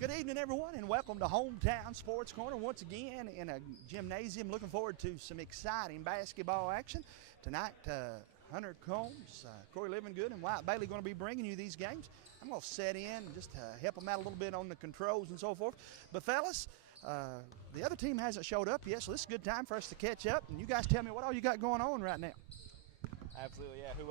Good evening, everyone, and welcome to Hometown Sports Corner once again in a gymnasium. Looking forward to some exciting basketball action tonight. Hunter Combs, Corey Livingood, and Wyatt Bailey going to be bringing you these games. I'm going to set in and just help them out a little bit on the controls and so forth. But fellas, the other team hasn't showed up yet, so this is a good time for us to catch up. And you guys tell me what all you got going on right now. Absolutely, yeah. Who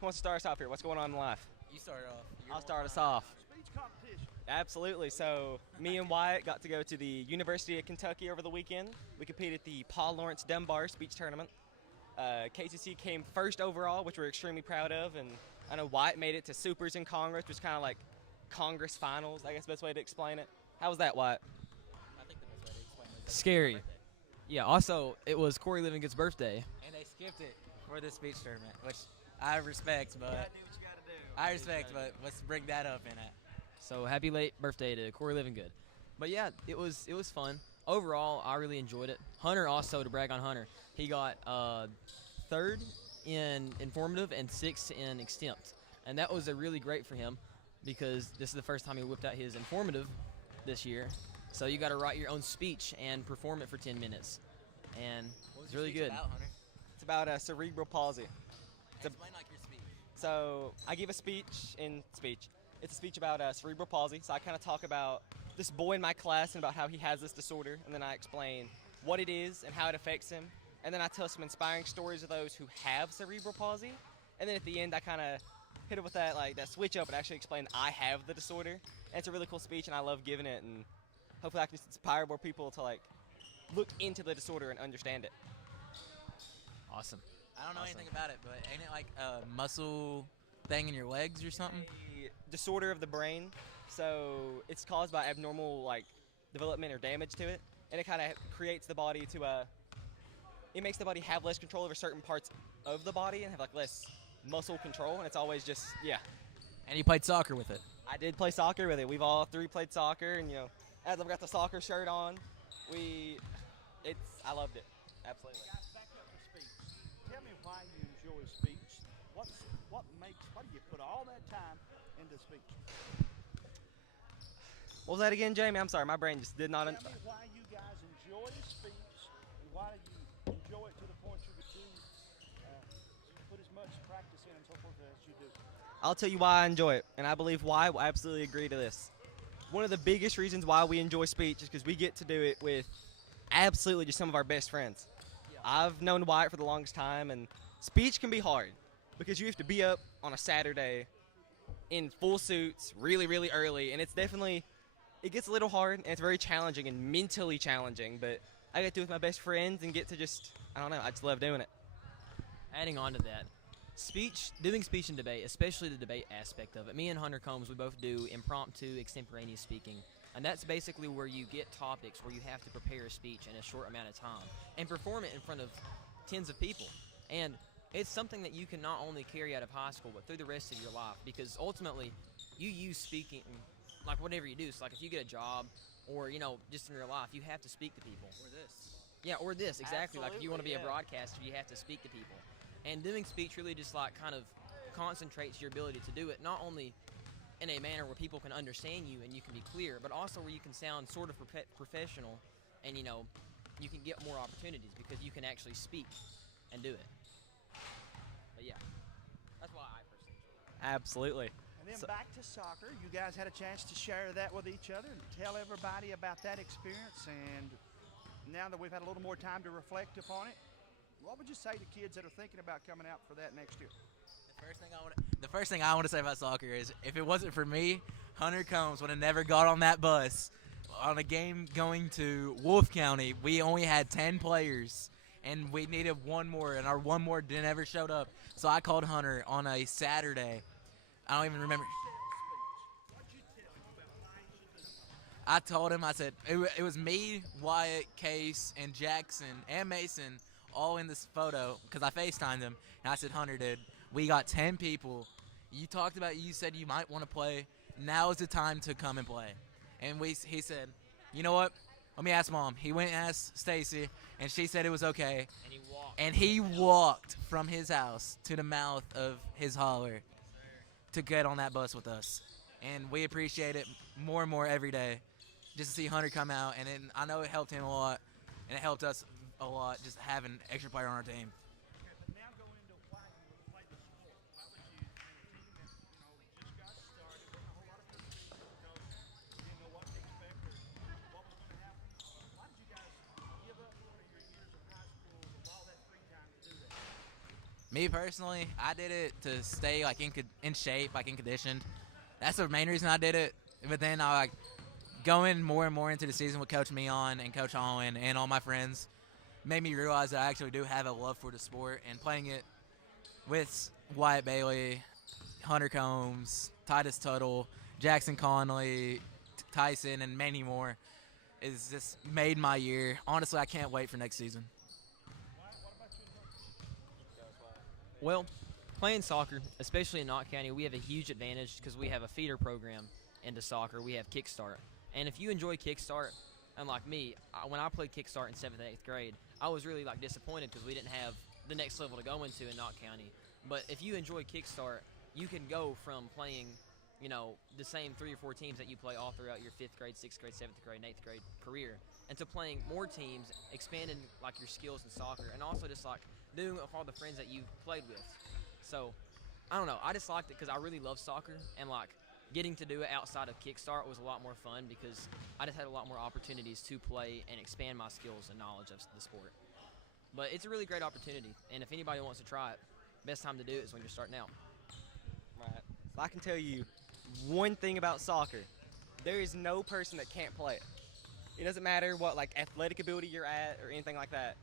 wants to start us off here? What's going on in life? You start it off. I'll start us off. Speech competition. Absolutely. So me and Wyatt got to go to the University of Kentucky over the weekend. We competed at the Paul Lawrence Dunbar speech tournament. KCC came first overall, which we're extremely proud of, and I know Wyatt made it to Supers in Congress, which is kind of like Congress finals, I guess, best way to explain it. How was that, Wyatt? I think the best way to explain it is Scary. birthday. Yeah, also, it was Corey Livingood's birthday. And they skipped it for the speech tournament, which I respect, but let's bring that up in it. So happy late birthday to Corey Livingood. But yeah, it was fun. Overall, I really enjoyed it. Hunter also, to brag on Hunter, he got third in informative and sixth in extempt. And that was really great for him because this is the first time he whipped out his informative this year. So you got to write your own speech and perform it for 10 minutes. And What was it's your really speech good. about, Hunter? It's about cerebral palsy. Explain like your speech. So I give a speech. It's a speech about cerebral palsy. So I kind of talk about this boy in my class and about how he has this disorder, and then I explain what it is and how it affects him. And then I tell some inspiring stories of those who have cerebral palsy. And then at the end, I kind of hit it with that switch up and actually explain I have the disorder. And it's a really cool speech, and I love giving it. And hopefully I can inspire more people to look into the disorder and understand it. Awesome. I don't know anything about it, but ain't it like a muscle thing in your legs or something? A disorder of the brain. So it's caused by abnormal development or damage to it, and it kind of creates the body to it makes the body have less control over certain parts of the body and have less muscle control, and it's always just And you played soccer with it. I did play soccer with it. We've all three played soccer, and as I've got the soccer shirt on, I loved it. Absolutely. Guys, back up to speech. Tell me why you enjoy speech. Why do you put all that time into speech? What was that again, Jamie? I'm sorry, my brain just did not. Tell me why you guys enjoy speech, and why do you enjoy it to the point you would put as much practice in and so forth as you do. I'll tell you why I enjoy it, and I believe why I absolutely agree to this. One of the biggest reasons why we enjoy speech is because we get to do it with absolutely just some of our best friends. Yeah. I've known Wyatt for the longest time, and speech can be hard because you have to be up on a Saturday in full suits really, really early, and it gets a little hard, and it's very challenging and mentally challenging, but I get to do it with my best friends and get to I just love doing it. Adding on to that, doing speech and debate, especially the debate aspect of it. Me and Hunter Combs, we both do impromptu, extemporaneous speaking. And that's basically where you get topics where you have to prepare a speech in a short amount of time and perform it in front of tens of people. And it's something that you can not only carry out of high school, but through the rest of your life. Because ultimately, you use speaking, whatever you do. So if you get a job or, just in real life, you have to speak to people. Or this. Yeah, or this, exactly. If you want to be a Absolutely, yeah. broadcaster, you have to speak to people. And doing speech really just kind of concentrates your ability to do it, not only in a manner where people can understand you and you can be clear, but also where you can sound sort of professional and, you can get more opportunities because you can actually speak and do it. But yeah, that's why I personally enjoy it. Absolutely. And then back to soccer. You guys had a chance to share that with each other and tell everybody about that experience. And now that we've had a little more time to reflect upon it, what would you say to kids that are thinking about coming out for that next year? The first thing I want to say about soccer is if it wasn't for me, Hunter Combs would have never got on that bus. On a game going to Wolf County, we only had 10 players, and we needed one more, and our one more didn't ever showed up. So I called Hunter on a Saturday. I don't even remember. I told him, I said, it was me, Wyatt, Case, and Jackson, and Mason all in this photo because I FaceTimed him. And I said, Hunter, dude, we got 10 people. You said you might want to play. Now is the time to come and play. And he said, you know what? Let me ask Mom. He went and asked Stacy, and she said it was okay. And he walked from his house to the mouth of his holler to get on that bus with us. and we appreciate it more and more every day. Just to see Hunter come out, and I know it helped him a lot, and it helped us a lot just having an extra player on our team. Now go into why you play the sport. Why would you, in a team that just got started, wasn't a whole lot of preseason because you didn't know what to expect or what was going to happen? Why did you guys give up one of your years of high school with all that free time to do that? Me personally, I did it to stay like in shape, like in condition. That's the main reason I did it. But then I going more and more into the season with Coach Meon and Coach Owen and all my friends made me realize that I actually do have a love for the sport, and playing it with Wyatt Bailey, Hunter Combs, Titus Tuttle, Jackson Conley, Tyson, and many more is just made my year. Honestly, I can't wait for next season. Well, playing soccer, especially in Knott County, we have a huge advantage because we have a feeder program into soccer. We have Kickstart. And if you enjoy Kickstart, unlike me, when I played Kickstart in 7th and 8th grade, I was really disappointed because we didn't have the next level to go into in Knott County. But if you enjoy Kickstart, you can go from playing, the same 3 or 4 teams that you play all throughout your 5th grade, 6th grade, 7th grade, and 8th grade career, into playing more teams, expanding your skills in soccer, and also just doing it with all the friends that you've played with. So, I don't know. I just liked it because I really love soccer, and getting to do it outside of Kickstart was a lot more fun because I just had a lot more opportunities to play and expand my skills and knowledge of the sport. But it's a really great opportunity, and if anybody wants to try it, best time to do it is when you're starting out. Right. So I can tell you one thing about soccer. There is no person that can't play it. It doesn't matter what athletic ability you're at or anything like that.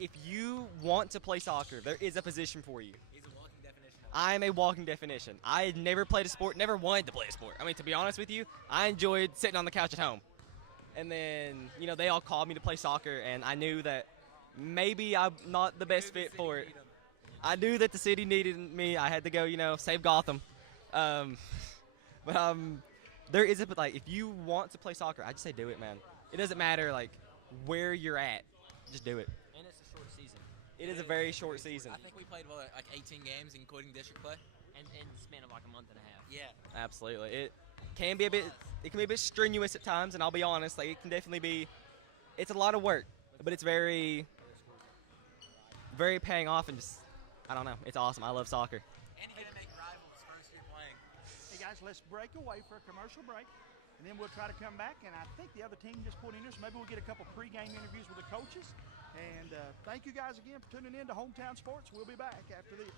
If you want to play soccer, there is a position for you. He's a walking definition. I am a walking definition. I had never played a sport, never wanted to play a sport. I mean, to be honest with you, I enjoyed sitting on the couch at home. And then, they all called me to play soccer, and I knew that maybe I'm not the best fit for it. I knew that the city needed me. I had to go, save Gotham. There is if you want to play soccer, I just say do it, man. It doesn't matter, where you're at. Just do it. And it's a short season. It is a very short season. I think we played 18 games, including district play. And the span of a month and a half. Yeah. Absolutely. It can be a bit strenuous at times, and I'll be honest, it can definitely be. It's a lot of work, but it's very, very paying off, and just I don't know. It's awesome. I love soccer. And you gotta make rivals first year playing. Hey guys, let's break away for a commercial break, and then we'll try to come back. And I think the other team just pulled in here, so maybe we'll get a couple pregame interviews with the coaches. And thank you guys again for tuning in to Hometown Sports. We'll be back after this.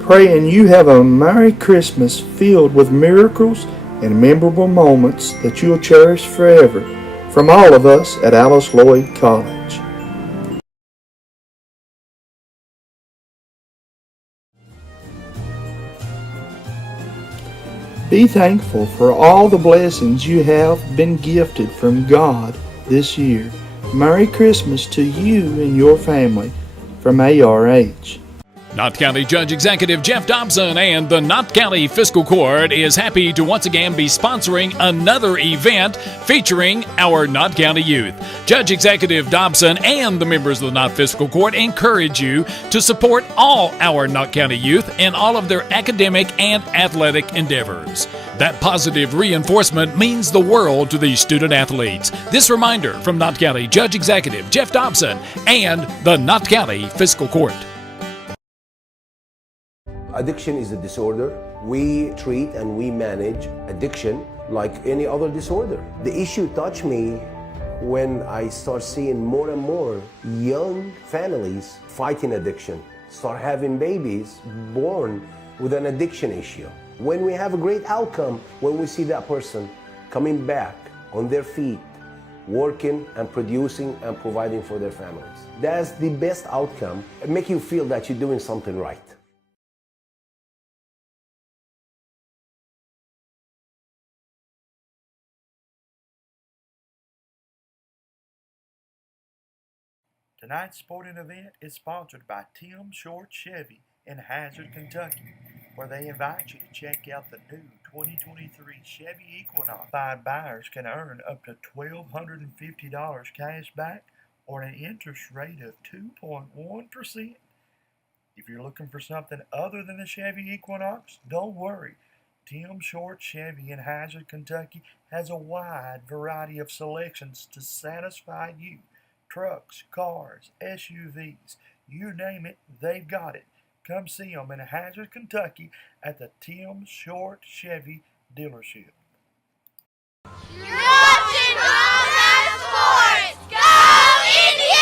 Praying you have a Merry Christmas filled with miracles and memorable moments that you'll cherish forever. From all of us at Alice Lloyd College. Be thankful for all the blessings you have been gifted from God this year. Merry Christmas to you and your family from ARH. Knott County Judge Executive Jeff Dobson and the Knott County Fiscal Court is happy to once again be sponsoring another event featuring our Knott County youth. Judge Executive Dobson and the members of the Knott Fiscal Court encourage you to support all our Knott County youth in all of their academic and athletic endeavors. That positive reinforcement means the world to these student athletes. This reminder from Knott County Judge Executive Jeff Dobson and the Knott County Fiscal Court. Addiction is a disorder. We treat and we manage addiction like any other disorder. The issue touched me when I start seeing more and more young families fighting addiction, start having babies born with an addiction issue. When we have a great outcome, when we see that person coming back on their feet, working and producing and providing for their families. That's the best outcome. It makes you feel that you're doing something right. Tonight's sporting event is sponsored by Tim Short Chevy in Hazard, Kentucky, where they invite you to check out the new 2023 Chevy Equinox. 5 buyers can earn up to $1,250 cash back or an interest rate of 2.1%. If you're looking for something other than the Chevy Equinox, don't worry. Tim Short Chevy in Hazard, Kentucky has a wide variety of selections to satisfy you. Trucks, cars, SUVs, you name it, they've got it. Come see them in Hazard, Kentucky at the Tim Short Chevy dealership. You're watching Hometown Sports! Go Indians!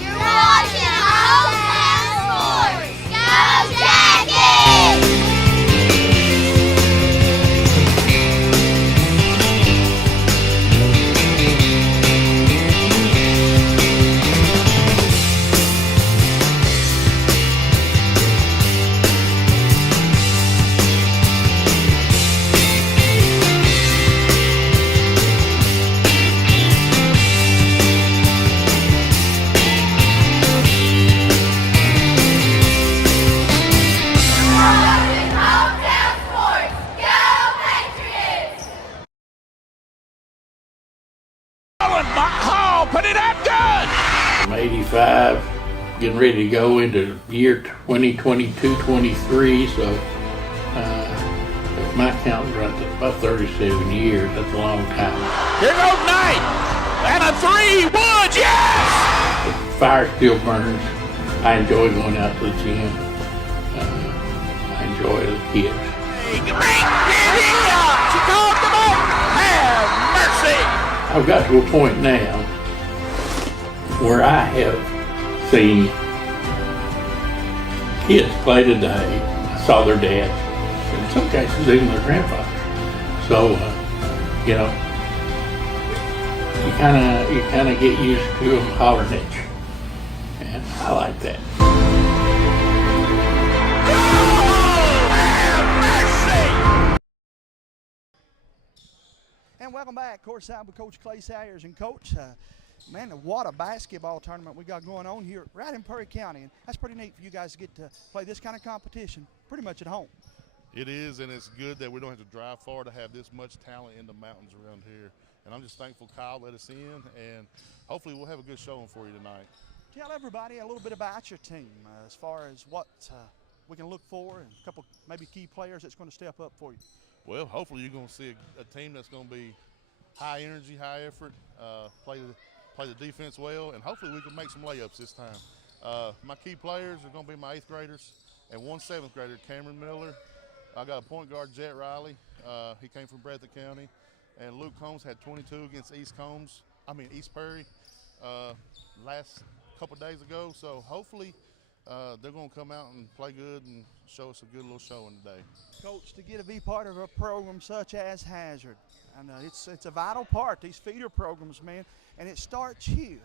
You're watching Hometown Sports! Go Jackets! Hometown Sports! Go Patriots! I'm 85, getting ready to go into year 2022-23, so if my count runs at about 37 years, that's a long time. Here goes Knight. And a 3-1, yes! The fire still burns. I enjoy going out to the gym. I enjoy it as a kid. She called them up. Have mercy. I've got to a point now where I have seen kids play today. I saw their dads, in some cases even their grandfathers. So, you kind of get used to them hollering at you, and I like that. And welcome back, courtside with Coach Clay Sayers. And Coach, man, what a basketball tournament we got going on here right in Perry County. And that's pretty neat for you guys to get to play this kind of competition pretty much at home. It is, and it's good that we don't have to drive far to have this much talent in the mountains around here. And I'm just thankful Kyle let us in, and hopefully we'll have a good showing for you tonight. Tell everybody a little bit about your team as far as what we can look for and a couple maybe key players that's going to step up for you. Well, hopefully you're going to see a team that's going to be high energy, high effort, play the defense well, and hopefully we can make some layups this time. My key players are going to be my 8th graders and one 7th grader, Cameron Miller. I got a point guard, Jet Riley. He came from Breathitt County. And Luke Combs had 22 against East Perry last couple days ago. So hopefully they're going to come out and play good and show us a good little showing today. Coach, to get to be part of a program such as Hazard, and it's a vital part, these feeder programs, man, and it starts here.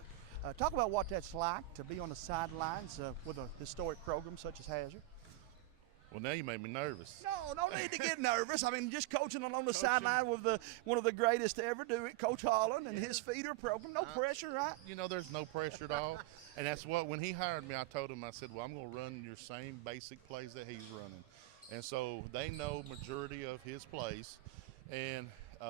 Talk about what that's like to be on the sidelines with a historic program such as Hazard. Well, now you made me nervous. No need to get nervous. I mean, just coaching along the sideline with one of the greatest to ever do it, Coach Holland, and his feeder program. No pressure, right? You know, there's no pressure at all. And that's what, when he hired me, I told him, I said, well, I'm going to run your same basic plays that he's running. And so they know majority of his plays. And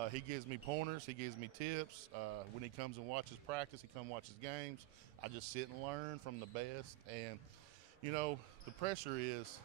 he gives me pointers. He gives me tips. When he comes and watches practice, he comes and watches games. I just sit and learn from the best. And, you know, the pressure is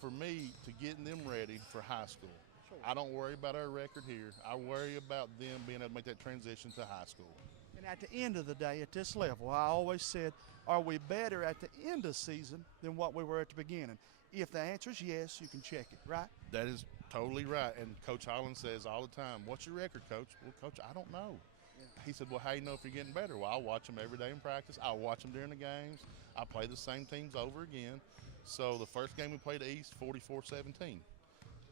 for me to getting them ready for high school. Sure. I don't worry about our record here. I worry about them being able to make that transition to high school. And at the end of the day, at this level, I always said, are we better at the end of the season than what we were at the beginning? If the answer is yes, you can check it, right? That is totally right. And Coach Holland says all the time, what's your record, Coach? Well, Coach, I don't know. Yeah. He said, well, how do you know if you're getting better? Well, I'll watch them every day in practice. I'll watch them during the games. I play the same teams over again. So the first game we played East, 44-17.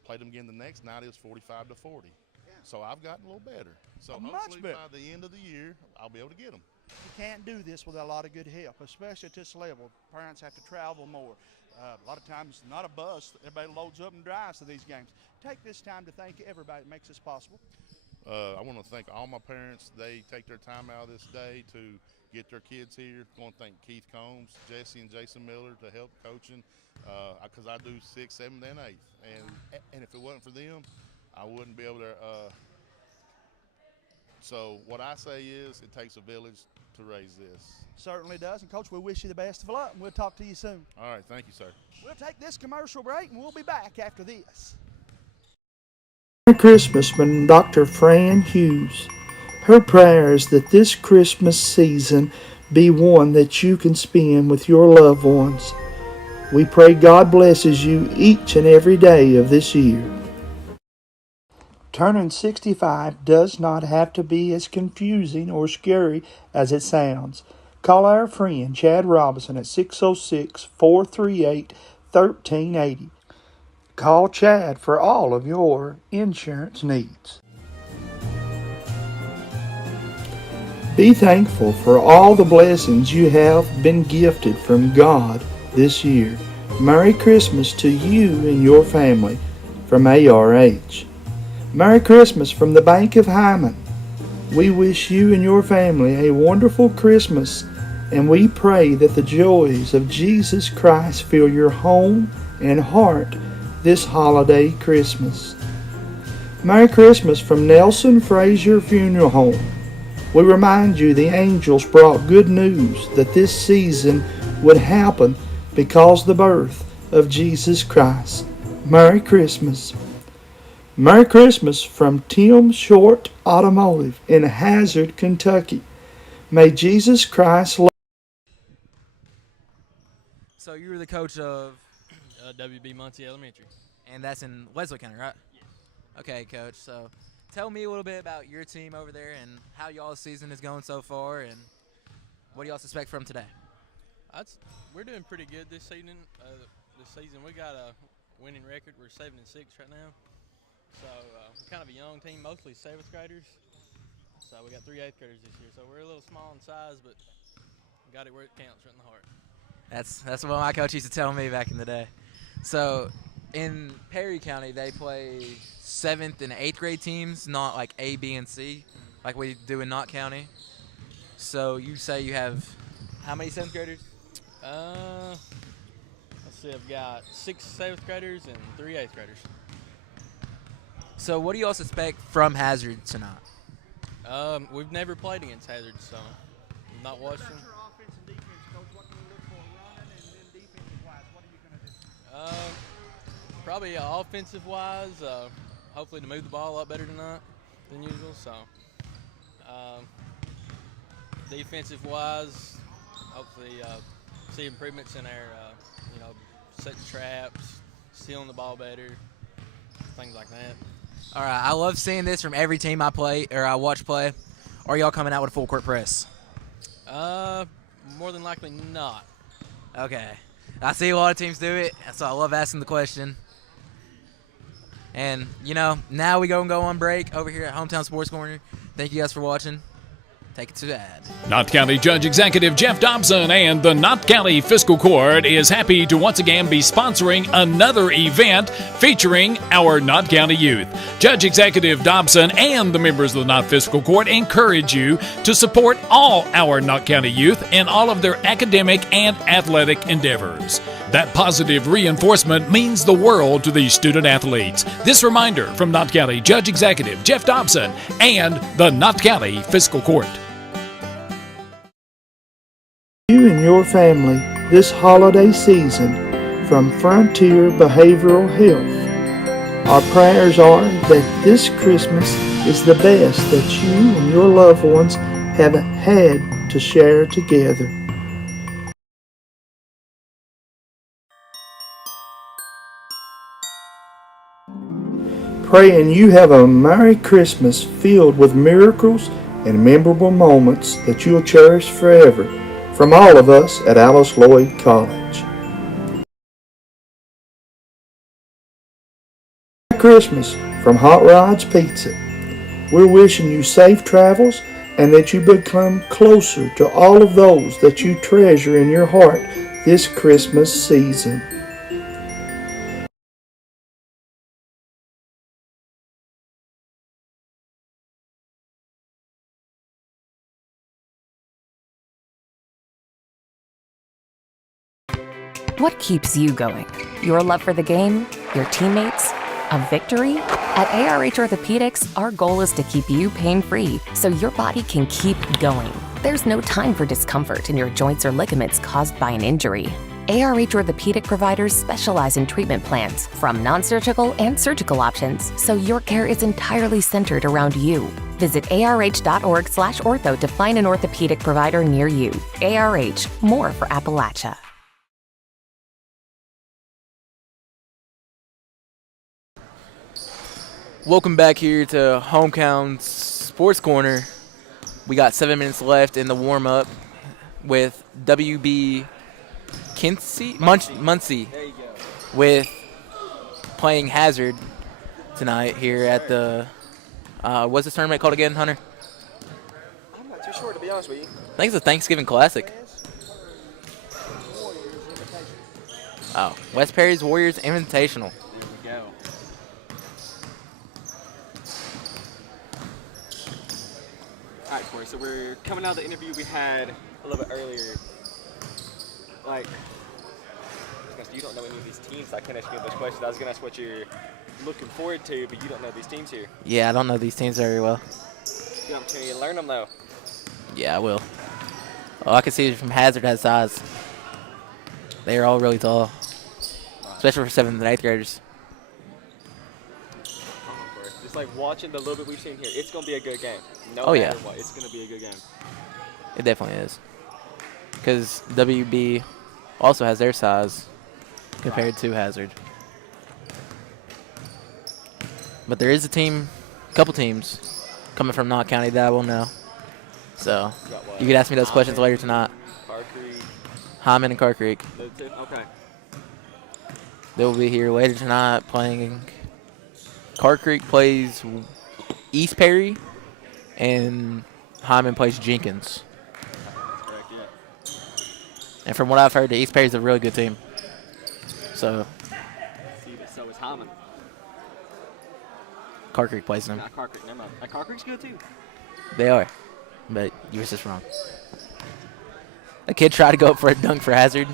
Played them again the next night, it was 45-40. Yeah. So I've gotten a little better. So hopefully by the end of the year, I'll be able to get them. You can't do this without a lot of good help, especially at this level. Parents have to travel more. A lot of times, not a bus. Everybody loads up and drives to these games. Take this time to thank everybody that makes this possible. I want to thank all my parents. They take their time out of this day to get their kids here. I want to thank Keith Combs, Jesse, and Jason Miller to help coaching, because I do 6th, 7th, and 8th, and if it wasn't for them, I wouldn't be able to. So what I say is, it takes a village to raise this. Certainly does. And, Coach, we wish you the best of luck, and we'll talk to you soon. All right, thank you, sir. We'll take this commercial break, and we'll be back after this. Merry Christmas from Dr. Fran Hughes. Her prayer is that this Christmas season be one that you can spend with your loved ones. We pray God blesses you each and every day of this year. Turning 65 does not have to be as confusing or scary as it sounds. Call our friend Chad Robinson at 606-438-1380. Call Chad for all of your insurance needs. Be thankful for all the blessings you have been gifted from God this year. Merry Christmas to you and your family from ARH. Merry Christmas from the Bank of Hyman. We wish you and your family a wonderful Christmas, and we pray that the joys of Jesus Christ fill your home and heart this holiday Christmas. Merry Christmas from Nelson Frazier Funeral Home. We remind you the angels brought good news that this season would happen because of the birth of Jesus Christ. Merry Christmas. Merry Christmas from Tim Short Automotive in Hazard, Kentucky. May Jesus Christ love. So you were the coach of, WB Muncy Elementary. and that's in Wesley County, right? Yes. Okay, Coach. So tell me a little bit about your team over there and how y'all's season is going so far, and what do y'all suspect from today? We're doing pretty good this season. We got a winning record. We're 7-6 right now. So we're kind of a young team, mostly 7th graders. So we got 3 8th graders this year. So we're a little small in size, but we got it where it counts, right in the heart. That's what my coach used to tell me back in the day. So in Perry County, they play 7th and 8th grade teams, not like A, B, and C, like we do in Knott County. So you say you have how many 7th graders? Let's see, I've got 6 7th graders and 3 8th graders. So what do you all suspect from Hazard tonight? We've never played against Hazard, so I'm not watching. What about your offense and defense, Coach? What can you look for running, and then defensive-wise, what are you going to do? Probably offensive-wise, hopefully to move the ball a lot better tonight than usual. So defensive-wise, hopefully see improvements in our, setting traps, stealing the ball better, things like that. All right, I love seeing this from every team I play or I watch play. Are y'all coming out with a full court press? More than likely not. Okay. I see a lot of teams do it, so I love asking the question. And, now we go on break over here at Hometown Sports Corner. Thank you guys for watching. Take it to the ad. Knott County Judge Executive Jeff Dobson and the Knott County Fiscal Court is happy to once again be sponsoring another event featuring our Knott County youth. Judge Executive Dobson and the members of the Knott Fiscal Court encourage you to support all our Knott County youth in all of their academic and athletic endeavors. That positive reinforcement means the world to these student athletes. This reminder from Knott County Judge Executive Jeff Dobson and the Knott County Fiscal Court. You and your family this holiday season from Frontier Behavioral Health. Our prayers are that this Christmas is the best that you and your loved ones have had to share together. Praying you have a Merry Christmas filled with miracles and memorable moments that you'll cherish forever. From all of us at Alice Lloyd College. Merry Christmas from Hot Rods Pizza. We're wishing you safe travels and that you become closer to all of those that you treasure in your heart this Christmas season. What keeps you going? Your love for the game? Your teammates? A victory? At ARH Orthopedics, our goal is to keep you pain-free so your body can keep going. There's no time for discomfort in your joints or ligaments caused by an injury. ARH Orthopedic providers specialize in treatment plans, from non-surgical and surgical options, so your care is entirely centered around you. Visit arh.org/ortho to find an orthopedic provider near you. ARH, more for Appalachia. Welcome back here to Hometown Sports Corner. We got 7 minutes left in the warm-up with WB Muncy with playing Hazard tonight here at the what's this tournament called again, Hunter? I'm not too sure, to be honest with you. I think it's a Thanksgiving Classic. Oh, West Perry's Warriors Invitational. There we go. All right, Corey, so we're coming out of the interview we had a little bit earlier. Like, you don't know any of these teams, so I couldn't ask you those questions. I was going to ask what you're looking forward to, but you don't know these teams here. Yeah, I don't know these teams very well. Good opportunity to learn them, though. Yeah, I will. Oh, I can see from Hazard has size. They are all really tall, especially for 7th and 8th graders. Just like watching the little bit we've seen here, it's going to be a good game. No Oh, matter yeah. what, it's going to be a good game. It definitely is. Because WB also has their size compared to Hazard. But there is a couple teams coming from Knott County that I will know. So you could ask me those questions later tonight. Car Creek. Hyman and Car Creek. Okay. They will be here later tonight playing. Car Creek plays East Perry, and Hyman plays Jenkins. That's correct, yeah. And from what I've heard, the East Perry's a really good team. So So is Hyman. Car Creek plays them. Not Car Creek, never mind. Car Creek's good, too. They are, but you were just wrong. A kid tried to go up for a dunk for Hazard,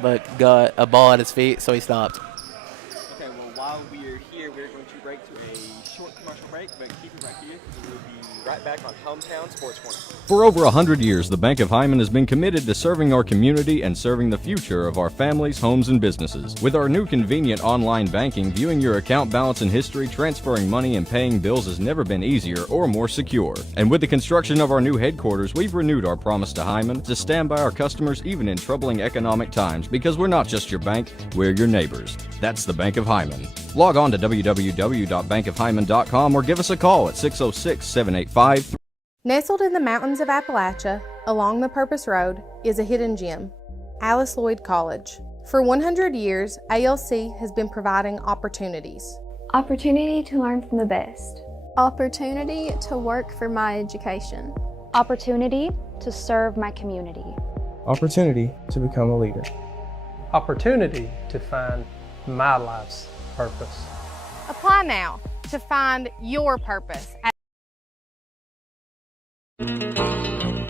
but got a ball at his feet, so he stopped. Okay, well, while we're here, we're going to break to a short commercial break, but keep it right here because we'll be right back on Hometown Sports Corner. For over 100 years, the Bank of Hyman has been committed to serving our community and serving the future of our families, homes, and businesses. With our new convenient online banking, viewing your account balance and history, transferring money, and paying bills has never been easier or more secure. And with the construction of our new headquarters, we've renewed our promise to Hyman to stand by our customers even in troubling economic times, because we're not just your bank, we're your neighbors. That's the Bank of Hyman. Log on to www.bankofhyman.com or give us a call at 606-785-3. Nestled in the mountains of Appalachia, along the Purpose Road, is a hidden gem, Alice Lloyd College. For 100 years, ALC has been providing opportunities. Opportunity to learn from the best. Opportunity to work for my education. Opportunity to serve my community. Opportunity to become a leader. Opportunity to find my life's purpose. Apply now to find your purpose.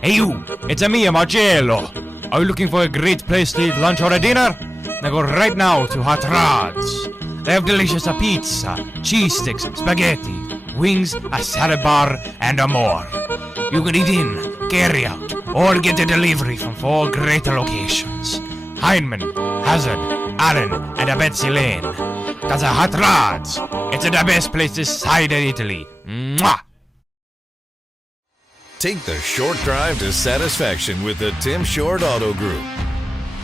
Hey you, it's me, Marcello. Are you looking for a great place to eat lunch or a dinner? Then go right now to Hot Rods. They have delicious pizza, cheese sticks, spaghetti, wings, a salad bar, and more. You can eat in, carry out, or get a delivery from 4 great locations: Heinemann, Hazard, Allen, and Betsy Lane. That's a Hot Rods. It's the best place this side of Italy. Mwah! Take the short drive to satisfaction with the Tim Short Auto Group.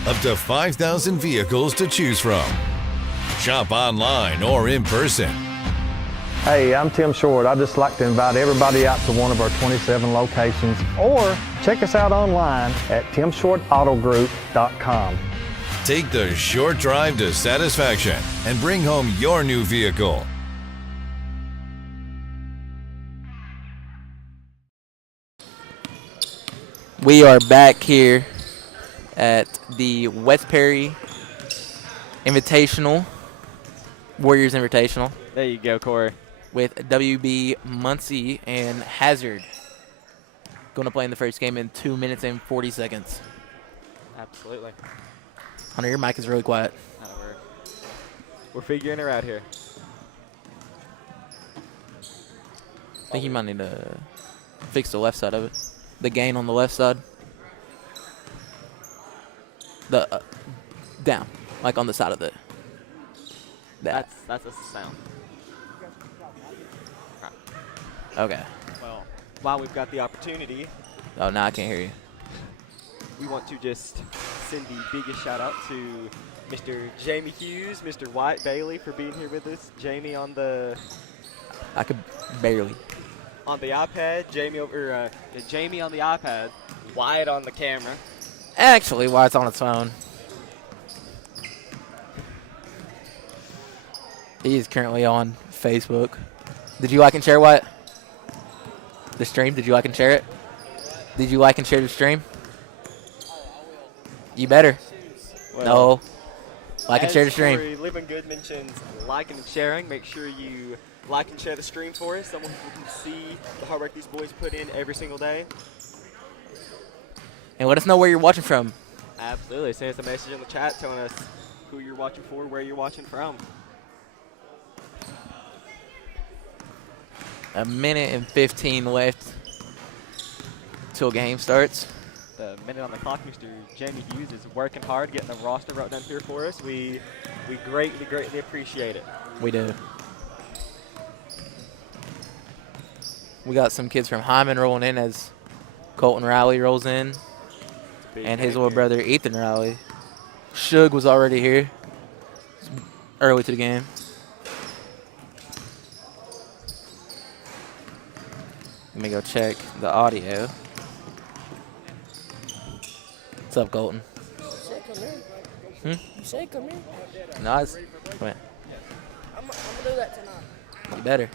Up to 5,000 vehicles to choose from. Shop online or in person. Hey, I'm Tim Short. I'd just like to invite everybody out to one of our 27 locations, or check us out online at timshortautogroup.com. Take the short drive to satisfaction and bring home your new vehicle. We are back here at the West Perry Invitational, Warriors Invitational. There you go, Corey. With WB Muncy and Hazard going to play in the first game in 2 minutes and 40 seconds. Absolutely. Hunter, your mic is really quiet. We're figuring it out here. I think you might need to fix the left side of it. The gain on the left side. The down, like on the side of it. That's a sound. Okay. Well, while we've got the opportunity, Oh, now I can't hear you. we want to just send the biggest shout out to Mr. Jamie Hughes, Mr. White Bailey for being here with us. Jamie on the I could barely. iPad, Jamie on the iPad, Wyatt on the camera. Actually, while it's on its phone. He is currently on Facebook. Did you like and share what? The stream? Did you like and share it? Did you like and share the stream? You better. Well, No. Like and share the stream. Corey Living Good mentions liking and sharing. Make sure you like and share the stream for us. Someone who can see the hard work these boys put in every single day. And let us know where you're watching from. Absolutely. Send us a message in the chat telling us who you're watching for, where you're watching from. A minute and 15 left till game starts. The minute on the clock, Mr. Jamie Hughes is working hard, getting the roster wrote down here for us. We greatly appreciate it. We do. We got some kids from Hyman rolling in as Colton Riley rolls in. And his little brother, Ethan Riley. Shug was already here early to the game. Let me go check the audio. What's up, Colton? You say come here? No, it's... Wait. I'm gonna do that tonight. You better.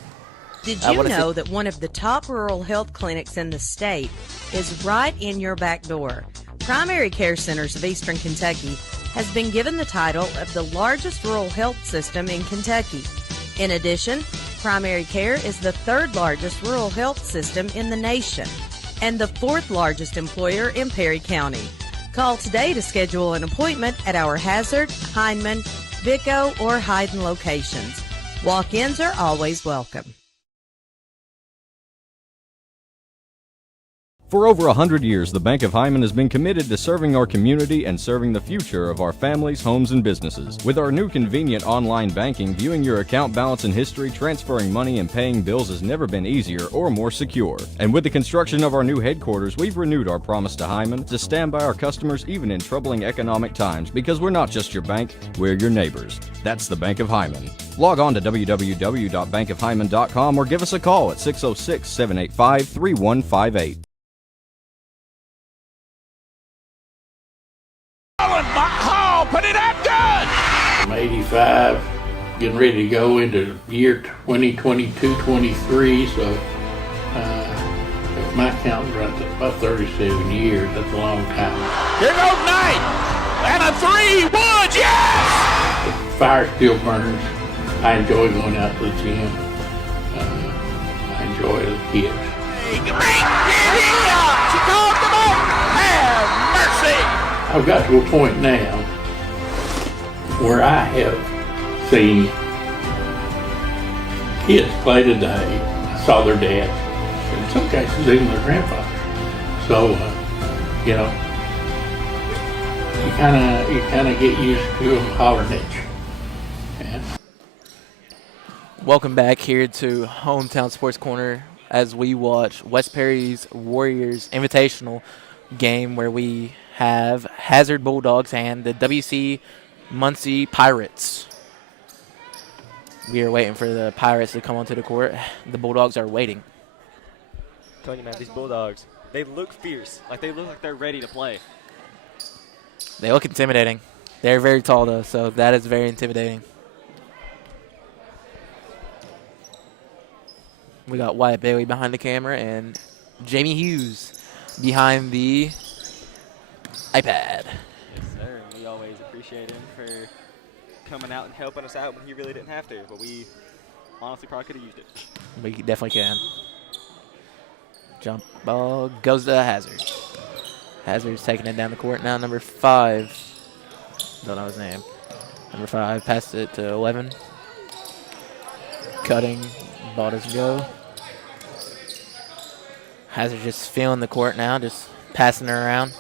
Did you know that one of the top rural health clinics in the state is right in your back door? Primary Care Centers of Eastern Kentucky has been given the title of the largest rural health system in Kentucky. In addition, Primary Care is the third largest rural health system in the nation and the fourth largest employer in Perry County. Call today to schedule an appointment at our Hazard, Hindman, Vico, or Hyden locations. Walk-ins are always welcome. For over 100 years, the Bank of Hyman has been committed to serving our community and serving the future of our families, homes, and businesses. With our new convenient online banking, viewing your account balance and history, transferring money, and paying bills has never been easier or more secure. And with the construction of our new headquarters, we've renewed our promise to Hyman to stand by our customers even in troubling economic times, because we're not just your bank, we're your neighbors. That's the Bank of Hyman. Log on to www.bankofhyman.com or give us a call at 606-785-3158. Put it up good! I'm 85, getting ready to go into year 2022-23, so if my count runs at about 37 years, that's a long time. Here goes Knight! And a 3-wood, yes! The fire still burns. I enjoy going out to the gym. I enjoy it as kids. She called them up! Have mercy! I've got to a point now where I have seen kids play today. I saw their dads, in some cases even their grandfathers. So, you kind of get used to them hollering at you. Yeah. Welcome back here to Hometown Sports Corner as we watch West Perry's Warriors Invitational game where we have Hazard Bulldogs and the WC Muncy Pirates. We are waiting for the Pirates to come onto the court. The Bulldogs are waiting. I'm telling you, man, these Bulldogs, they look fierce. They look like they're ready to play. They look intimidating. They're very tall, though, so that is very intimidating. We got Wyatt Bailey behind the camera and Jamie Hughes behind the iPad. Yes, sir. We always appreciate him for coming out and helping us out when he really didn't have to, but we honestly probably could have used it. We definitely can. Jump ball goes to Hazard. Hazard's taking it down the court now, number 5. Don't know his name. Number 5 passed it to 11. Cutting. Ball doesn't go. Hazard just feeling the court now, just passing her around.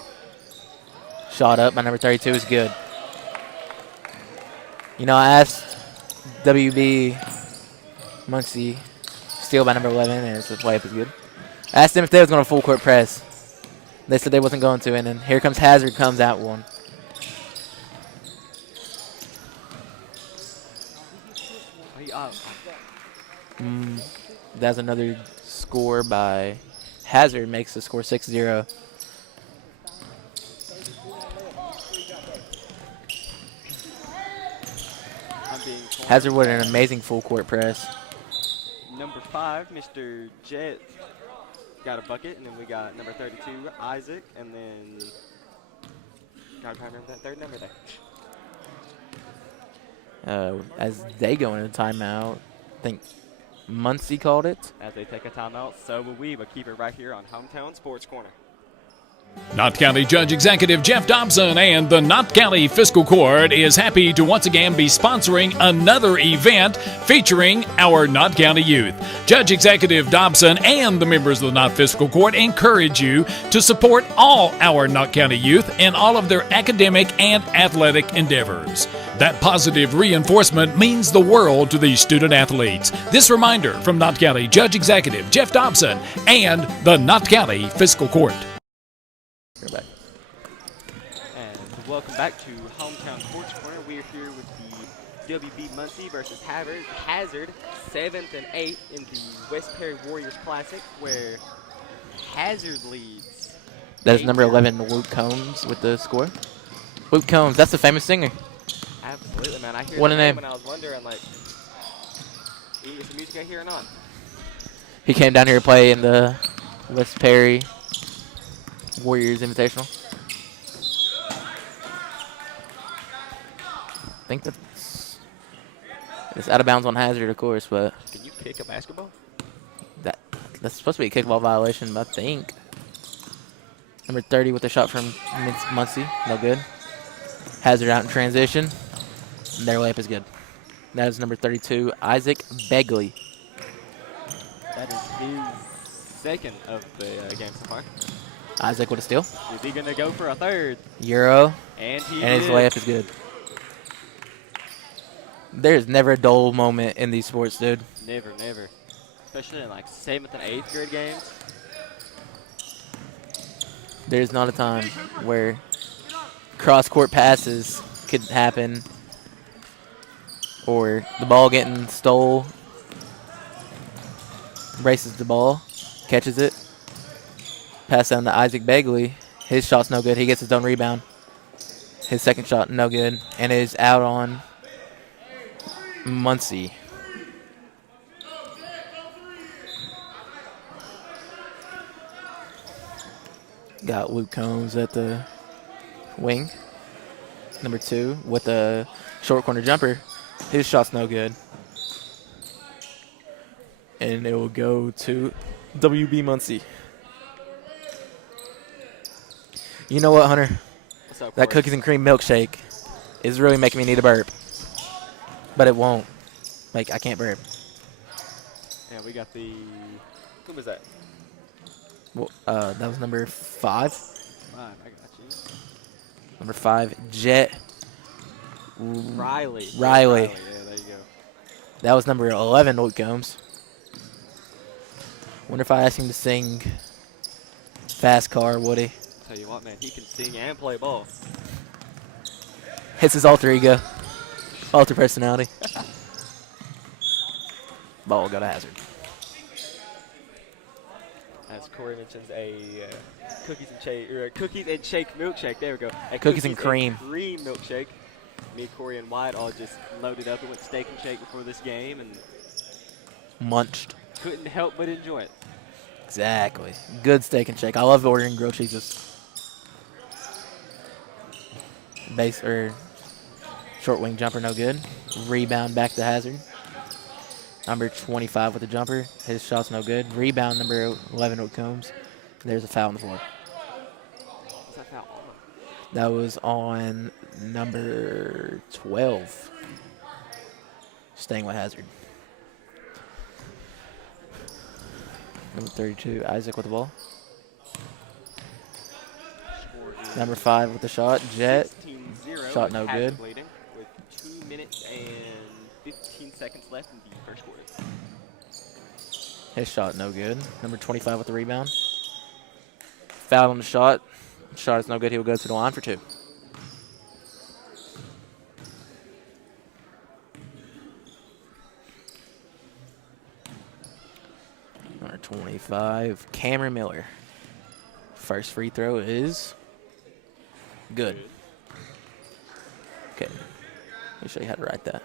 Shot up by number 32 is good. You know, I asked WB Muncy, steal by number 11, and his layup is good. I asked them if they was going to full court press. They said they wasn't going to, and then here comes Hazard, comes out one. That's another score by Hazard, makes the score 6-0. Hazard with an amazing full court press. Number 5, Mr. Jet, got a bucket, and then we got number 32, Isaac, and then gotta remember that third number there. As they go into timeout, I think Muncy called it. As they take a timeout, so will we, but keep it right here on Hometown Sports Corner. Knott County Judge Executive Jeff Dobson and the Knott County Fiscal Court is happy to once again be sponsoring another event featuring our Knott County youth. Judge Executive Dobson and the members of the Knott Fiscal Court encourage you to support all our Knott County youth in all of their academic and athletic endeavors. That positive reinforcement means the world to these student athletes. This reminder from Knott County Judge Executive Jeff Dobson and the Knott County Fiscal Court. Back. And welcome back to Hometown Sports Corner. We're here with the WB Muncy versus Hazard, 7th and 8th in the West Perry Warriors Classic, where Hazard leads. That is number 11, Luke Combs, with the score. Luke Combs, that's the famous singer. Absolutely, man. I hear What a the name. when I was wondering, like, you get some music out here or not? He came down here to play in the West Perry Warriors Invitational. I think it's out of bounds on Hazard, of course, but Can you kick a basketball? that's supposed to be a kickball violation, but I think. Number 30 with the shot from Muncy, no good. Hazard out in transition. And their layup is good. That is number 32, Isaac Begley. That is his second of the game so far. Isaac with a steal. Is he going to go for a third? Euro. And he his did. layup is good. There's never a dull moment in these sports, dude. Never, never. Especially in like 7th and 8th grade games. There's not a time where cross-court passes could happen or the ball getting stole, races the ball, catches it, pass down to Isaac Begley. His shot's no good. He gets his own rebound. His second shot, no good, and it is out on Muncy. Got Luke Combs at the wing. Number 2 with a short corner jumper. His shot's no good. And it will go to WB Muncy. You know what, Hunter? What's up, That Corey? cookies and cream milkshake is really making me need a burp. But it won't. Like, I can't burp. And we got the. Who was that? Well, that was number 5. I got you. Number 5, Jet Riley. Riley. Yeah, there you go. That was number 11, Luke Combs. Wonder if I asked him to sing Fast Car, would he? Tell you what, man, he can sing and play ball. Hits his alter ego. Alter personality. Ball go to Hazard. As Corey mentions, a cookies and shake milkshake. There we go. A Cookies and cream. Cream milkshake. Me, Corey, and Wyatt all just loaded up and went steak and shake before this game and Munched. couldn't help but enjoy it. Exactly. Good steak and shake. I love ordering grilled cheeses. Base or short wing jumper, no good. Rebound back to Hazard. Number 25 with the jumper. His shot's no good. Rebound number 11 with Combs. There's a foul on the floor. What's that foul? That was on number 12. Staying with Hazard. Number 32, Isaac with the ball. Number 5 with the shot, Jet. Shot no good. With 2 minutes and 15 seconds left in the first quarter. His shot no good. Number 25 with the rebound. Foul on the shot. Shot is no good. He will go to the line for 2. Number 25, Cameron Miller. First free throw is good. Okay, let me show you how to write that.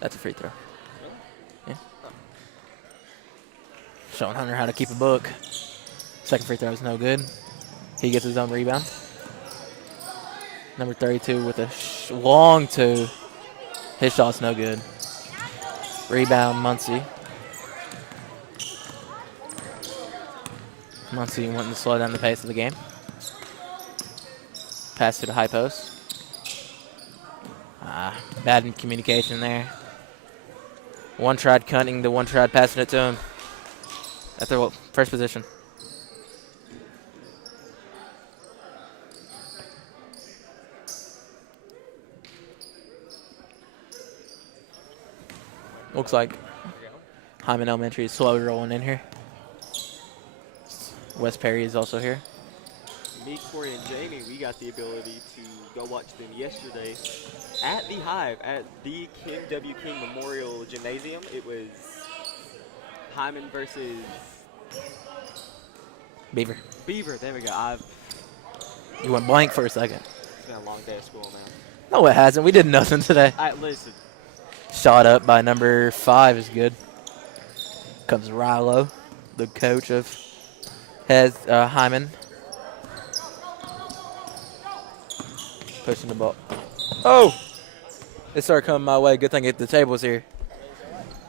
That's a free throw. Yeah. Showing Hunter how to keep a book. Second free throw is no good. He gets his own rebound. Number 32 with a long 2. His shot's no good. Rebound, Muncy. Muncy wanting to slow down the pace of the game. Pass to the high post. Bad in communication there. One tried cutting, the one tried passing it to him. At the first position. Looks like Hyman Elementary is slowly rolling in here. Wes Perry is also here. Me, Corey, and Jamie, we got the ability to go watch them yesterday at the Hive, at the Kim W. King Memorial Gymnasium. It was Hyman versus Beaver. Beaver, there we go. You went blank for a second. It's been a long day of school, man. No, it hasn't. We did nothing today. Listen. Shot up by number 5 is good. Comes Rilo, the coach of Hyman. Pushing the ball. Oh! It started coming my way. Good thing the table's here.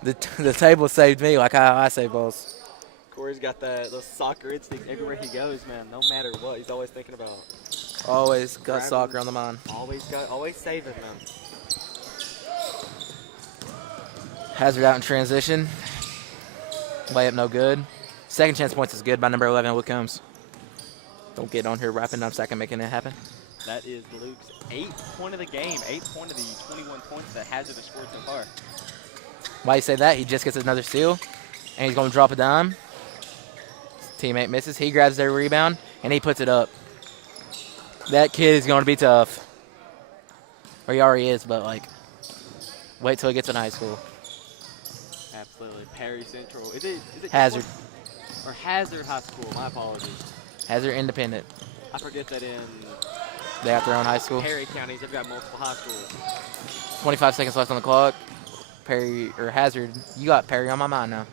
The table saved me like how I save balls. Corey's got that little soccer instinct everywhere he goes, man. No matter what, he's always thinking about. Always got soccer on the mind. Always saving, man. Hazard out in transition. Layup no good. Second chance points is good by number 11, Luke Combs. Don't get on here wrapping up second, making it happen. That is Luke's 8th point of the game, 8th point of the 21 points that Hazard has scored so far. Why you say that? He just gets another steal, and he's going to drop a dime. His teammate misses. He grabs their rebound, and he puts it up. That kid is going to be tough. Or he already is, but, like, wait till he gets in high school. Absolutely. Perry Central. Is it Hazard. Or Hazard High School. My apologies. Hazard Independent. I forget that in they have their own high school. Perry counties, they've got multiple high schools. 25 seconds left on the clock. Perry or Hazard, you got Perry on my mind now.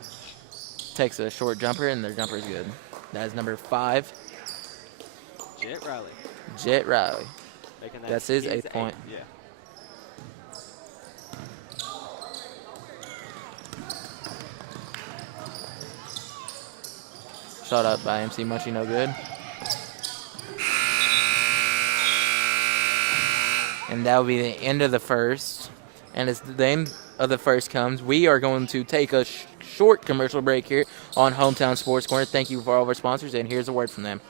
Takes a short jumper, and their jumper is good. That is number 5. Jet Riley. Jet Riley. That That's his 8th point. Yeah. Shot up by MC Muncy, no good. And that will be the end of the first. And as the end of the first comes, we are going to take a short commercial break here on Hometown Sports Corner. Thank you for all of our sponsors, and here's a word from them.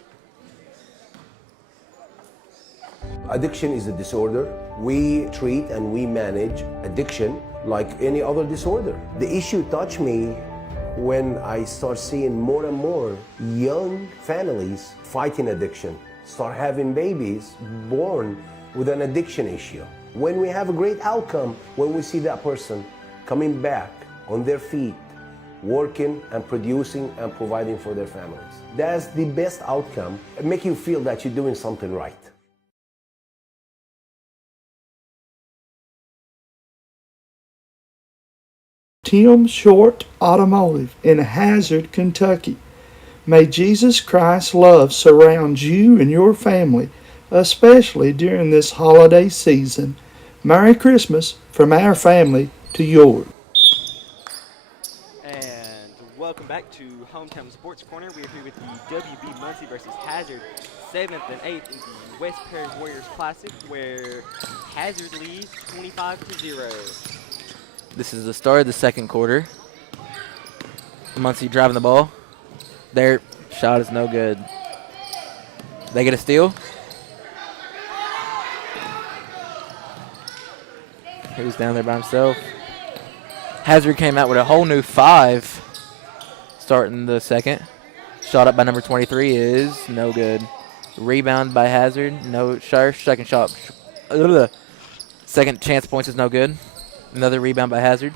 Addiction is a disorder. We treat and we manage addiction like any other disorder. The issue touched me when I start seeing more and more young families fighting addiction, start having babies born with an addiction issue. When we have a great outcome, when we see that person coming back on their feet, working and producing and providing for their families. That's the best outcome. It makes you feel that you're doing something right. Tim Short Automotive in Hazard, Kentucky. May Jesus Christ's love surround you and your family, especially during this holiday season. Merry Christmas from our family to yours. And welcome back to Hometown Sports Corner. We are here with the WB Muncy versus Hazard 7th and 8th in the West Perry Warriors Classic, where Hazard leads 25-0. This is the start of the second quarter. Muncy driving the ball. Their shot is no good. They get a steal. He was down there by himself. Hazard came out with a whole new 5 starting the second. Shot up by number 23 is no good. Rebound by Hazard. No shot. Second shot. Second chance points is no good. Another rebound by Hazard.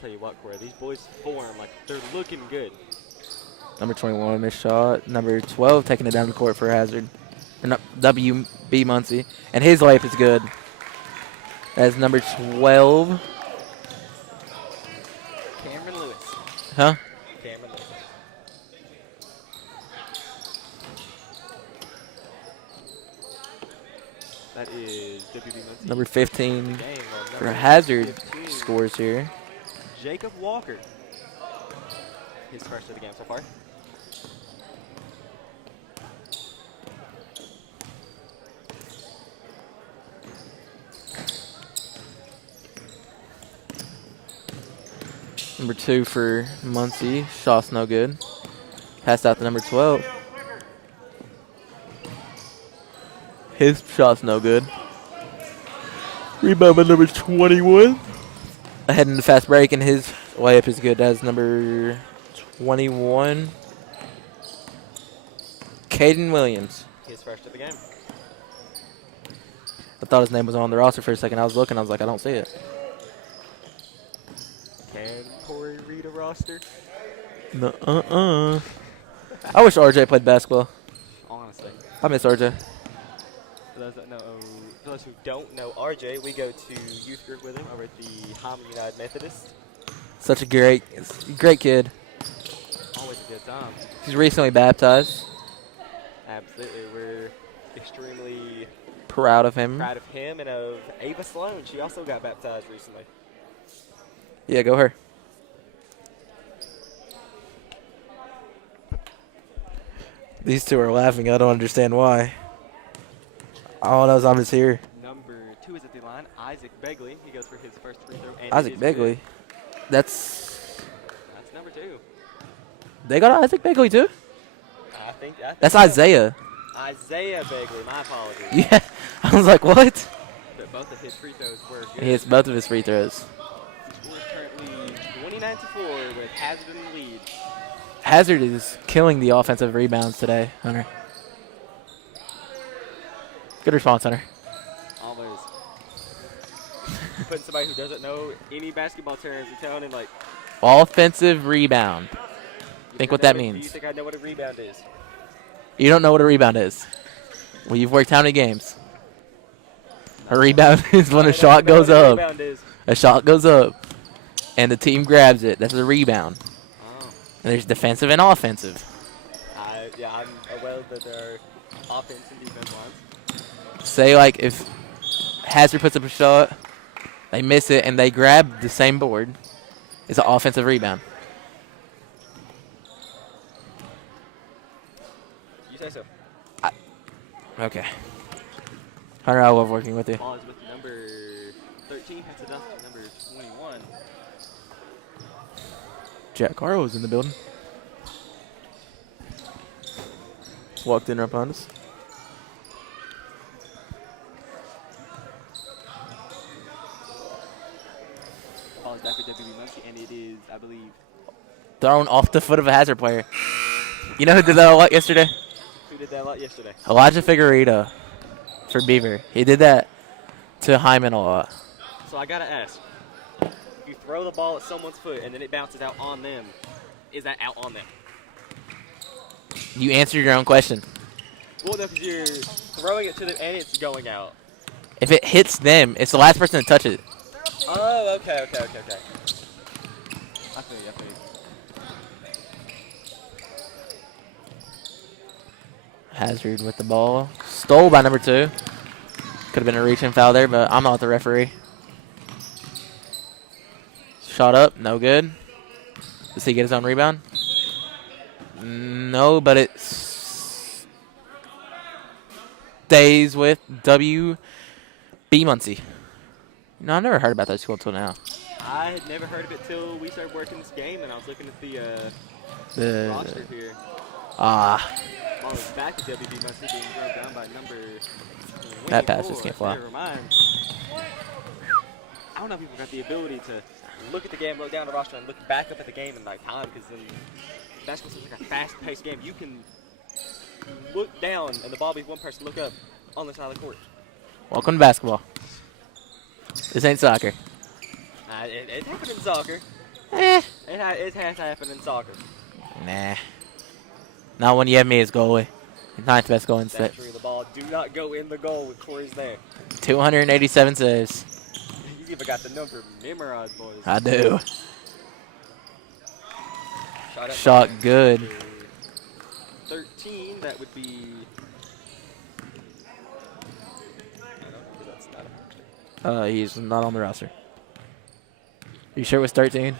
Tell you what, Corey, these boys form like they're looking good. Number 21 missed shot. Number 12 taking it down the court for Hazard. Or no, WB Muncy. And his layup is good. As number 12. Cameron Lewis. Huh? Cameron Lewis. That is WB Muncy. Number 15 for Number Hazard 15. scores here. Jacob Walker. His first of the game so far. Number 2 for Muncy. Shot's no good. Passed out to number 12. His shot's no good. Rebound by number 21. Ahead in the fast break, and his layup is good as number 21. Caden Williams. His first of the game. I thought his name was on the roster for a second. I was looking. I was like, I don't see it. Can Corey read a roster? No, I wish RJ played basketball. Honestly. I miss RJ. For those who don't know RJ, we go to youth group with him over at the Hyman United Methodist. Such a great kid. Always a good time. He's recently baptized. Absolutely. We're extremely Proud of him. Proud of him and of Ava Sloan. She also got baptized recently. Yeah, go her. These two are laughing. I don't understand why. All knows I'm just here. Number 2 is at the line, Isaac Begley. He goes for his first free throw. And Isaac Begley. good. That's number 2. They got Isaac Begley too? I think That's so. Isaiah. Isaiah Begley. My apologies. Yeah. I was like, what? But both of his free throws were good. He hits both of his free throws. The score is currently 29-4 with Hazard in the lead. Hazard is killing the offensive rebounds today, Hunter. Good response, Hunter. Almost. Putting somebody who doesn't know any basketball terms and telling him, like, Offensive rebound. Think what that Do you means. think I know what a rebound is? You don't know what a rebound is. Well, you've worked how many games? A rebound is when a shot goes up. A shot goes up, and the team grabs it. That's a rebound. And there's defensive and offensive. Yeah, I'm aware that there are offense and defense lines. Say, like, if Hazard puts up a shot, they miss it, and they grab the same board, it's an offensive rebound. You say so. Okay. Hunter, I love working with you. Ball is with number 13, passes it off to number 21. Jack Carl was in the building. Walked in right behind us. Ball is back for WB Muncy, and it is, I believe, Thrown off the foot of a Hazard player. You know who did that a lot yesterday? who did that a lot yesterday? Elijah Figueredo for Beaver. He did that to Hyman a lot. So I gotta ask, you throw the ball at someone's foot and then it bounces out on them. Is that out on them? You answered your own question. Well, no, because you're throwing it to them and it's going out. If it hits them, it's the last person to touch it. Oh, okay. I feel you. Hazard with the ball. Stole by number 2. Could have been a reach-in foul there, but I'm not the referee. Shot up, no good. Does he get his own rebound? No, but it stays with WB Muncy. No, I never heard about that school until now. I had never heard of it till we started working this game, and I was looking at the roster here. Ball is back to WB Muncy being drilled down by number 24. That pass just can't fly. Never mind. I don't know if people got the ability to look at the game, look down the roster, and look back up at the game in like time, because then basketball seems like a fast-paced game. You can look down, and the ball be one person, look up on the side of the court. Welcome to basketball. This ain't soccer. It happened in soccer. Eh. It has happened in soccer. Nah. Not when you have me as goalie. Ninth best goal in the That's true. The ball do not go in the goal when Corey's there. 287 saves. You even got the number memorized, boys. I do. Shot good. 13, that would be... He's not on the roster. You sure it was 13?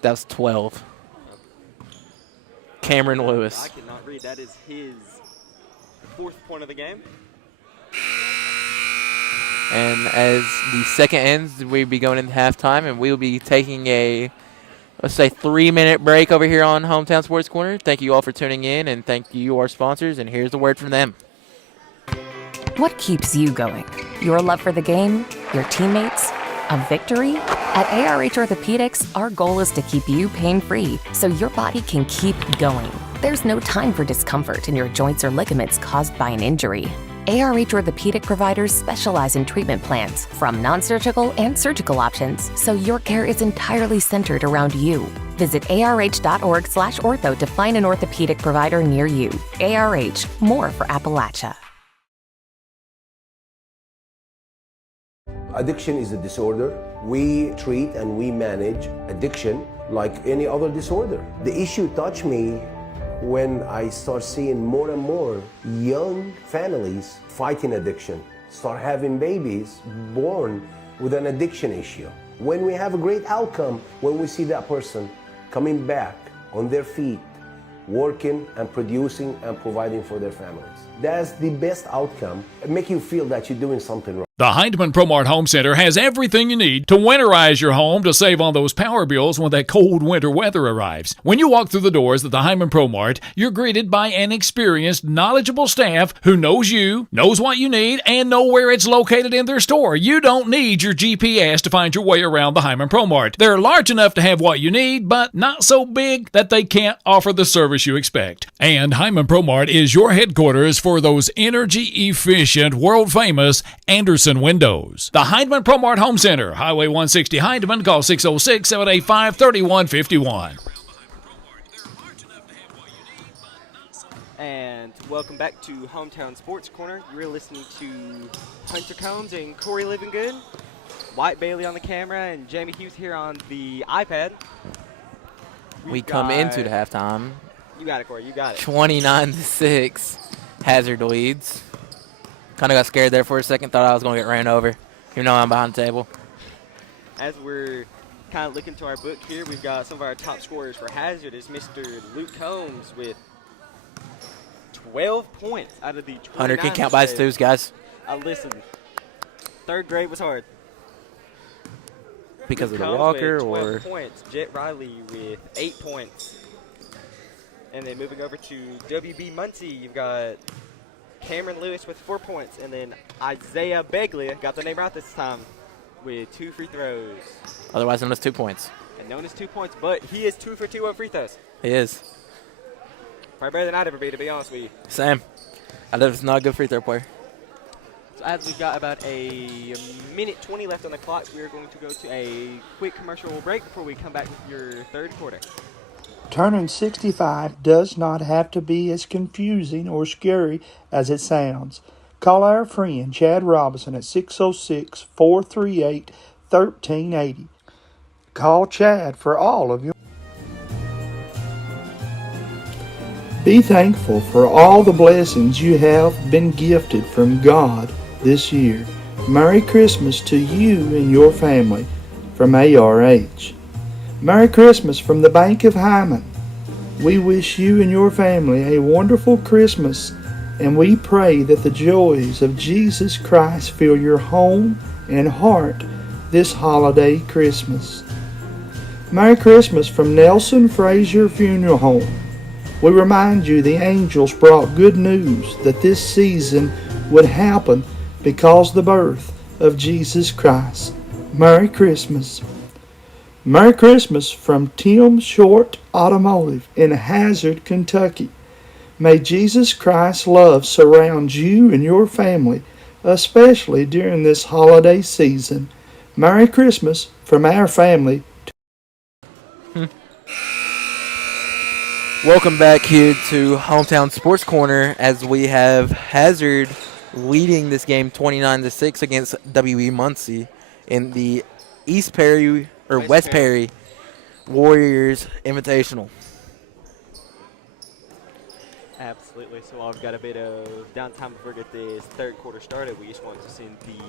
That was 12. Cameron Lewis. I cannot read. That is his 4th point of the game. And as the second ends, we'll be going into halftime, and we'll be taking a, let's say, 3-minute break over here on Hometown Sports Corner. Thank you all for tuning in, and thank you, our sponsors, and here's the word from them. What keeps you going? Your love for the game? Your teammates? A victory? At ARH Orthopedics, our goal is to keep you pain-free so your body can keep going. There's no time for discomfort in your joints or ligaments caused by an injury. ARH Orthopedic providers specialize in treatment plans, from non-surgical and surgical options, so your care is entirely centered around you. Visit arh.org/ortho to find an orthopedic provider near you. ARH, more for Appalachia. Addiction is a disorder. We treat and we manage addiction like any other disorder. The issue touched me when I start seeing more and more young families fighting addiction, start having babies born with an addiction issue. When we have a great outcome, when we see that person coming back on their feet, working and producing and providing for their families. That's the best outcome. It makes you feel that you're doing something right. The Heidemann ProMart Home Center has everything you need to winterize your home to save on those power bills when that cold winter weather arrives. When you walk through the doors at the Heidemann ProMart, you're greeted by an experienced, knowledgeable staff who knows you, knows what you need, and know where it's located in their store. You don't need your GPS to find your way around the Heidemann ProMart. They're large enough to have what you need, but not so big that they can't offer the service you expect. And Heidemann ProMart is your headquarters for those energy-efficient, world-famous Anderson windows. The Heidemann ProMart Home Center, Highway 160 Heidemann, call 606-785-3151. And welcome back to Hometown Sports Corner. You're listening to Hunter Combs and Corey Livingood, White Bailey on the camera, and Jamie Hughes here on the iPad. We come into the halftime. You got it, Corey. You got it. 29-6. Hazard leads. Kind of got scared there for a second. Thought I was going to get ran over. Even though I'm behind the table. As we're kind of looking to our book here, we've got some of our top scorers for Hazard is Mr. Luke Combs with 12 points out of the 29. Hunter can count by his twos, guys. Listen, 3rd grade was hard. Because Luke of the Combs walker with 12 or? points. Jet Riley with 8 points. And then moving over to WB Muncy, you've got Cameron Lewis with 4 points. And then Isaiah Begley, got the name right this time, with 2 free throws. Otherwise known as 2 points. And known as 2 points, but he is 2 for 2 on free throws. He is. Probably better than I'd ever be, to be honest with you. Same. I was not a good free throw player. So as we've got about a minute 20 left on the clock, we are going to go to a quick commercial break before we come back with your 3rd quarter. Turning 65 does not have to be as confusing or scary as it sounds. Call our friend Chad Robinson at 606-438-1380. Call Chad for all of your... Be thankful for all the blessings you have been gifted from God this year. Merry Christmas to you and your family. from ARH. Merry Christmas from the Bank of Hyman. We wish you and your family a wonderful Christmas, and we pray that the joys of Jesus Christ fill your home and heart this holiday Christmas. Merry Christmas from Nelson Frazier Funeral Home. We remind you the angels brought good news that this season would happen because of the birth of Jesus Christ. Merry Christmas. Merry Christmas from Tim Short Automotive in Hazard, Kentucky. May Jesus Christ's love surround you and your family, especially during this holiday season. Merry Christmas from our family. Welcome back here to Hometown Sports Corner as we have Hazard leading this game 29-6 against WE Muncy in the West Perry Warriors Invitational. Absolutely. So I've got a bit of downtime before we get this third quarter started. We just want to send the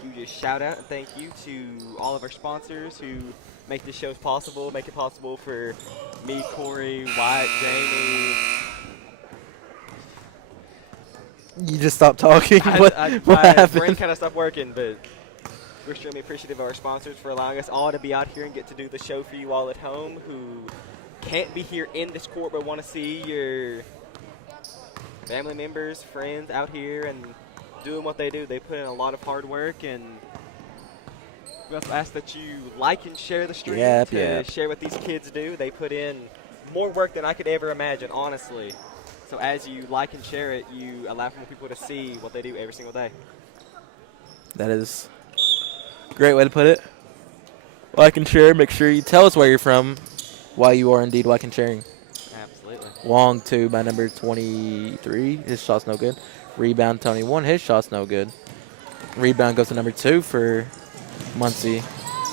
hugest shout out and thank you to all of our sponsors who make this show possible, make it possible for me, Corey, Wyatt, Jamie. You just stopped talking? What my happened? brain kind of stopped working, but we're extremely appreciative of our sponsors for allowing us all to be out here and get to do the show for you all at home who can't be here in this court but want to see your family members, friends out here and doing what they do. They put in a lot of hard work, and we also ask that you like and share the stream to share what these kids do. They put in more work than I could ever imagine, honestly. So as you like and share it, you allow for more people to see what they do every single day. That is a great way to put it. Like and share. Make sure you tell us where you're from, why you are indeed like and sharing. Absolutely. Long two by number 23. His shot's no good. Rebound, Tony 1. His shot's no good. Rebound goes to number 2 for Muncy.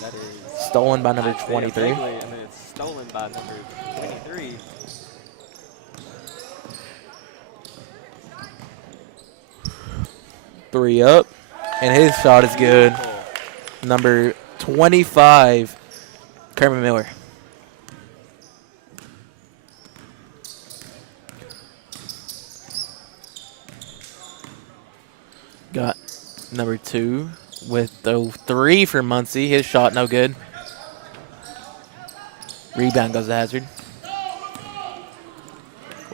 That is stolen by number 23. And then it's stolen by number 23. Three up. And his shot is good. Number 25, Kermit Miller. Got number 2 with the 3 for Muncy. His shot no good. Rebound goes to Hazard.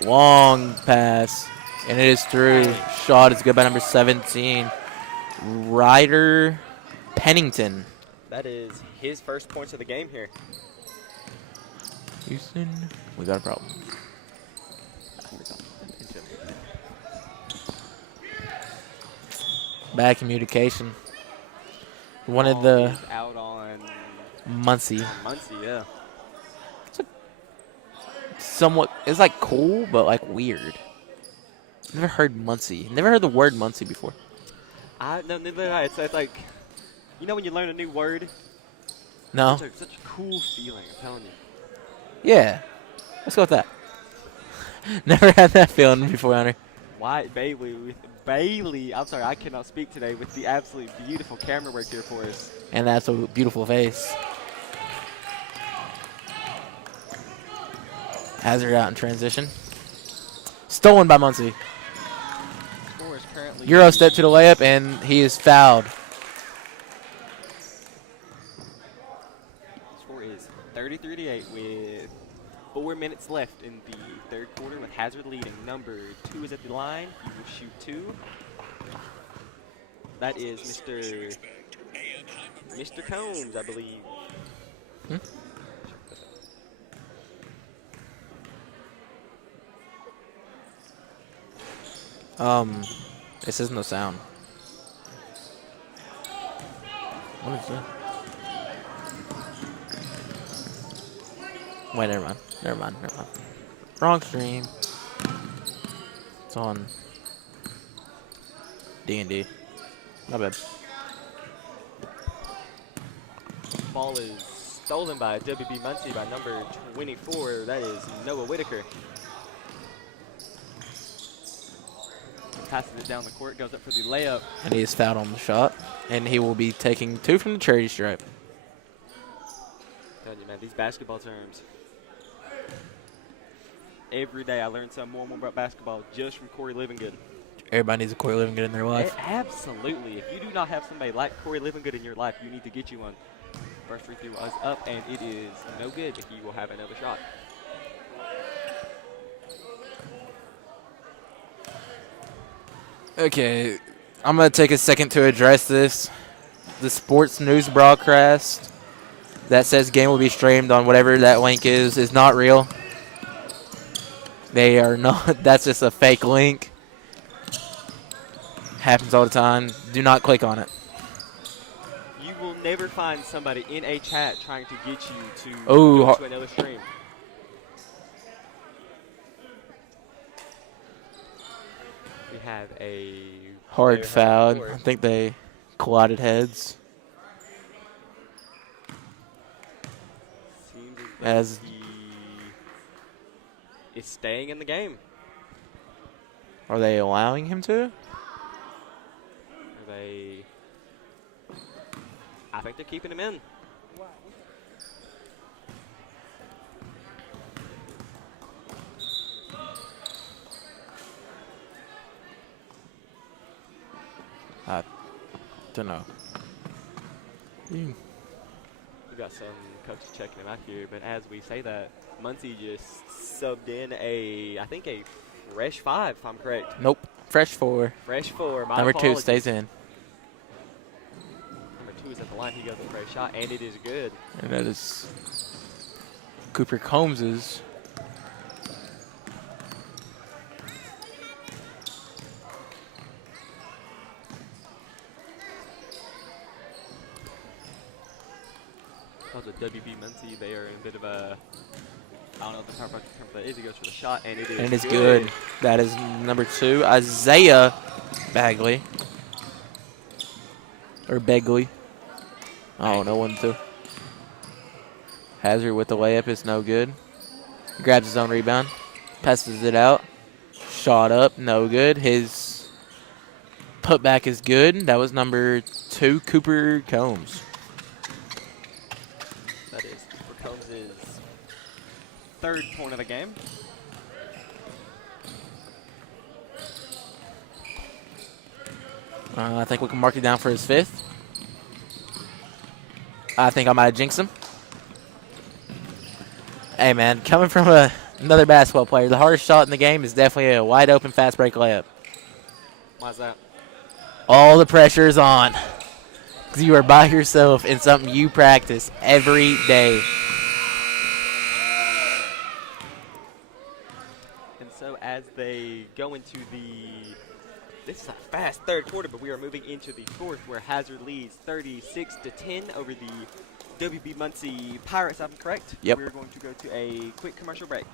Long pass. And it is through. Shot is good by number 17, Ryder Pennington. That is his first points of the game here. Houston, we got a problem. Bad communication. Wanted the out on Muncy. Muncy, yeah. Somewhat, it's like cool, but like weird. Never heard Muncy. Never heard the word Muncy before. No, neither did I. It's like, you know when you learn a new word? No. Such a cool feeling, I'm telling you. Yeah. Let's go with that. Never had that feeling before, Hunter. Wyatt Bailey, I'm sorry, I cannot speak today, with the absolutely beautiful camera work here for us. And that's a beautiful face. Hazard out in transition. Stolen by Muncy. Score is currently Euro step to the layup, and he is fouled. Score is 33-8 with 4 minutes left in the third quarter with Hazard leading. Number 2 is at the line. He will shoot 2. That is Mr. Combs, I believe. This is no sound. What is that? Wait, never mind. Wrong stream. It's on D&D. My bad. Ball is stolen by WB Muncy by number 24. That is Noah Whitaker. Passes it down the court, goes up for the layup. And he is fouled on the shot. And he will be taking 2 from the charity stripe. telling you, man, these basketball terms. Every day I learn something more and more about basketball just from Corey Livingood. Everybody needs a Corey Livingood in their life. Absolutely. If you do not have somebody like Corey Livingood in your life, you need to get you one. First free throw is up, and it is no good. He will have another shot. Okay, I'm going to take a second to address this. The sports news broadcast that says game will be streamed on whatever that link is not real. They are not. That's just a fake link. Happens all the time. Do not click on it. You will never find somebody in a chat trying to get you to go to another stream. We have a hard foul. I think they collided heads. Seems as he is staying in the game. Are they allowing him to? I think they're keeping him in. I don't know. We got some coaches checking him out here, but as we say that, Muncy just subbed in I think a fresh 5, if I'm correct. Nope, fresh 4. Fresh 4. My Number apologies. 2 stays in. Number 2 is at the line. He goes for a shot, and it is good. And that is Cooper Combs's. With WB Muncy, they are in a bit of a, I don't know what the term for that is. He goes for the shot, and it is And it's good. That is number 2, Isaiah Bagley. Or Begley. I don't know, 1, 2. Hazard with the layup is no good. Grabs his own rebound. Passes it out. Shot up, no good. His putback is good. That was number 2, Cooper Combs. That is Cooper Combs' 3rd point of the game. I think we can mark it down for his 5th. I think I might have jinxed him. Hey, man, coming from another basketball player, the hardest shot in the game is definitely a wide-open fast break layup. Why's that? All the pressure is on because you are by yourself in something you practice every day. And so as they go into this is a fast 3rd quarter, but we are moving into the 4th where Hazard leads 36-10 over the WB Muncy Pirates, I'm correct? Yep. We're going to go to a quick commercial break.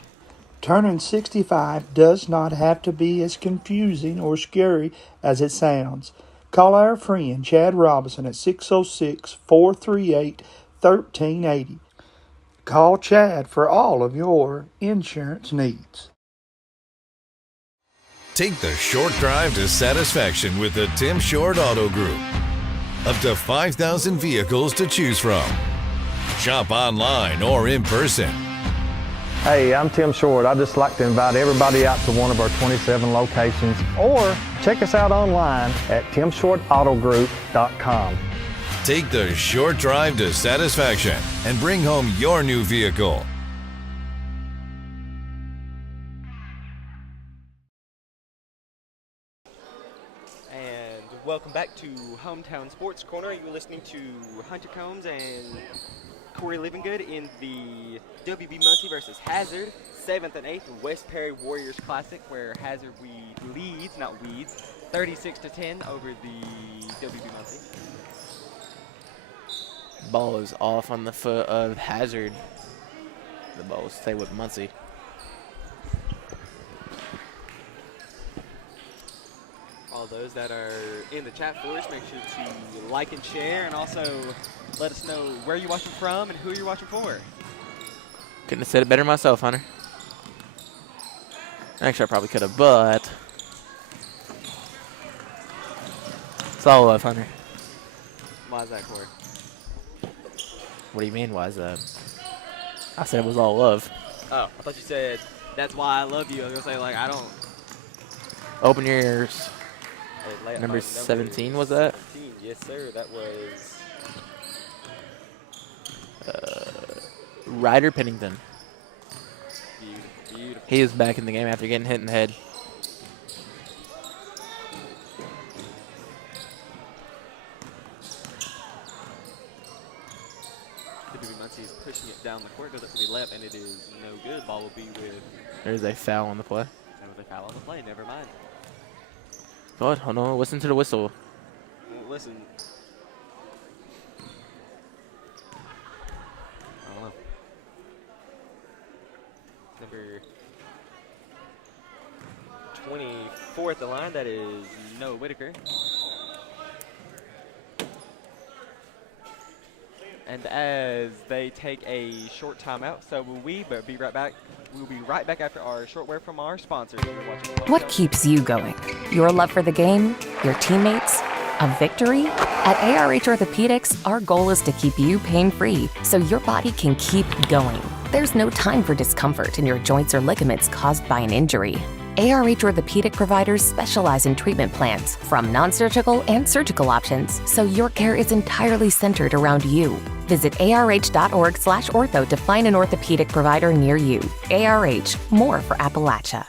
Turning 65 does not have to be as confusing or scary as it sounds. Call our friend Chad Robinson at 606-438-1380. Call Chad for all of your insurance needs. Take the short drive to satisfaction with the Tim Short Auto Group. Up to 5,000 vehicles to choose from. Shop online or in person. Hey, I'm Tim Short. I'd just like to invite everybody out to one of our 27 locations, or check us out online at timshortautogroup.com. Take the short drive to satisfaction and bring home your new vehicle. And welcome back to Hometown Sports Corner. You're listening to Hunter Combs and Corey Livingood in the WB Muncy versus Hazard 7th and 8th West Perry Warriors Classic, where Hazard leads 36-10 over the WB Muncy. Ball is off on the foot of Hazard. The ball will stay with Muncy. All those that are in the chat for us, make sure to like and share, and also let us know where you're watching from and who you're watching for. Couldn't have said it better myself, Hunter. Actually, I probably could have, but it's all love, Hunter. Why is that, Corey? What do you mean, why is that? I said it was all love. Oh, I thought you said that's why I love you. I was gonna say like I don't. Open your ears. Hey, Number 17 was that? 17, yes, sir. That was. Ryder Pennington. Beautiful, beautiful. He is back in the game after getting hit in the head. Muncy is pushing it down the court, goes up to the left, and it is no good. Ball will be with. There's a foul on the play. There was a foul on the play. Never mind. What? Hold on. Listen to the whistle. Well, listen. I don't know. Number 24 at the line. That is Noah Whitaker. And as they take a short timeout, so will we, but be right back. We'll be right back after our short word from our sponsors. What keeps you going? Your love for the game? Your teammates? A victory? At ARH Orthopedics, our goal is to keep you pain-free so your body can keep going. There's no time for discomfort in your joints or ligaments caused by an injury. ARH Orthopedic providers specialize in treatment plans, from non-surgical and surgical options, so your care is entirely centered around you. Visit arh.org/ortho to find an orthopedic provider near you. ARH, more for Appalachia.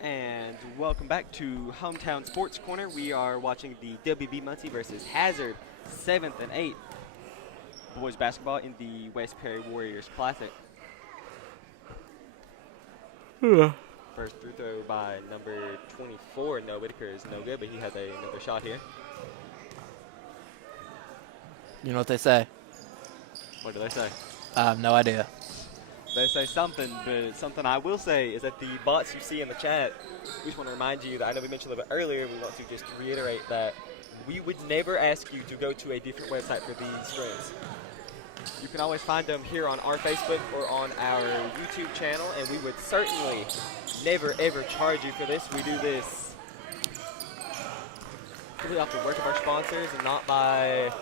And welcome back to Hometown Sports Corner. We are watching the WB Muncy versus Hazard 7th and 8th boys basketball in the West Perry Warriors Classic. First through throw by number 24, Noah Whitaker, is no good, but he has another shot here. You know what they say? What do they say? I have no idea. They say something, but something I will say is that the bots you see in the chat, we just want to remind you that I know we mentioned a little bit earlier, we want to just reiterate that we would never ask you to go to a different website for these streams. You can always find them here on our Facebook or on our YouTube channel, and we would certainly never ever charge you for this. We do this really off the work of our sponsors and not by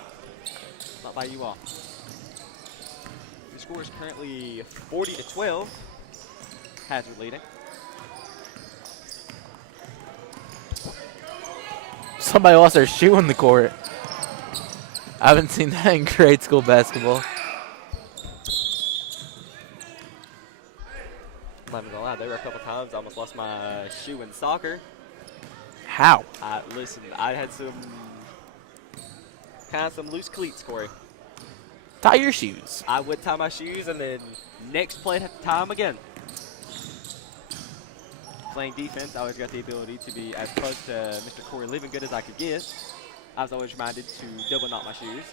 you all. The score is currently 40-12. Hazard leading. Somebody lost their shoe in the court. I haven't seen that in grade school basketball. I'm not even gonna lie, there were a couple times I almost lost my shoe in soccer. How? Listen, I had some loose cleats, Corey. Tie your shoes. I would tie my shoes, and then next play I'd have to tie them again. Playing defense, I always got the ability to be as close to Mr. Corey Livingood as I could get. I was always reminded to double knot my shoes.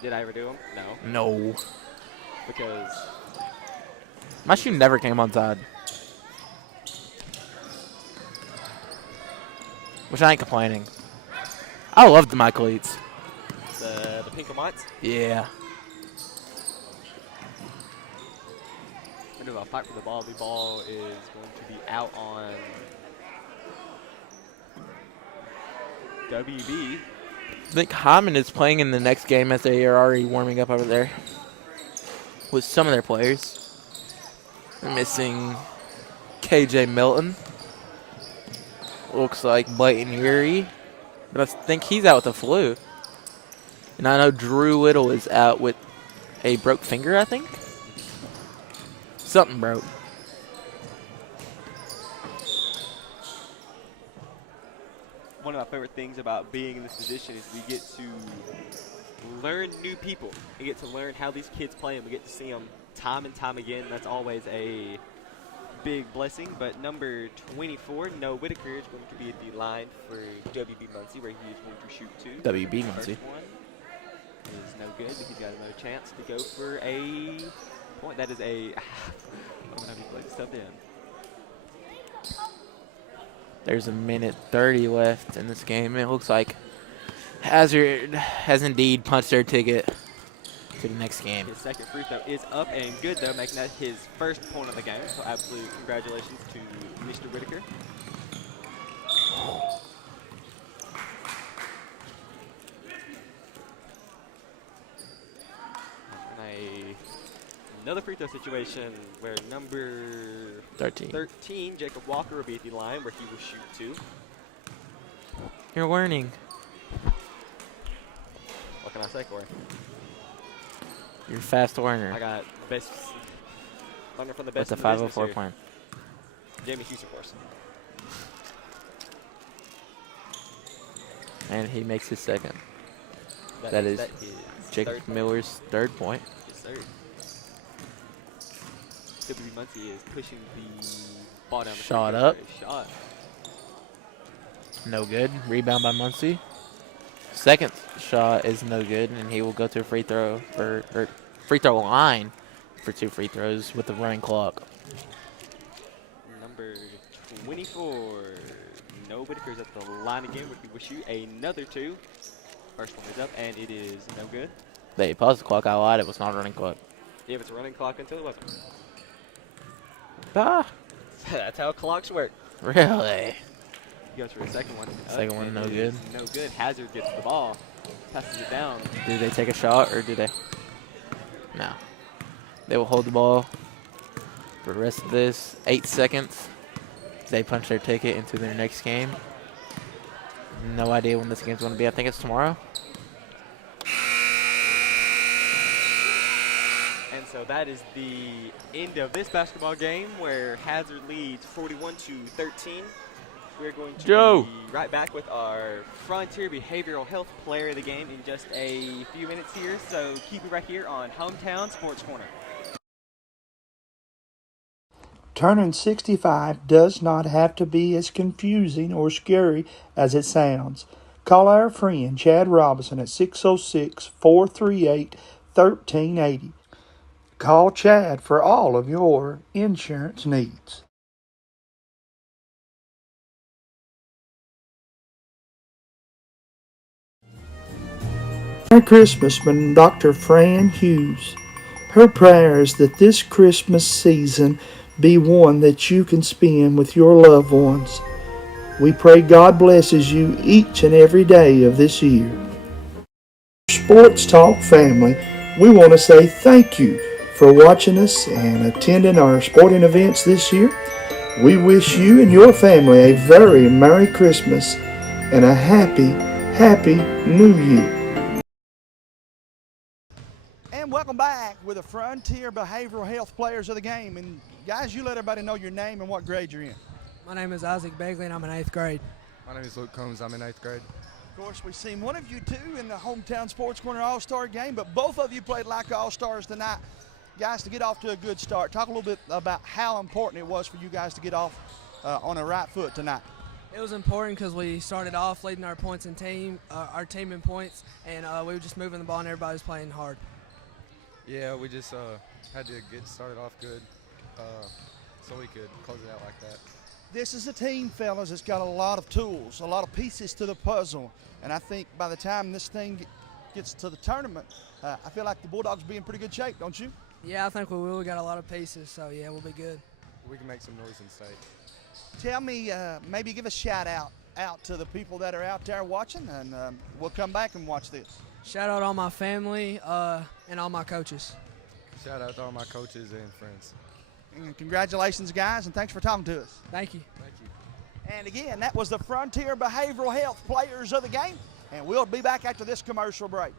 Did I ever do them? No. No. Because my shoe never came untied. Which I ain't complaining. I loved my cleats. The pink and whites? Yeah. I'll fight for the ball. The ball is going to be out on WB. I think Hyman is playing in the next game as they are already warming up over there with some of their players. They're missing KJ Milton. Looks like Blayton Erie, but I think he's out with the flu. And I know Drew Little is out with a broke finger, I think. Something broke. One of my favorite things about being in this position is we get to learn new people. We get to learn how these kids play, and we get to see them time and time again. That's always a big blessing. But number 24, Noah Whitaker, is going to be at the line for WB Muncy, where he is going to shoot two. WB Muncy. First one is no good, but he's got another chance to go for a point. That is a I'm going to have to play this stuff in. There's a minute 30 left in this game. It looks like Hazard has indeed punched their ticket to the next game. His second free throw is up and good, though, making that his first point of the game. So absolute congratulations to Mr. Whitaker. And a another free throw situation where number 13, Jacob Walker, will be at the line where he will shoot 2. You're learning. What can I say, Corey? You're a fast learner. I got best learner from the best. With the in the 504 business plan. Jamie Houston, of course. And he makes his second. That That is is Jacob Miller's third point. Yes, sir. W. Muncy is pushing the ball down the Shot free throw up. for a shot. No good. Rebound by Muncy. Second shot is no good, and he will go to a free throw free throw line for 2 free throws with the running clock. Number 24, no Whitaker's at the line again, where he will shoot another 2. First one is up, and it is no good. They paused the clock. I lied. It was not a running clock. Yeah, if it's a running clock until the weapon. Ah. That's how clocks work. Really? He goes for the second one. Second one, no good. No good. Hazard gets the ball, passes it down. Do they take a shot or do they? No. They will hold the ball for the rest of this. 8 seconds. They punch their ticket into their next game. No idea when this game's going to be. I think it's tomorrow. And so that is the end of this basketball game where Hazard leads 41-13. We're going to be right back with our Frontier Behavioral Health Player of the Game in just a few minutes here. So keep it right here on Hometown Sports Corner. Turning 65 does not have to be as confusing or scary as it sounds. Call our friend Chad Robinson at 606-438-1380. Call Chad for all of your insurance needs. Merry Christmas from Dr. Fran Hughes. Her prayer is that this Christmas season be one that you can spend with your loved ones. We pray God blesses you each and every day of this year. Sports Talk family, we want to say thank you for watching us and attending our sporting events this year. We wish you and your family a very Merry Christmas and a happy, happy New Year. And welcome back with the Frontier Behavioral Health Players of the Game. And guys, you let everybody know your name and what grade you're in. My name is Isaac Begley and I'm in 8th grade. My name is Luke Combs. I'm in 8th grade. Of course, we've seen one of you two in the Hometown Sports Corner All-Star game, but both of you played like All-Stars tonight. Guys, to get off to a good start, talk a little bit about how important it was for you guys to get off on a right foot tonight. It was important because we started off leading our points and our team in points, and we were just moving the ball and everybody was playing hard. Yeah, we just had to get started off good so we could close it out like that. This is a team, fellas, that's got a lot of tools, a lot of pieces to the puzzle, and I think by the time this thing gets to the tournament, I feel like the Bulldogs will be in pretty good shape, don't you? Yeah, I think we will. We got a lot of pieces, so yeah, we'll be good. We can make some noise in state. Tell me, maybe give a shout out to the people that are out there watching, and we'll come back and watch this. Shout out all my family and all my coaches. Shout out to all my coaches and friends. And congratulations, guys, and thanks for talking to us. Thank you. Thank you. And again, that was the Frontier Behavioral Health Players of the Game, and we'll be back after this commercial break.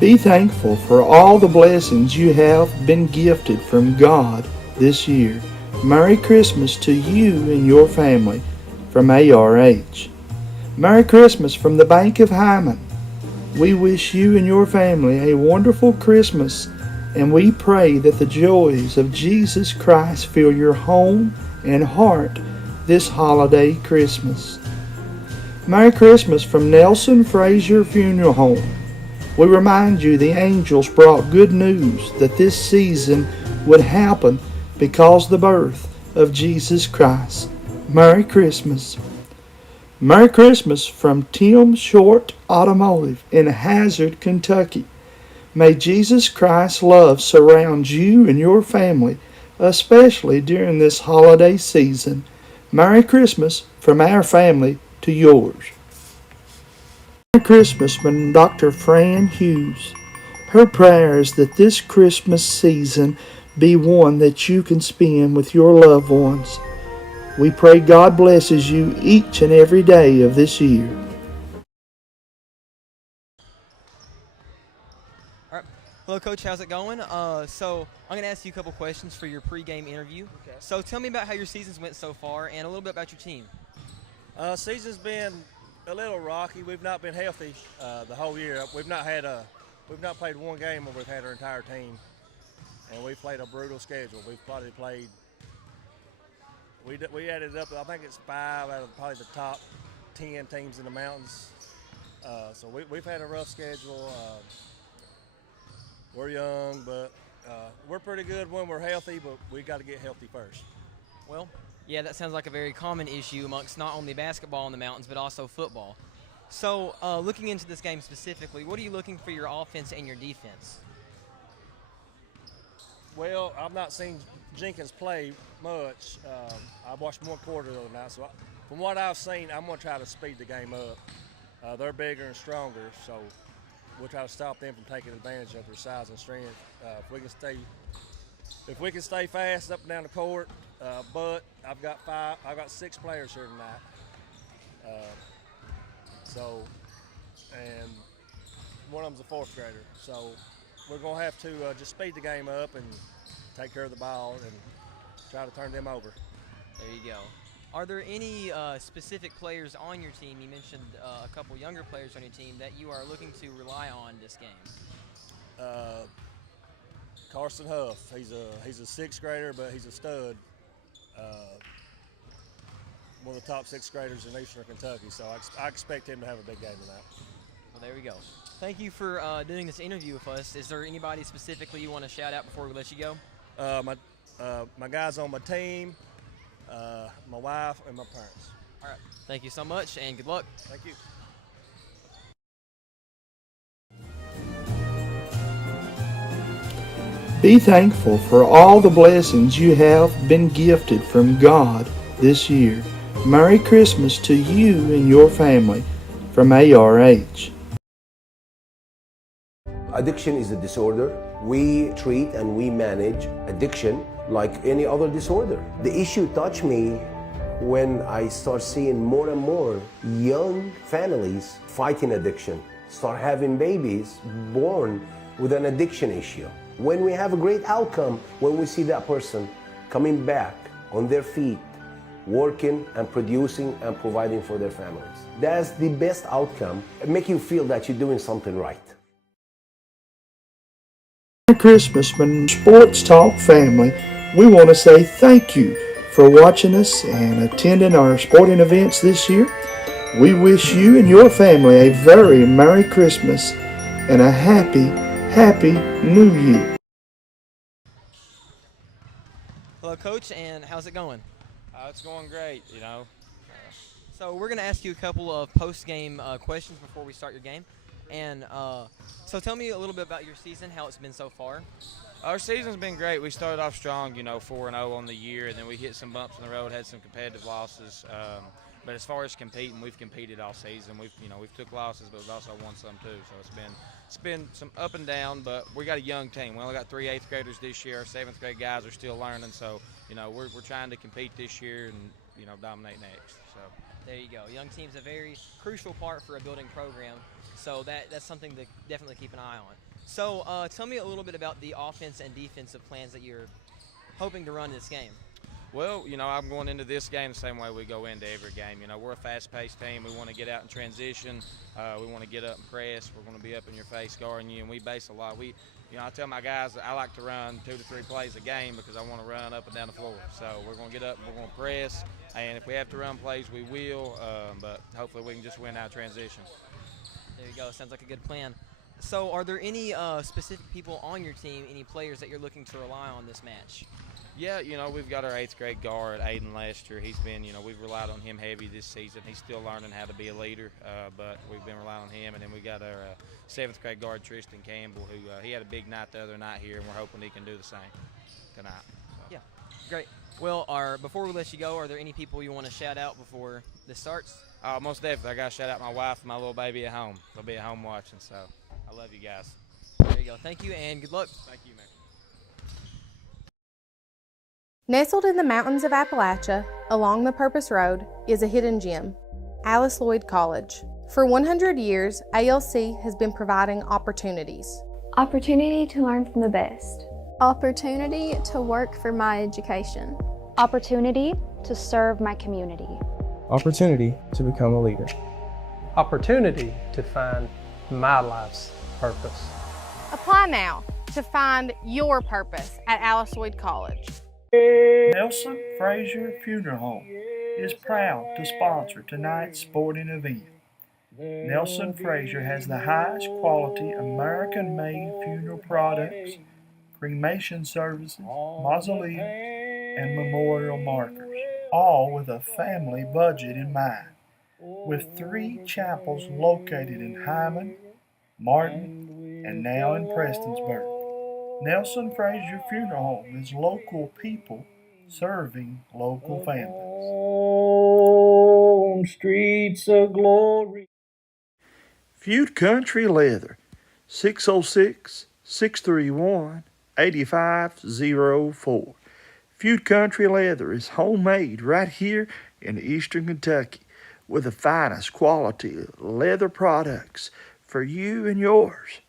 Be thankful for all the blessings you have been gifted from God this year. Merry Christmas to you and your family from ARH. Merry Christmas from the Bank of Hyman. We wish you and your family a wonderful Christmas, and we pray that the joys of Jesus Christ fill your home and heart this holiday Christmas. Merry Christmas from Nelson Frazier Funeral Home. We remind you the angels brought good news that this season would happen because of the birth of Jesus Christ. Merry Christmas. Merry Christmas from Tim Short Automotive in Hazard, Kentucky. May Jesus Christ's love surround you and your family, especially during this holiday season. Merry Christmas from our family to yours. Merry Christmas from Dr. Fran Hughes. Her prayer is that this Christmas season be one that you can spend with your loved ones. We pray God blesses you each and every day of this year. All right. Hello, Coach. How's it going? So I'm going to ask you a couple questions for your pregame interview. Okay. So tell me about how your season's went so far and a little bit about your team. Season's been a little rocky. We've not been healthy the whole year. We've not played one game where we've had our entire team, and we've played a brutal schedule. We've probably played. We added up. I think it's 5 out of probably the top 10 teams in the mountains. So we've had a rough schedule. We're young, but we're pretty good when we're healthy. But we got to get healthy first. Well, yeah, that sounds like a very common issue amongst not only basketball in the mountains but also football. So looking into this game specifically, what are you looking for your offense and your defense? Well, I've not seen Jenkins play much. I watched one quarter the other night, so from what I've seen, I'm going to try to speed the game up. They're bigger and stronger, so we'll try to stop them from taking advantage of their size and strength. If we can stay fast up and down the court, but I've got 6 players here tonight. And one of them's a 4th grader. So we're going to have to just speed the game up and take care of the ball and try to turn them over. There you go. Are there any specific players on your team? You mentioned a couple younger players on your team that you are looking to rely on this game. Carson Huff, he's a 6th grader, but he's a stud. One of the top 6th graders in Eastern Kentucky, so I expect him to have a big game tonight. Well, there we go. Thank you for doing this interview with us. Is there anybody specifically you want to shout out before we let you go? My guys on my team, my wife, and my parents. All right. Thank you so much, and good luck. Thank you. Be thankful for all the blessings you have been gifted from God this year. Merry Christmas to you and your family from ARH. Addiction is a disorder. We treat and we manage addiction like any other disorder. The issue touched me when I start seeing more and more young families fighting addiction, start having babies born with an addiction issue. When we have a great outcome, when we see that person coming back on their feet, working and producing and providing for their families. That's the best outcome. It makes you feel that you're doing something right. Merry Christmas from Sports Talk family. We want to say thank you for watching us and attending our sporting events this year. We wish you and your family a very Merry Christmas and a Happy New Year. Hello, Coach, and how's it going? It's going great, you know. So we're going to ask you a couple of post-game questions before we start your game. And so tell me a little bit about your season, how it's been so far. Our season's been great. We started off strong, you know, 4-0 on the year, and then we hit some bumps in the road, had some competitive losses. But as far as competing, we've competed all season. We've took losses, but we've also won some too. So it's been some up and down, but we got a young team. We only got 3 8th graders this year. Our 7th grade guys are still learning, so you know we're trying to compete this year and dominate next. So there you go. Young team's a very crucial part for a building program, so that's something to definitely keep an eye on. So tell me a little bit about the offense and defensive plans that you're hoping to run in this game. Well, I'm going into this game the same way we go into every game. We're a fast-paced team. We want to get out and transition. We want to get up and press. We're going to be up in your face guarding you, and we base a lot. I tell my guys that I like to run 2 to 3 plays a game because I want to run up and down the floor. So we're going to get up and we're going to press, and if we have to run plays, we will. But hopefully we can just win out transition. There you go. Sounds like a good plan. So are there any specific people on your team, any players that you're looking to rely on this match? Yeah, we've got our 8th grade guard, Aiden Lester. He's been, we've relied on him heavy this season. He's still learning how to be a leader, but we've been relying on him. And then we got our 7th grade guard, Tristan Campbell, who he had a big night the other night here, and we're hoping he can do the same tonight. So. Yeah, great. Well, before we let you go, are there any people you want to shout out before this starts? Most definitely. I got to shout out my wife and my little baby at home. They'll be at home watching, so I love you guys. There you go. Thank you, and good luck. Thank you, man. Nestled in the mountains of Appalachia, along the Purpose Road, is a hidden gem, Alice Lloyd College. For 100 years, ALC has been providing opportunities. Opportunity to learn from the best. Opportunity to work for my education. Opportunity to serve my community. Opportunity to become a leader. Opportunity to find my life's purpose. Apply now to find your purpose at Alice Lloyd College. Nelson Frazier Funeral Home is proud to sponsor tonight's sporting event. Nelson Frazier has the highest quality American-made funeral products, cremation services, mausoleum, and memorial markers, all with a family budget in mind. With 3 chapels located in Hyman, Martin, and now in Prestonsburg, Nelson Frazier Funeral Home is local people serving local families. On streets of glory. Feud Country Leather, 606-631-8504. Feud Country Leather is homemade right here in eastern Kentucky with the finest quality leather products for you and yours.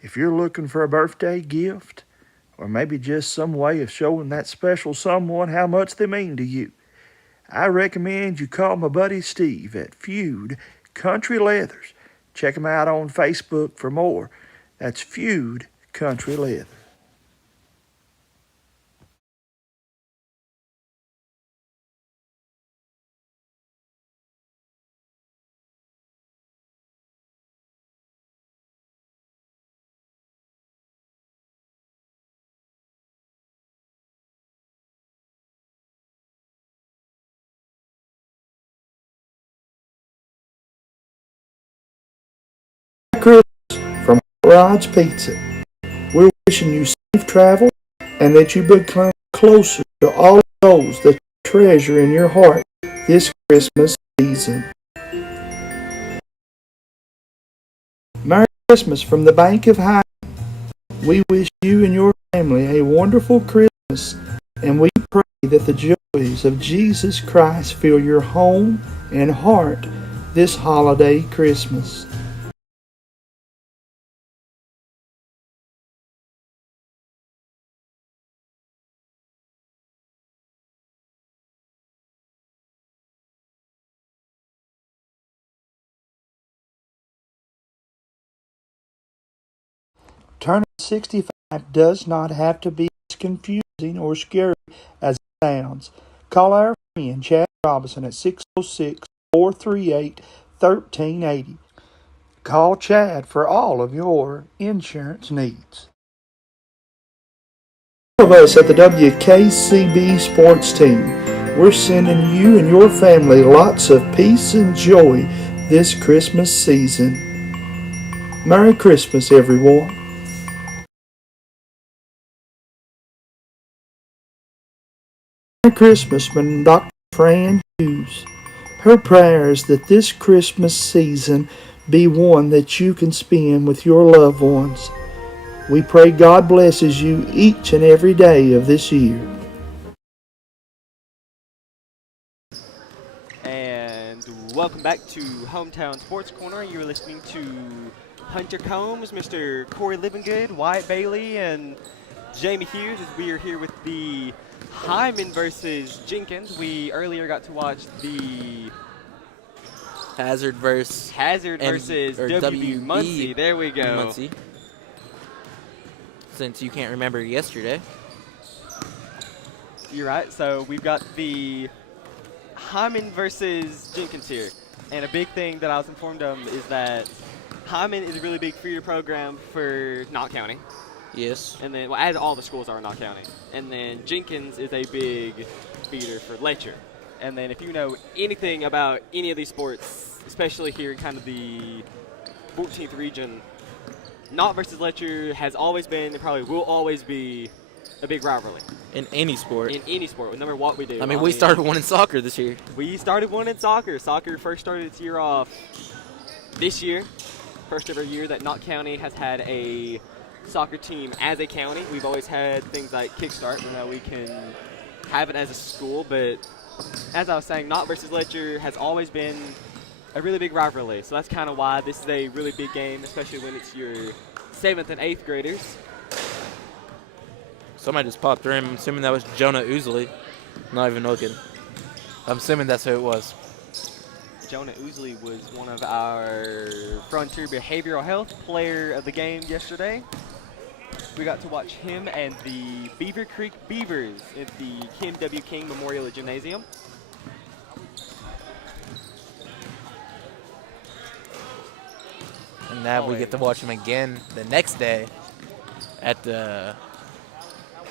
If you're looking for a birthday gift, or maybe just some way of showing that special someone how much they mean to you, I recommend you call my buddy Steve at Feud Country Leathers. Check him out on Facebook for more. That's Feud Country Leather. Chris from Rod's Pizza. We're wishing you safe travel and that you become closer to all those that you treasure in your heart this Christmas season. Merry Christmas from the Bank of Hyman. We wish you and your family a wonderful Christmas, and we pray that the joys of Jesus Christ fill your home and heart this holiday Christmas. Turning 65 does not have to be as confusing or scary as it sounds. Call our friend Chad Robinson at 606-438-1380. Call Chad for all of your insurance needs. All of us at the WKCB sports team, we're sending you and your family lots of peace and joy this Christmas season. Merry Christmas, everyone. Merry Christmas from Dr. Fran Hughes. Her prayer is that this Christmas season be one that you can spend with your loved ones. We pray God blesses you each and every day of this year. And welcome back to Hometown Sports Corner. You're listening to Hunter Combs, Mr. Corey Livingood, Wyatt Bailey, and Jamie Hughes as we are here with the Hyman versus Jenkins. We earlier got to watch the Hazard versus WB Muncy. There we go. Muncy. Since you can't remember yesterday. You're right. So we've got the Hyman versus Jenkins here. And a big thing that I was informed of is that Hyman is a really big feeder program for Knott County. Yes. And then, well, as all the schools are in Knott County. And then Jenkins is a big feeder for Letcher. And then if you know anything about any of these sports, especially here in kind of the 14th region, Knott versus Letcher has always been and probably will always be a big rivalry. In any sport. In any sport, no matter what we do. I mean, we started one in soccer this year. We started one in soccer. Soccer first started its year off this year. First ever year that Knott County has had a soccer team as a county. We've always had things like Kickstart, where now we can have it as a school. But as I was saying, Knott versus Letcher has always been a really big rivalry. So that's kind of why this is a really big game, especially when it's your 7th and 8th graders. Somebody just popped through him. I'm assuming that was Jonah Ousley. Not even looking. I'm assuming that's who it was. Jonah Ousley was one of our Frontier Behavioral Health player of the game yesterday. We got to watch him and the Beaver Creek Beavers at the Kim W. King Memorial Gymnasium. And now we get to watch him again the next day at the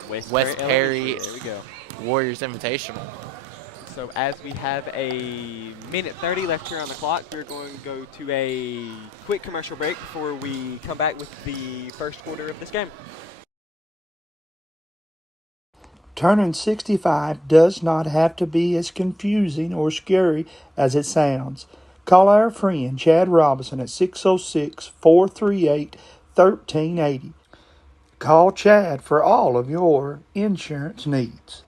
West Perry there we go. Warriors Invitational. So as we have a minute 30 left here on the clock, we're going to go to a quick commercial break before we come back with the first quarter of this game. Turning 65 does not have to be as confusing or scary as it sounds. Call our friend Chad Robinson at 606-438-1380. Call Chad for all of your insurance needs.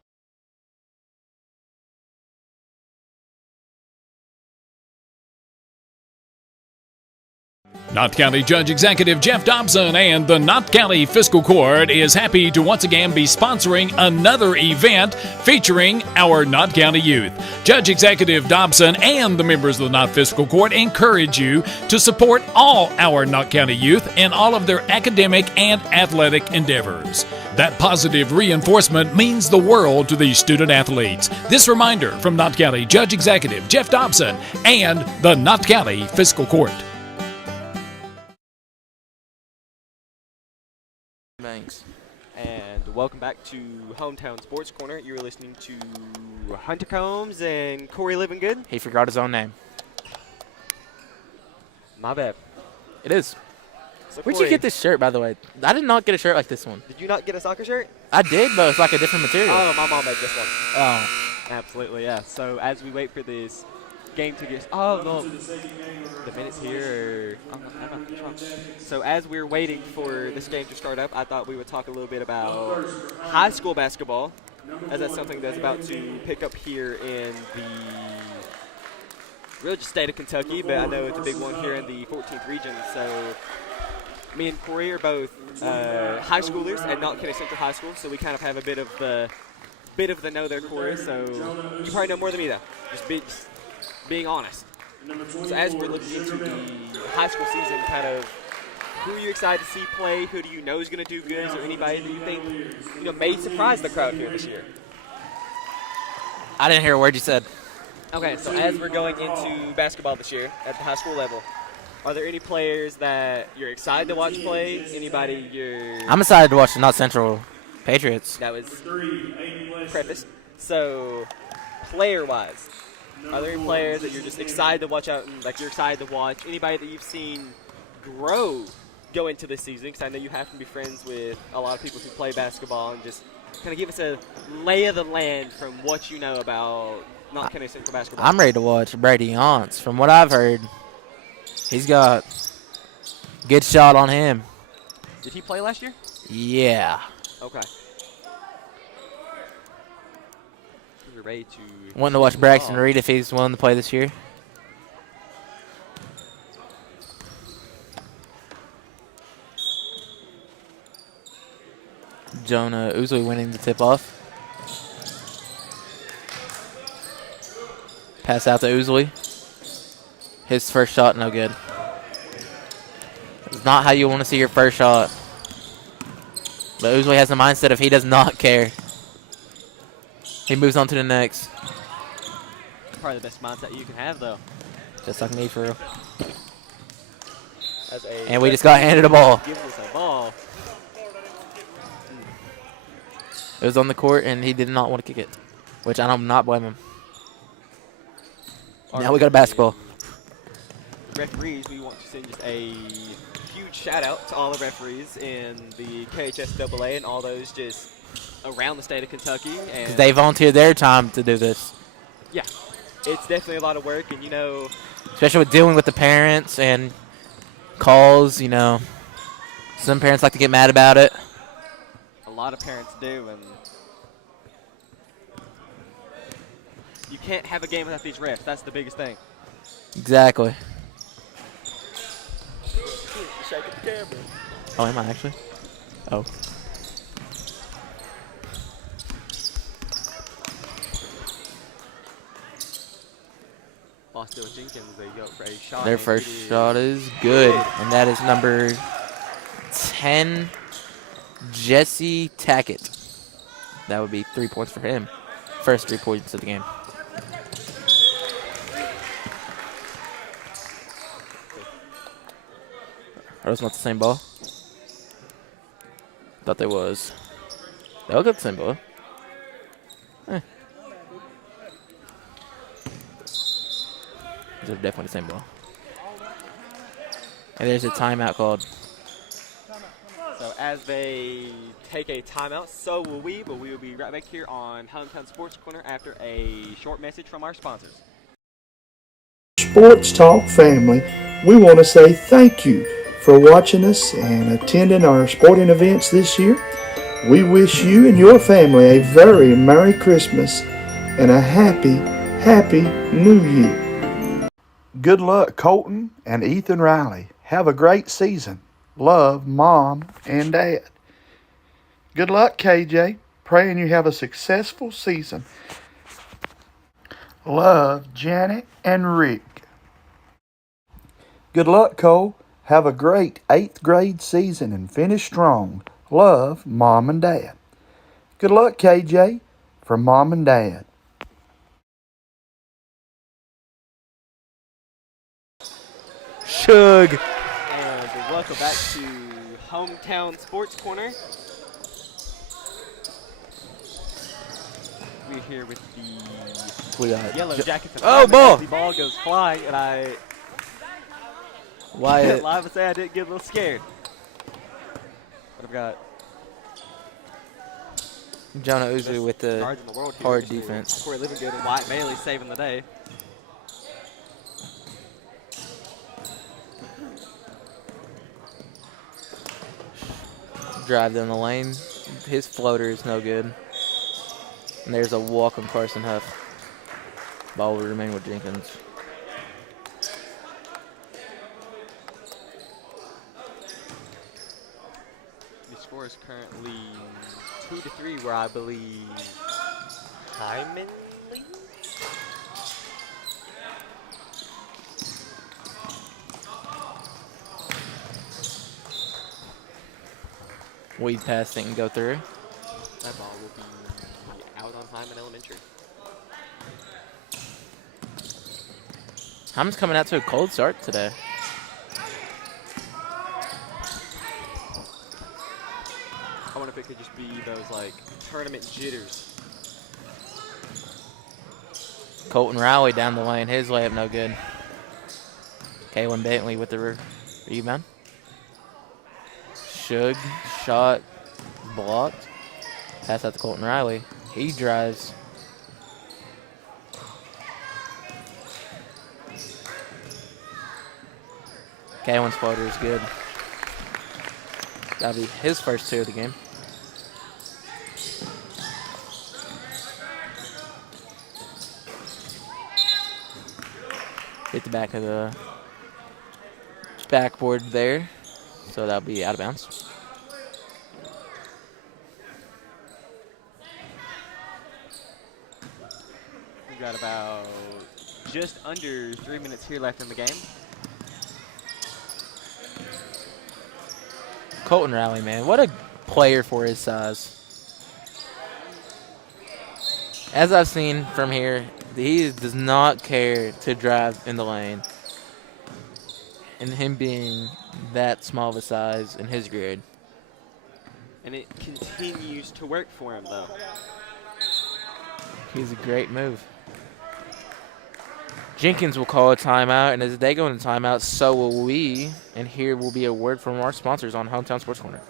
Knott County Judge Executive Jeff Dobson and the Knott County Fiscal Court is happy to once again be sponsoring another event featuring our Knott County youth. Judge Executive Dobson and the members of the Knott Fiscal Court encourage you to support all our Knott County youth in all of their academic and athletic endeavors. That positive reinforcement means the world to these student athletes. This reminder from Knott County Judge Executive Jeff Dobson and the Knott County Fiscal Court. Thanks. And welcome back to Hometown Sports Corner. You're listening to Hunter Combs and Corey Livingood. He forgot his own name. My bad. It is. So Where'd Corey, you get this shirt, by the way? I did not get a shirt like this one. Did you not get a soccer shirt? I did, but it's like a different material. Oh, my mom made this one. Oh. Absolutely, yeah. So as we wait for this game to get... Oh, no. The minutes here are... So as we're waiting for this game to start up, I thought we would talk a little bit about high school basketball, as that's something that's about to pick up here in the really just state of Kentucky, but I know it's a big one here in the 14th region. So me and Corey are both high schoolers at Knott County Central High School, so we kind of have a bit of the know there, Corey. So you probably know more than me, though. Just being honest. So as we're looking into the high school season, kind of who are you excited to see play? Who do you know is going to do good? Is there anybody that you think may surprise the crowd here this year? I didn't hear a word you said. Okay, so as we're going into basketball this year at the high school level, are there any players that you're excited to watch play? Anybody you're... I'm excited to watch the Knott Central Patriots. That was prefaced. So, player-wise, are there any players that you're just excited to watch out, and like you're excited to watch? Anybody that you've seen grow go into this season? Because I know you have to be friends with a lot of people who play basketball, and just kind of give us a lay of the land from what you know about Knott County Central basketball. I'm ready to watch Brady Yance. From what I've heard, he's got good shot on him. Did he play last year? Yeah. Okay. We're ready to... Wanting to watch Braxton Reed if he's willing to play this year. Jonah Ousley winning the tip-off. Pass out to Ousley. His first shot, no good. It's not how you want to see your first shot. But Ousley has the mindset of he does not care. He moves on to the next. Probably the best mindset you can have, though. Just like me, for real. And we just got handed a ball. Gives us a ball. It was on the court, and he did not want to kick it, which I do not blame him. Now we got a basketball. Referees, we want to send just a huge shout out to all the referees in the KHSAA and all those just around the state of Kentucky. And They volunteered their time to do this. yeah, it's definitely a lot of work, and Especially with dealing with the parents and calls, Some parents like to get mad about it. a lot of parents do, and you can't have a game without these refs. That's the biggest thing. Exactly. Shaking the camera. Oh, am I actually? Oh. Boston Jenkins, they go for a shot. Their first shot is good, and that is number 10, Jesse Tackett. That would be 3 points for him. First 3 points of the game. Are those not the same ball? Thought they was. They all got the same ball. These are definitely the same ball. And there's a timeout called. So as they take a timeout, so will we, but we will be right back here on Hometown Sports Corner after a short message from our sponsors. Sports Talk family, we want to say thank you for watching us and attending our sporting events this year. We wish you and your family a very Merry Christmas and a happy, happy New Year. Good luck, Colton and Ethan Riley. Have a great season. Love, Mom and Dad. Good luck, KJ. Praying you have a successful season. Love, Janet and Rick. Good luck, Cole. Have a great 8th grade season and finish strong. Love, Mom and Dad. Good luck, KJ. From Mom and Dad. Shug. And welcome back to Hometown Sports Corner. We're here with the Yellow Jackets. Oh, ball! The ball goes flying, and I Wyatt. live and say I didn't get a little scared. But I've got Jonah Uzu with the guards in the world here. hard defense. Corey Livingood and Wyatt Bailey saving the day. Drive down the lane. His floater is no good. And there's a walk on Carson Huff. Ball will remain with Jenkins. The score is currently 2-3, where I believe Hyman leads. Weed pass didn't go through. That ball will be out on Hyman Elementary. Hyman's coming out to a cold start today. I wonder if it could just be those like tournament jitters. Colton Riley down the lane. His layup no good. Kalen Bentley with the rebound. Shug, shot, blocked. Pass out to Colton Riley. He drives. Kalen's floater is good. That'll be his first 2 of the game. Hit the back of the backboard there. So that'll be out of bounds. We've got about just under 3 minutes here left in the game. Colton Riley, man, what a player for his size. As I've seen from here, he does not care to drive in the lane. And him being that small of a size in his grade. And it continues to work for him, though. He's a great move. Jenkins will call a timeout, and as they go into timeout, so will we. And here will be a word from our sponsors on Hometown Sports Corner.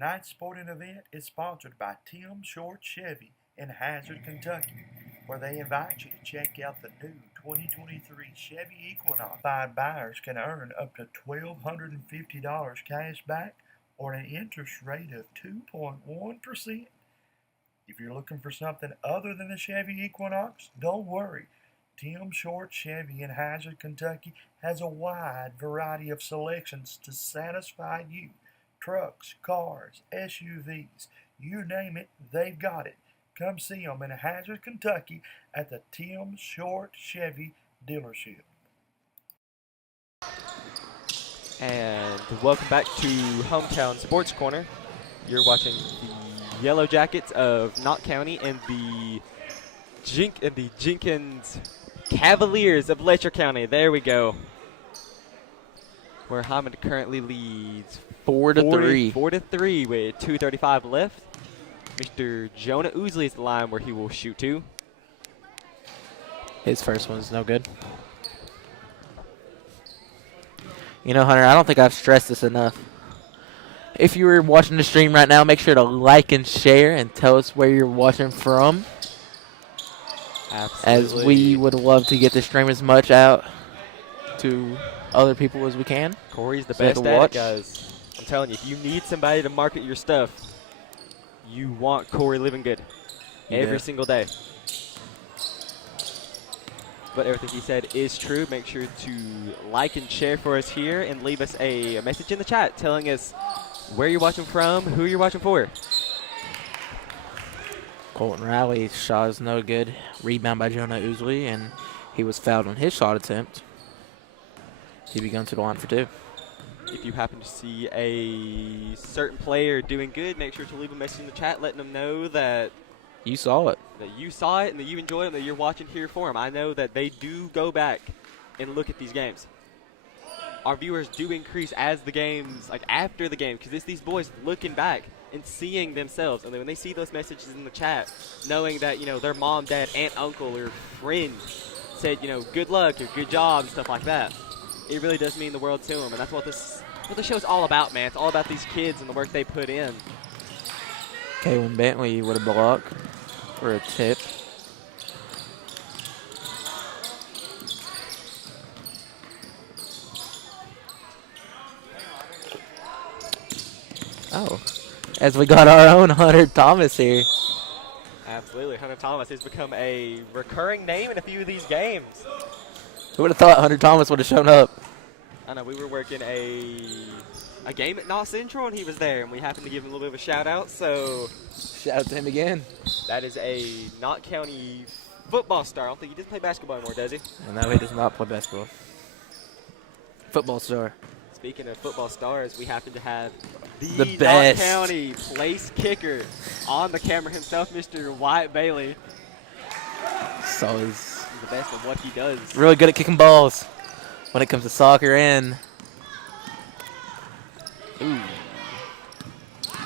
Tonight's sporting event is sponsored by Tim Short Chevy in Hazard, Kentucky, where they invite you to check out the new 2023 Chevy Equinox. Five buyers can earn up to $1,250 cash back or an interest rate of 2.1%. If you're looking for something other than the Chevy Equinox, don't worry. Tim Short Chevy in Hazard, Kentucky has a wide variety of selections to satisfy you. Trucks, cars, SUVs, you name it, they've got it. Come see them in Hazard, Kentucky at the Tim Short Chevy dealership. And welcome back to Hometown Sports Corner. You're watching the Yellow Jackets of Knott County and the Jenkins Cavaliers of Letcher County. There we go. Where Hammond currently leads 4-3. 4-3 with 2:35 left. Mr. Jonah Ousley is the line where he will shoot to. His first one's no good. You know, Hunter, I don't think I've stressed this enough. If you were watching the stream right now, make sure to like and share and tell us where you're watching from. Absolutely. As we would love to get the stream as much out to other people as we can. Corey's the so best at it, guys. I'm telling you, if you need somebody to market your stuff, you want Corey Livingood every single day. But everything he said is true. Make sure to like and share for us here and leave us a message in the chat telling us where you're watching from, who you're watching for. Colton Riley's shot is no good. Rebound by Jonah Ousley, and he was fouled on his shot attempt. He'd be going to the line for two. If you happen to see a certain player doing good, make sure to leave a message in the chat letting them know that you saw it. That you saw it and that you enjoyed it and that you're watching here for them. I know that they do go back and look at these games. Our viewers do increase as the games, like after the game, because it's these boys looking back and seeing themselves. And then when they see those messages in the chat, knowing that, you know, their mom, dad, aunt, uncle, or friend said, you know, good luck or good job and stuff like that, it really does mean the world to them. And that's what this show's all about, man. It's all about these kids and the work they put in. Kaylin Bentley with a block for a tip. Oh, as we got our own Hunter Thomas here. Absolutely. Hunter Thomas has become a recurring name in a few of these games. Who would have thought Hunter Thomas would have shown up? I know, we were working a game at Knott Central, and he was there, and we happened to give him a little bit of a shout-out, so... Shout out to him again. That is a Knott County football star. I don't think he does play basketball anymore, does he? No, he does not play basketball. Football star. Speaking of football stars, we happen to have the best Knott County place kicker on the camera himself, Mr. Wyatt Bailey. So he's the best at what he does. Really good at kicking balls when it comes to soccer and... Ooh.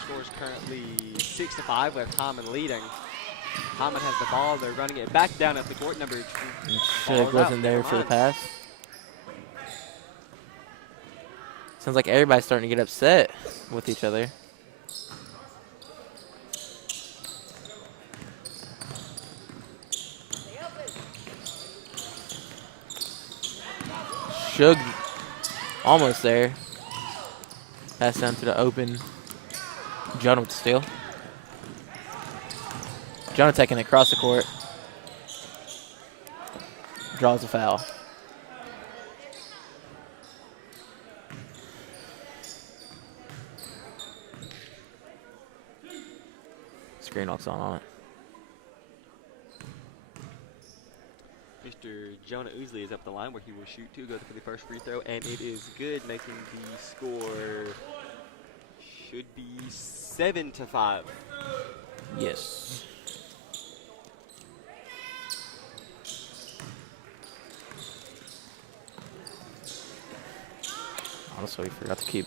Scores currently 6-5 with Hyman leading. Hyman has the ball. They're running it back down up the court. Number 2. Shug wasn't there for the pass. Sounds like everybody's starting to get upset with each other. Shug almost there. Pass down to the open. Jonah with the steal. Jonah taking it across the court. Draws a foul. Screen locks on it. Mr. Jonah Ousley is up the line where he will shoot two, go for the first free throw, and it is good, making the score should be 7-5. Yes. Honestly, forgot to keep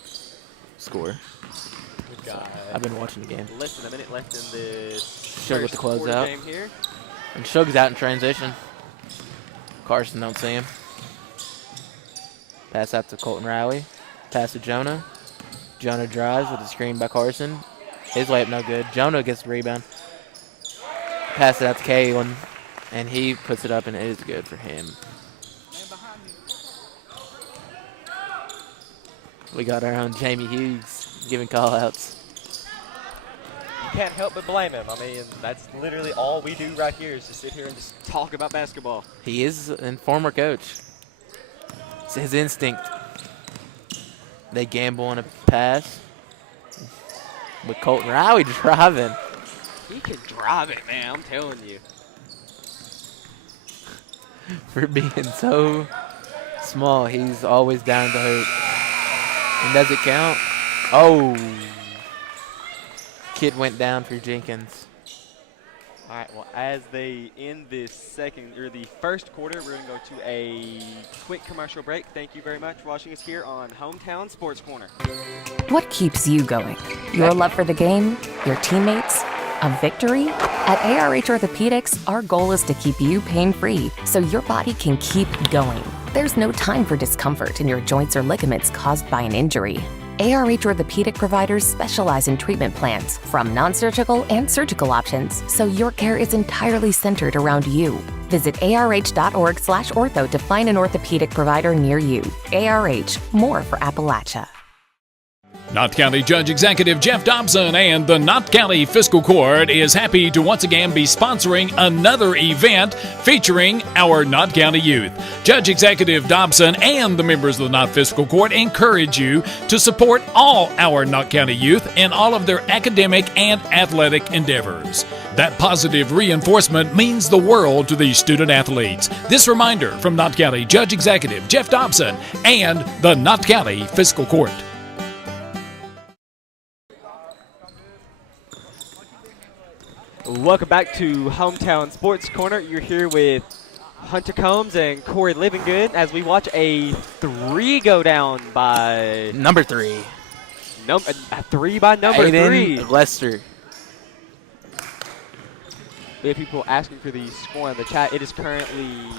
score. I've been watching the game. Less than a minute left in this Shug with the closeout. Game here. And Shug's out in transition. Carson don't see him. Pass out to Colton Riley. Pass to Jonah. Jonah drives with a screen by Carson. His layup no good. Jonah gets the rebound. Pass it out to Kalen, and he puts it up, and it is good for him. We got our own Jamie Hughes giving call-outs. You can't help but blame him. I mean, that's literally all we do right here is just sit here and just talk about basketball. He is a former coach. It's his instinct. They gamble on a pass. With Colton Riley driving. He can drive it, man. I'm telling you. For being so small, he's always down the hoop. And does it count? Oh. Kid went down for Jenkins. All right, well, as they end this the first quarter, we're going to go to a quick commercial break. Thank you very much for watching us here on Hometown Sports Corner. What keeps you going? Your love for the game? Your teammates? A victory? At ARH Orthopedics, our goal is to keep you pain-free so your body can keep going. There's no time for discomfort in your joints or ligaments caused by an injury. ARH Orthopedic providers specialize in treatment plans, from non-surgical and surgical options, so your care is entirely centered around you. Visit arh.org/ortho to find an orthopedic provider near you. ARH, more for Appalachia. Knott County Judge Executive Jeff Dobson and the Knott County Fiscal Court is happy to once again be sponsoring another event featuring our Knott County youth. Judge Executive Dobson and the members of the Knott Fiscal Court encourage you to support all our Knott County youth in all of their academic and athletic endeavors. That positive reinforcement means the world to these student athletes. This reminder from Knott County Judge Executive Jeff Dobson and the Knott County Fiscal Court. Welcome back to Hometown Sports Corner. You're here with Hunter Combs and Corey Livingood as we watch a 3 go down by... Number 3. A 3 by number Aiden 3. Lester. We have people asking for the score in the chat. It is currently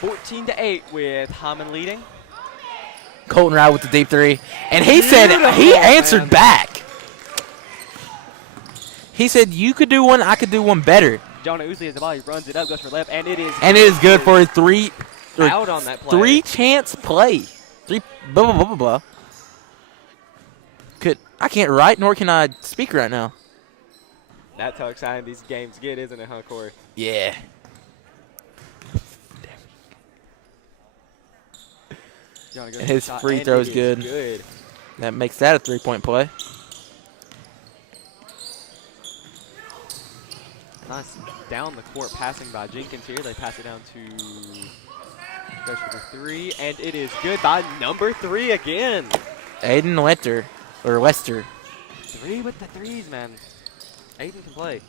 14-8 with Hammond leading. Colton Rowell with the deep 3. And he said, he answered back. He said, you could do one, I could do one better. Jonah Ousley has the ball. He runs it up, goes for left, and it is good for a 3 out on that play. 3 chance play. 3 blah, blah, blah, blah, blah. I can't write, nor can I speak right now. That's how exciting these games get, isn't it, huh, Corey? Yeah. And his free throw is good. That makes that a 3-point play. Nice down the court passing by Jenkins here. They pass it down to goes for the 3, and it is good by number 3 again. Aiden Lester. 3 with the 3s, man. Aiden can play.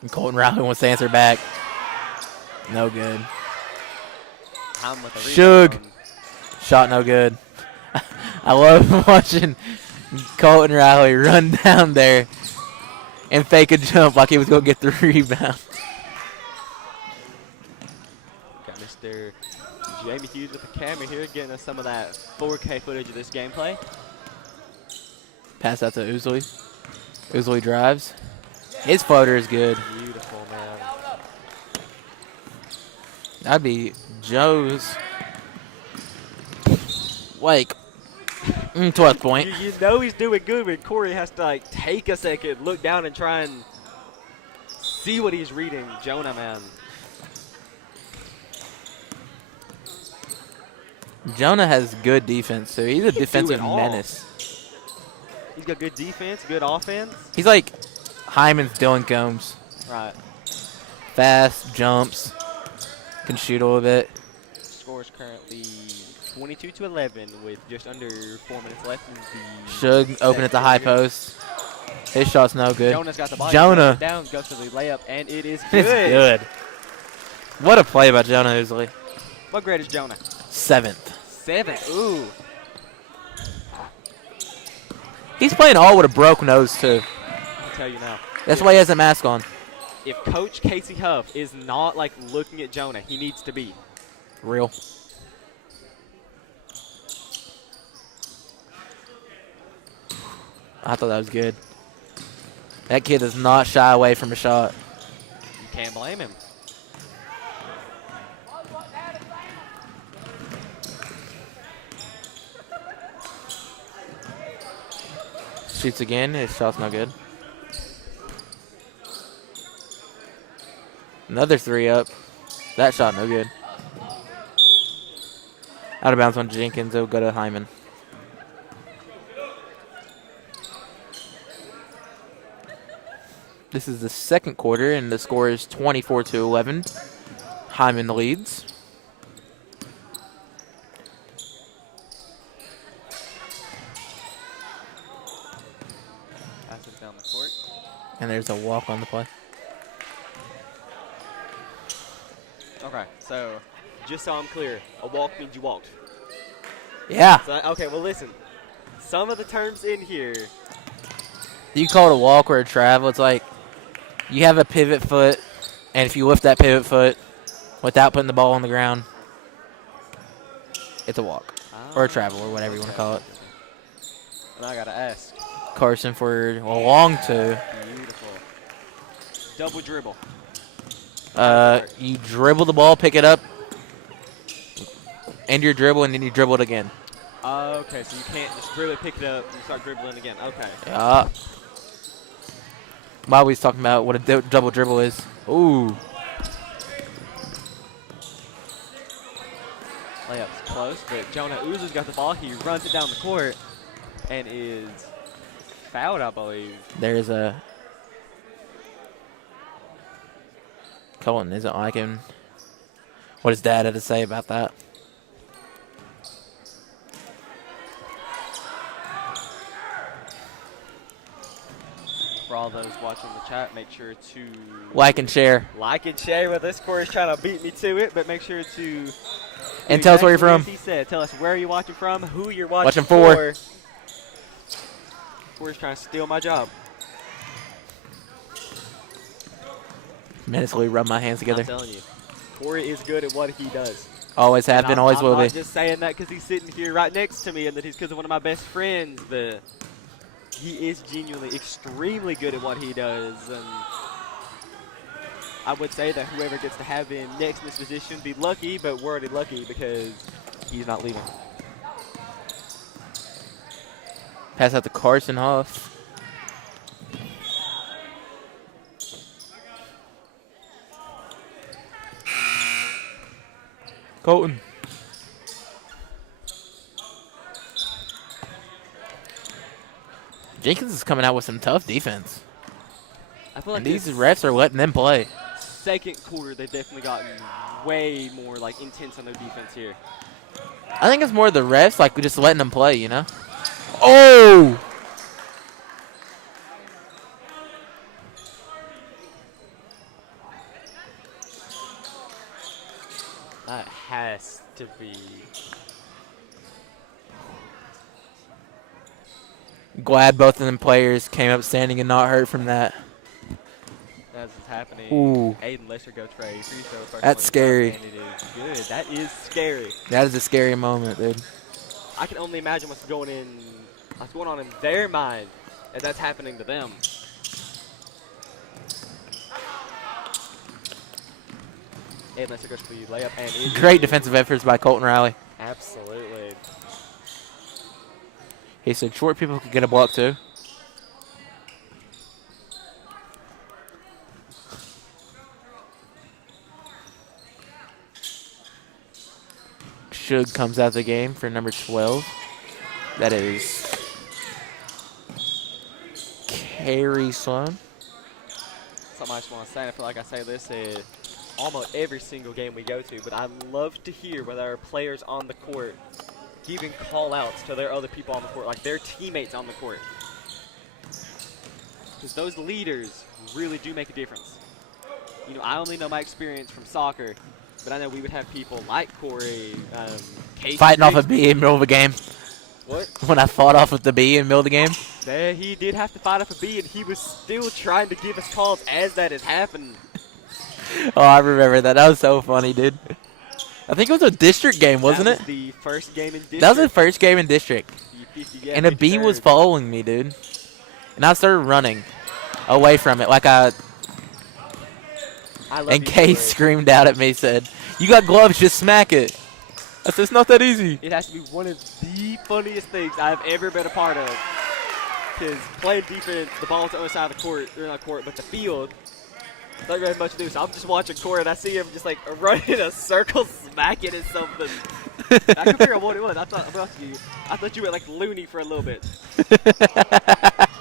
And Colton Riley wants to answer back. No good. Shug. Shot no good. I love watching Colton Riley run down there and fake a jump like he was going to get the rebound. Got Mr. Jamie Hughes with the camera here, getting us some of that 4K footage of this gameplay. Pass out to Ousley. Ousley drives. His floater is good. Beautiful, man. That'd be Joe's. Wake. 12th point. You know he's doing good when Corey has to like take a second, look down, and try and see what he's reading. Jonah, man. Jonah has good defense, so he's a defensive menace. He's got good defense, good offense. He's like Hyman's Dylan Combs. Right. Fast, jumps, can shoot a little bit. Score is currently 22-11 with just under 4 minutes left in the Shug open at the high post. His shot's no good. Jonah's got the ball. Jonah down, goes to the layup, and it is good. It's good. What a play by Jonah Ousley. What grade is Jonah? 7th. 7th. Ooh. He's playing all with a broke nose too. I'll tell you now. That's why he has a mask on. if Coach Casey Huff is not like looking at Jonah, he needs to be. Real. I thought that was good. That kid does not shy away from a shot. You can't blame him. Shoots again. His shot's not good. Another 3 up. That shot no good. Out of bounds on Jenkins. It'll go to Hyman. This is the second quarter, and the score is 24-11. Hyman leads. Pass it down the court. And there's a walk on the play. Okay, so just so I'm clear, a walk means you walked. Yeah. So, okay, well listen. Some of the terms in here. You call it a walk or a travel. It's like you have a pivot foot, and if you lift that pivot foot without putting the ball on the ground, it's a walk or a travel or whatever you want to call it. And I got to ask. Carson for a long 2. Beautiful. Double dribble. You dribble the ball, pick it up, end your dribble, and then you dribble it again. Okay, so you can't just really pick it up and start dribbling again. Okay. Yeah. Bobby's talking about what a double dribble is. Ooh. Layup's close, but Jonah Uzu's got the ball. He runs it down the court and is fouled, I believe. There's a Colton isn't liking what his dad had to say about that. For all those watching the chat, make sure to Like and share. Like and share. Well, this score is trying to beat me to it, but make sure to. And tell us where you're from. He said, tell us where you're watching from, who you're watching for. Corey's trying to steal my job. Mentally rub my hands together. I'm telling you, Corey is good at what he does. Always have been, always will be. I'm not just saying that because he's sitting here right next to me and that he's because of one of my best friends, but he is genuinely extremely good at what he does. And I would say that whoever gets to have him next in this position be lucky, but we're already lucky because he's not leaving. Pass out to Carson Huff. Colton. Jenkins is coming out with some tough defense. I feel like and these refs are letting them play. Second quarter, they've definitely gotten way more like intense on their defense here. I think it's more the refs, like just letting them play, you know? Oh! That has to be. Glad both of them players came up standing and not hurt from that. That's what's happening. Ooh. Aiden Lesser goes for a free throw. First That's scary. And it is good. That is scary. That is a scary moment, dude. I can only imagine what's going on in their mind as that's happening to them. Aiden Lesser goes for the layup and Great defensive efforts by Colton Riley. Absolutely. He said short people could get a block too. Shug comes out of the game for number 12. That is Carrie Sloan. Something I just want to say, and I feel like I say this in almost every single game we go to, but I love to hear whether our players on the court giving call-outs to their other people on the court, like their teammates on the court. Because those leaders really do make a difference. You know, I only know my experience from soccer, but I know we would have people like Corey, Casey fighting off a beat in the middle of a game. What? When I fought off with the B in the middle of the game. There, he did have to fight off a B, and he was still trying to give us calls as that is happening. Oh, I remember that. That was so funny, dude. I think it was a district game, wasn't That it? was the first game in district. That was the first game in district. Yeah, And a bee was following me, dude. And I started running away from it like I love and these Kay stories. screamed out at me, said, "You got gloves, just smack it." I said, "It's not that easy." It has to be one of the funniest things I've ever been a part of. Because playing defense, the ball's on the other side of the court, or not court, but the field, not really much to do. So I'm just watching Corey, and I see him just like running in a circle, smacking at something. I couldn't figure out what it was. I thought you went like loony for a little bit.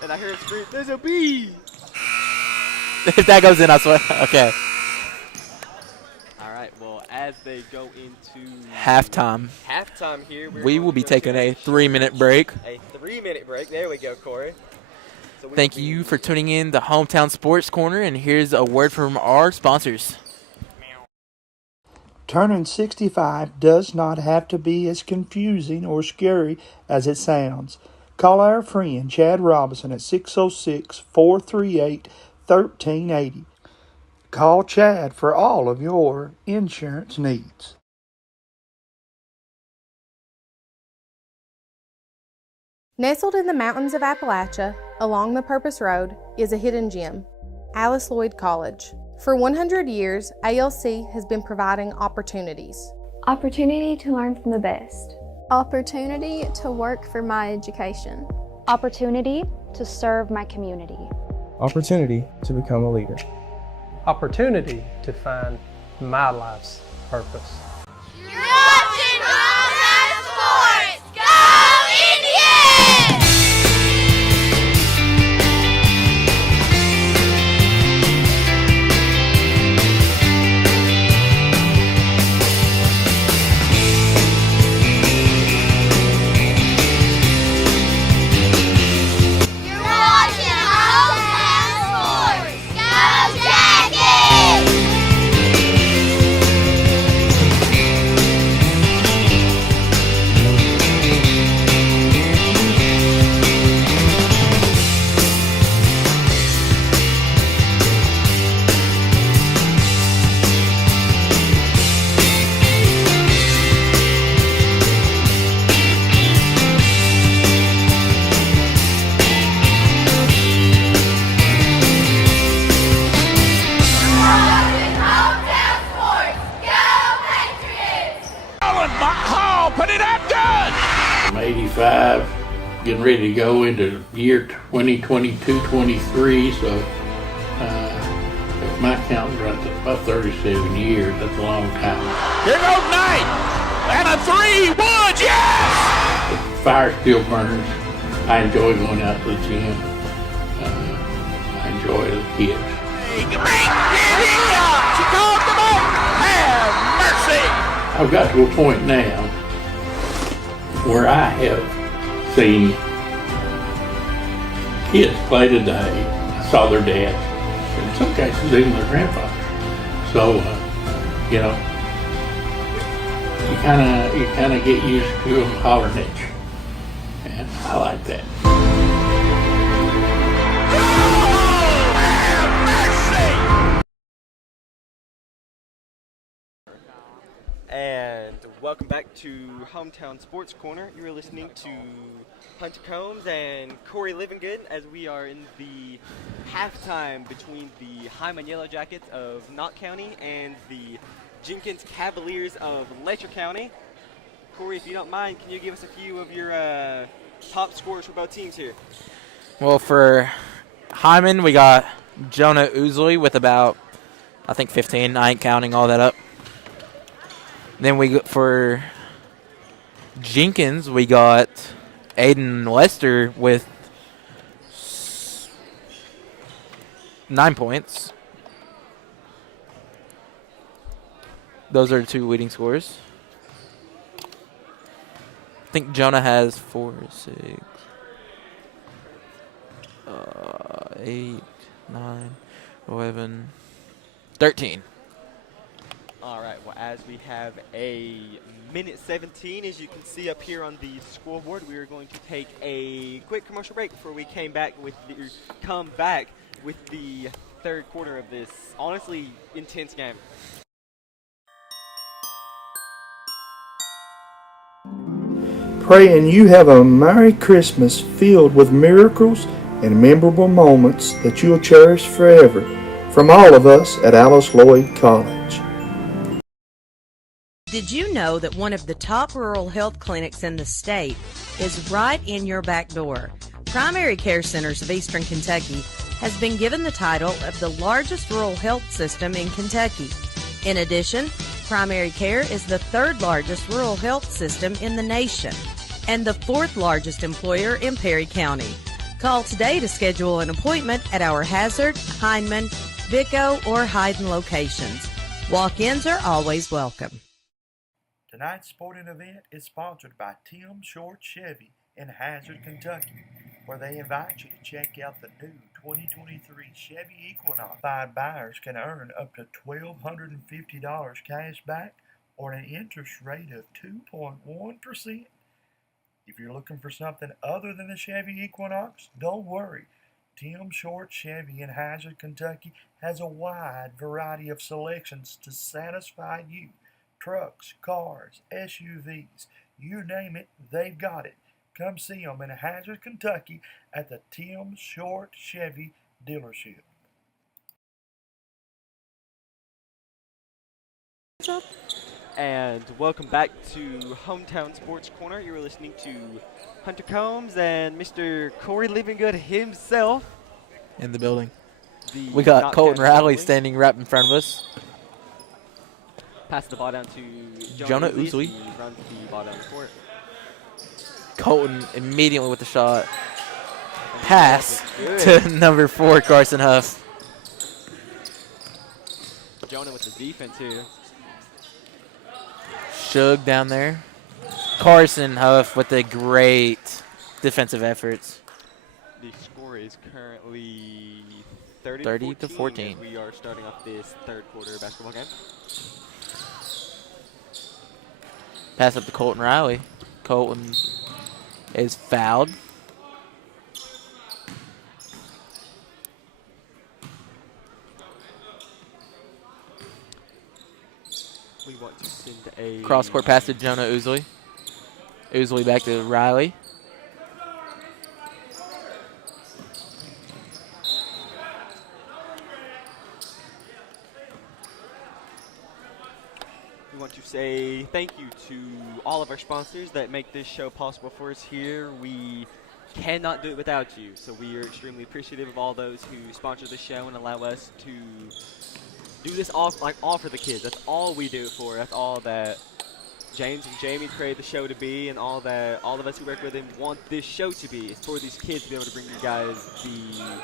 And I hear him scream, "There's a bee!" If that goes in, I swear. Okay. All right. Well, as they go into Halftime. Halftime here, We will be taking a 3-minute break. A 3-minute break. There we go, Corey. So Thank you for tuning in to Hometown Sports Corner, and here's a word from our sponsors. Turning 65 does not have to be as confusing or scary as it sounds. Call our friend Chad Robinson at 606-438-1380. Call Chad for all of your insurance needs. Nestled in the mountains of Appalachia, along the Purpose Road, is a hidden gem, Alice Lloyd College. For 100 years, ALC has been providing opportunities. Opportunity to learn from the best. Opportunity to work for my education. Opportunity to serve my community. Opportunity to become a leader. Opportunity to find my life's purpose. You're watching Hometown Sports! Go Indians! You're watching Hometown Sports! Go Jackets! I'm 85, getting ready to go into year 2022-23, so if my count's right, that's about 37 years. That's a long time. Here goes Knight! And a 3-wood, yes! The fire still burns. I enjoy going out to the gym. I enjoy it as a kid. She called them out! Have mercy! I've got to a point now where I have seen kids play today. I saw their dads, in some cases even their grandfathers. So, you know, you kind of get used to them hollering at you, and I like that. And welcome back to Hometown Sports Corner. You are listening to Hunter Combs and Corey Livingood as we are in the halftime between the Hyman Yellow Jackets of Knott County and the Jenkins Cavaliers of Letcher County. Corey, if you don't mind, can you give us a few of your top scorers for both teams here? Well, for Hyman, we got Jonah Oozley with about, I think, 15. I ain't counting all that up. Then for Jenkins, we got Aiden Lester with 9 points. Those are the two leading scorers. I think Jonah has 4, 6, 8, 9, 11, 13. All right, well, as we have a minute 17, as you can see up here on the scoreboard. We are going to take a quick commercial break before we come back with the third quarter of this honestly intense game. Praying you have a Merry Christmas filled with miracles and memorable moments that you'll cherish forever. From all of us at Alice Lloyd College. Did you know that one of the top rural health clinics in the state is right in your back door? Primary Care Centers of Eastern Kentucky has been given the title of the largest rural health system in Kentucky. In addition, Primary Care is the third largest rural health system in the nation and the fourth largest employer in Perry County. Call today to schedule an appointment at our Hazard, Hindman, Vico, or Hyden locations. Walk-ins are always welcome. Tonight's sporting event is sponsored by Tim Short Chevy in Hazard, Kentucky, where they invite you to check out the new 2023 Chevy Equinox. 5 buyers can earn up to $1,250 cash back or an interest rate of 2.1%. If you're looking for something other than the Chevy Equinox, don't worry. Tim Short Chevy in Hazard, Kentucky has a wide variety of selections to satisfy you. Trucks, cars, SUVs, you name it, they've got it. Come see them in Hazard, Kentucky at the Tim Short Chevy dealership. And welcome back to Hometown Sports Corner. You're listening to Hunter Combs and Mr. Corey Livingood himself. In the building. We got Colton Riley standing right in front of us. Pass the ball down to Jonah Usley. Runs the ball down the court. Colton immediately with the shot. Pass to number 4, Carson Huff. Jonah with the defense here. Shug down there. Carson Huff with the great defensive efforts. The score is currently 30 to 14. We are starting off this third quarter basketball game. Pass up to Colton Riley. Colton is fouled. We want to send a cross-court pass to Jonah Usley. Usley back to Riley. We want to say thank you to all of our sponsors that make this show possible for us here. We cannot do it without you, so we are extremely appreciative of all those who sponsor the show and allow us to do this all for the kids. That's all we do it for. That's all that James and Jamie created the show to be, and all that all of us who work with them want this show to be. It's for these kids to be able to bring you guys the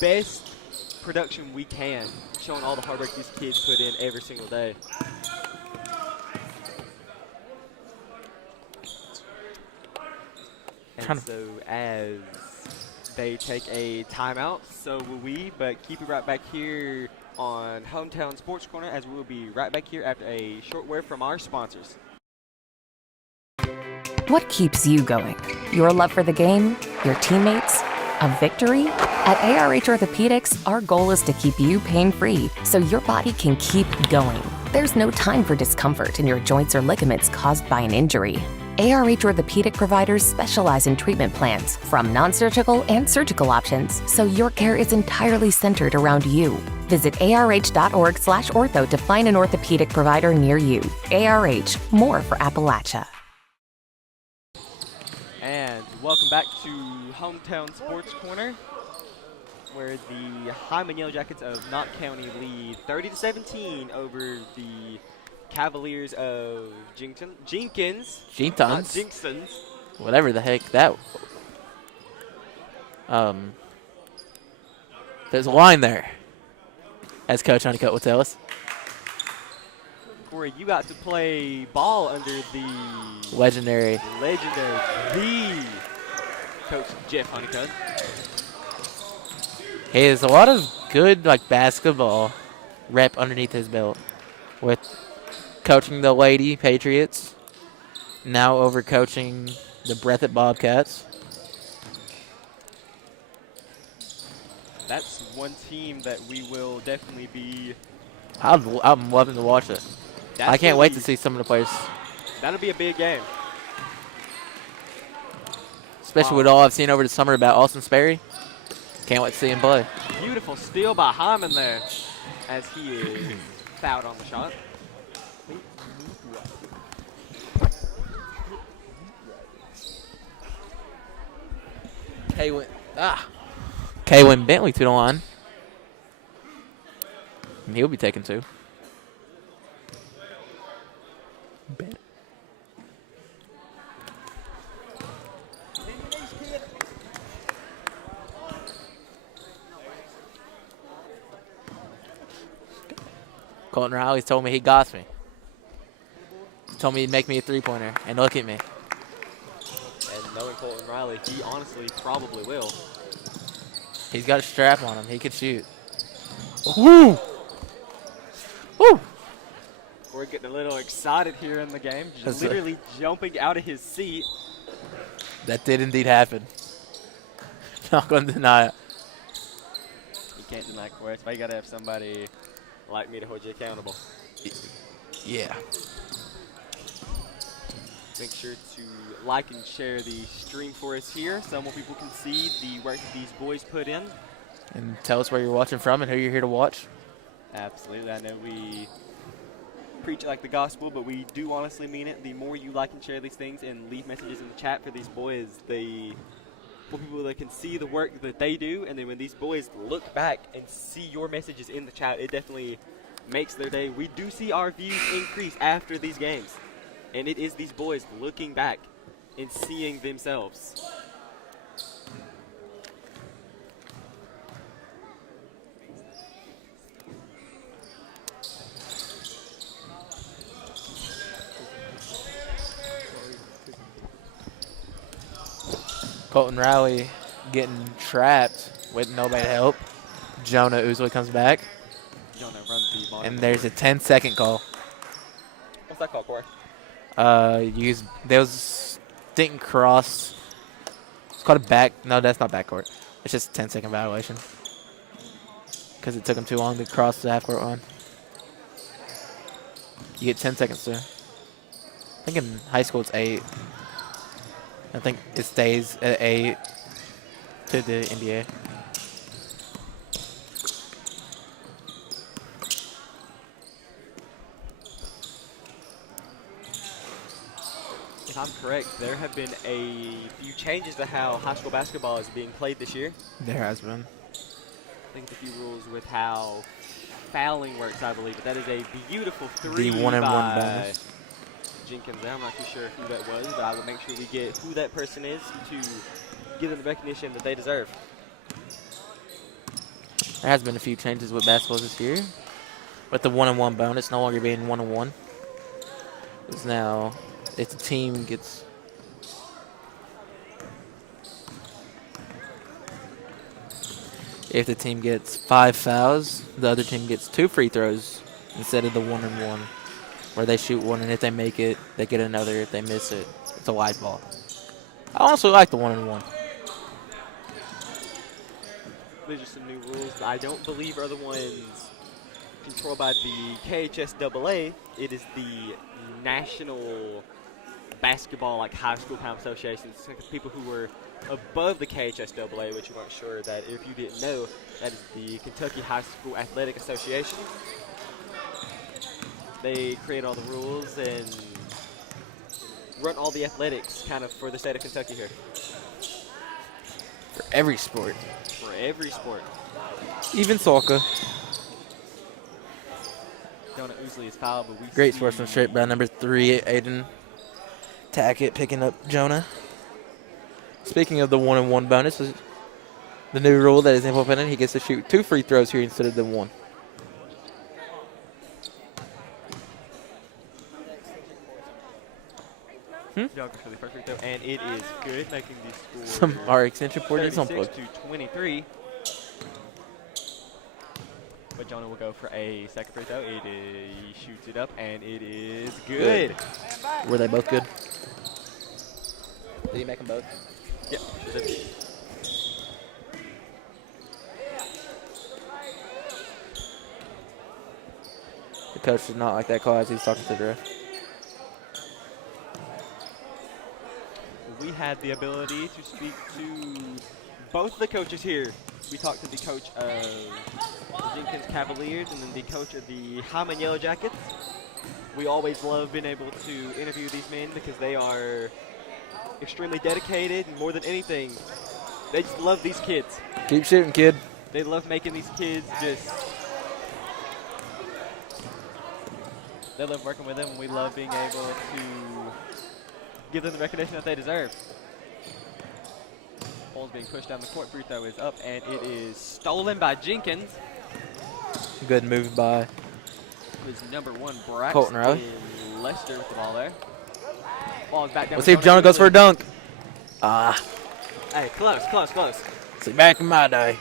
best production we can, showing all the hard work these kids put in every single day. And so as they take a timeout, so will we, but keep it right back here on Hometown Sports Corner, as we will be right back here after a short word from our sponsors. What keeps you going? Your love for the game? Your teammates? A victory? At ARH Orthopedics, our goal is to keep you pain-free so your body can keep going. There's no time for discomfort in your joints or ligaments caused by an injury. ARH Orthopedic providers specialize in treatment plans, from non-surgical and surgical options, so your care is entirely centered around you. Visit arh.org/ortho to find an orthopedic provider near you. ARH, more for Appalachia. And welcome back to Hometown Sports Corner, where the Hyman Yellow Jackets of Knott County lead 30-17 over the Cavaliers of Jenkins. Whatever the heck that. There's a line there, as Coach Honeycutt will tell us. Corey, you got to play ball under the legendary, the Coach Jeff Honeycutt. He has a lot of good basketball rep underneath his belt with coaching the Lady Patriots. Now over coaching the Breathitt Bobcats. That's one team that we will definitely be. I'm loving to watch it. I can't wait to see some of the players. That'll be a big game. Especially with all I've seen over the summer about Austin Sperry. Can't wait to see him play. Beautiful steal by Hyman there as he is fouled on the shot. Kaylin Bentley to the line. And he'll be taking 2. Colton Riley's told me he got me. He told me he'd make me a 3-pointer, and look at me. And knowing Colton Riley, he honestly probably will. He's got a strap on him. He can shoot. Woo! Woo! We're getting a little excited here in the game. Just literally jumping out of his seat. That did indeed happen. Not going to deny it. You can't deny course. But you got to have somebody like me to hold you accountable. Yeah. Make sure to like and share the stream for us here so more people can see the work that these boys put in. And tell us where you're watching from and who you're here to watch. Absolutely. I know we preach it like the gospel, but we do honestly mean it. The more you like and share these things and leave messages in the chat for these boys, the more people that can see the work that they do. And then when these boys look back and see your messages in the chat, it definitely makes their day. We do see our views increase after these games. And it is these boys looking back and seeing themselves. Colton Riley getting trapped with nobody to help. Jonah Ousley comes back. Jonah runs the ball. And there's a 10-second call. What's that call, Corey? Didn't cross. It's called a back. No, that's not backcourt. It's just a 10-second violation. Because it took him too long to cross the half-court line. You get 10 seconds there. I think in high school it's 8. I think it stays at 8 to the NBA. If I'm correct, there have been a few changes to how high school basketball is being played this year. There has been. I think a few rules with how fouling works, I believe. But that is a beautiful 3 The 1-and-1 by bonus. Jenkins. I'm not too sure who that was, but I will make sure we get who that person is to give them the recognition that they deserve. There has been a few changes with basketball this year. With the 1-and-1 bonus no longer being 1-on-1. It's now, if the team gets... If the team gets 5 fouls, the other team gets 2 free throws instead of the 1-and-1, where they shoot one, and if they make it, they get another. If they miss it, it's a wide ball. I also like the 1-and-1. These are some new rules I don't believe are the ones controlled by the KHSAA. It is the National Basketball, like high school time association. It's like the people who were above the KHSAA, which you weren't sure that if you didn't know, that is the Kentucky High School Athletic Association. They create all the rules and run all the athletics kind of for the state of Kentucky here. For every sport. For every sport. Even soccer. Jonah Ousley is fouled, but we Great see sportsmanship by number 3, Aiden Tackett, picking up Jonah. Speaking of the 1-and-1 bonus, the new rule that is implemented, he gets to shoot 2 free throws here instead of the 1. Geography for the first free throw, and it is good, making the score. Some our extension port is unplugged. 36 to 23. But Jonah will go for a second free throw. He shoots it up, and it is good. Were they both good? Did he make them both? Yeah. Sure did. The coach did not like that call as he was talking to the ref. We had the ability to speak to both the coaches here. We talked to the coach of Jenkins Cavaliers and then the coach of the Hyman Yellow Jackets. We always love being able to interview these men because they are extremely dedicated, and more than anything, they just love these kids. Keep shooting, kid. They love making these kids they love working with them, and we love being able to give them the recognition that they deserve. Ball's being pushed down the court. Free throw is up, and it is stolen by Jenkins. Good move by His number 1, Braxton Colton Riley. Lester with the ball there. Ball is back down. Let's see if Jonah goes for a dunk. Hey, close. See, back in my day.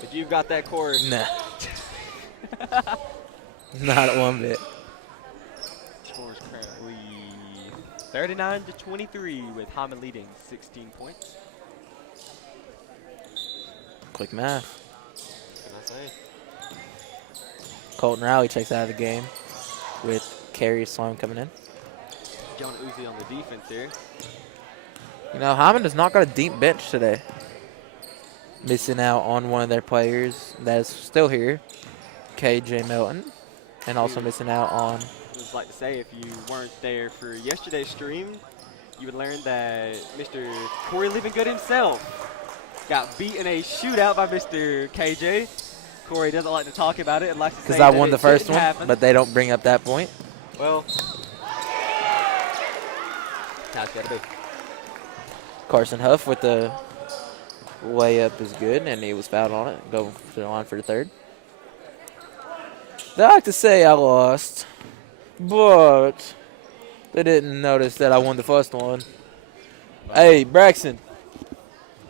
But you've got that cord. Nah. Not one bit. Scores currently 39-23 with Hyman leading 16 points. Quick math. What can I say? Colton Riley checks out of the game with Carey Sloan coming in. John Uzi on the defense here. You know, Hyman has not got a deep bench today. Missing out on one of their players that is still here, KJ Milton, and also missing out on. I just like to say, if you weren't there for yesterday's stream, you would learn that Mr. Corey Livingood himself got beat in a shootout by Mr. KJ. Corey doesn't like to talk about it and likes to say because I that won it the first didn't one, happen. but they don't bring up that point. Well, that's gotta be. Carson Huff with the layup is good, and he was fouled on it. Go to the line for the third. They like to say I lost, but they didn't notice that I won the first one. Hey, Braxton,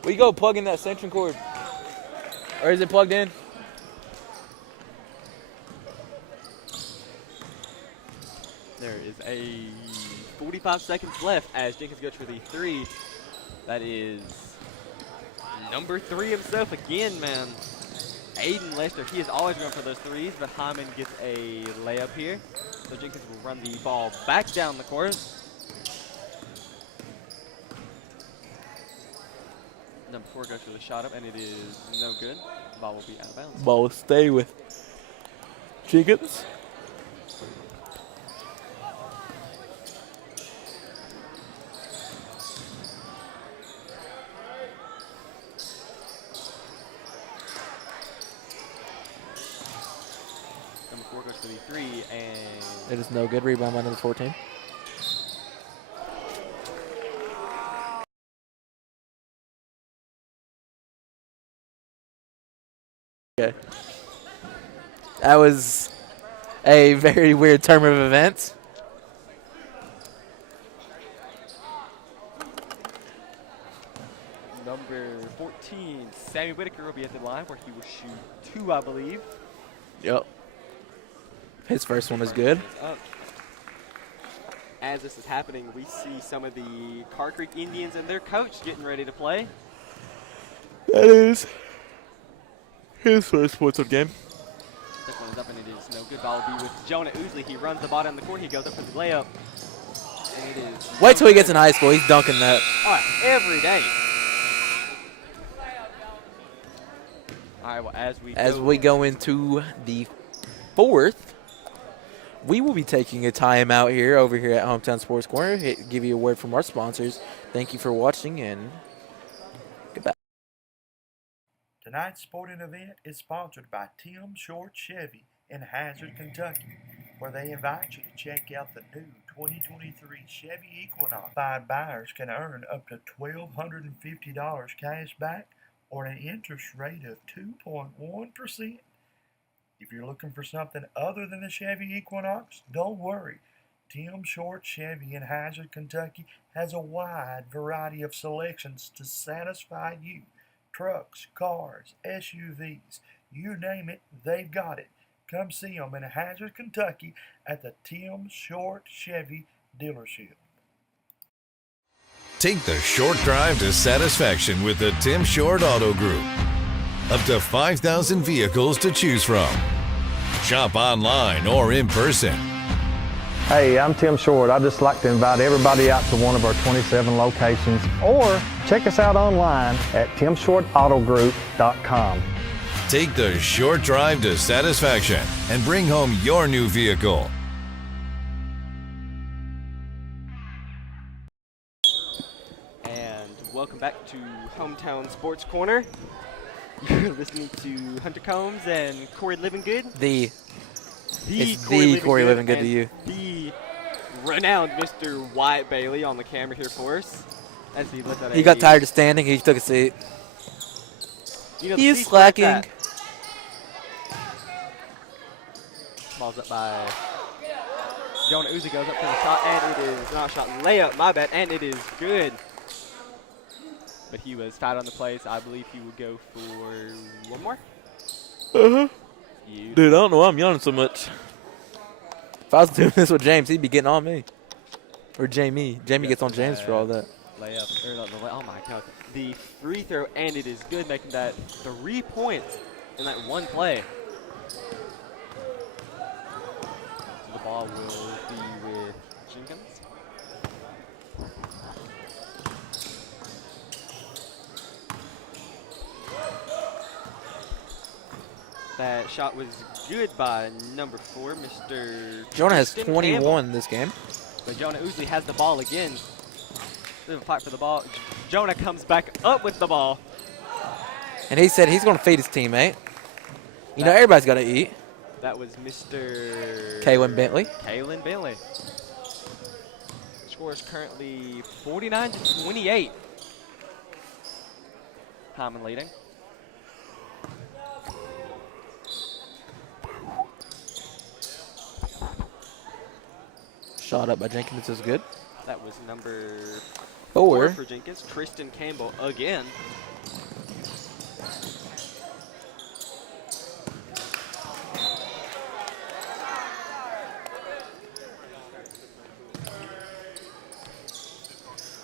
will you go plug in that extension cord? Or is it plugged in? There is a 45 seconds left as Jenkins goes for the 3. That is number 3 himself again, man. Aiden Lester, he is always going for those 3s, but Hyman gets a layup here. So Jenkins will run the ball back down the court. Number 4 goes for the shot up, and it is no good. The ball will be out of bounds. Ball will stay with Jenkins. Number 4 goes for the 3, and It is no good. Rebound by number 14. Okay. That was a very weird turn of events. number 14, Sammy Whitaker, will be at the line where he will shoot 2, I believe. Yep. His first one was good. As this is happening, we see some of the Car Creek Indians and their coach getting ready to play. That is his first points of the game. This one is up and it is no good. Ball will be with Jonah Ousley. He runs the ball down the court. He goes up for the layup. And it is Wait till he gets in high school. He's dunking that. Every day. All right, well, as we go into the fourth, we will be taking a timeout here over here at Hometown Sports Corner. Give you a word from our sponsors. Thank you for watching, and goodbye. Tonight's sporting event is sponsored by Tim Short Chevy in Hazard, Kentucky, where they invite you to check out the new 2023 Chevy Equinox. 5 buyers can earn up to $1,250 cash back or an interest rate of 2.1%. If you're looking for something other than the Chevy Equinox, don't worry. Tim Short Chevy in Hazard, Kentucky has a wide variety of selections to satisfy you. Trucks, cars, SUVs, You name it, they've got it. Come see them in Hazard, Kentucky at the Tim Short Chevy dealership. Take the short drive to satisfaction with the Tim Short Auto Group. Up to 5,000 vehicles to choose from. Shop online or in person. Hey, I'm Tim Short. I'd just like to invite everybody out to one of our 27 locations, or check us out online at timshortautogroup.com. Take the short drive to satisfaction and bring home your new vehicle. And welcome back to Hometown Sports Corner. You're listening to Hunter Combs and Corey Livingood. The Corey Livingood to you. The renowned Mr. Wyatt Bailey on the camera here for us. As he looked at He got tired of standing. He took a seat. He is slacking. Ball's up by Jonah Uzi, goes up for the shot, and it is not a shot. Layup, my bad, and it is good. But he was fouled on the play, so I believe he will go for one more. Dude, I don't know why I'm yawning so much. If I was doing this with James, he'd be getting on me. Or Jamie. Jamie gets on James for all that. Layup, oh my God. The free throw, and it is good, making that 3 points in that one play. So the ball will be with Jenkins. That shot was good by number 4, Mr. Jonah has Tristan 21 Campbell. this game. But Jonah Uzi has the ball again. Bit of a fight for the ball. Jonah comes back up with the ball. And he said he's going to feed his teammate. You know, everybody's got to eat. That was Mr. Kalen Bentley. Kalen Bentley. Score is currently 49-28. Hyman leading. Shot up by Jenkins is good. That was number 4 for Jenkins. Tristan Campbell again.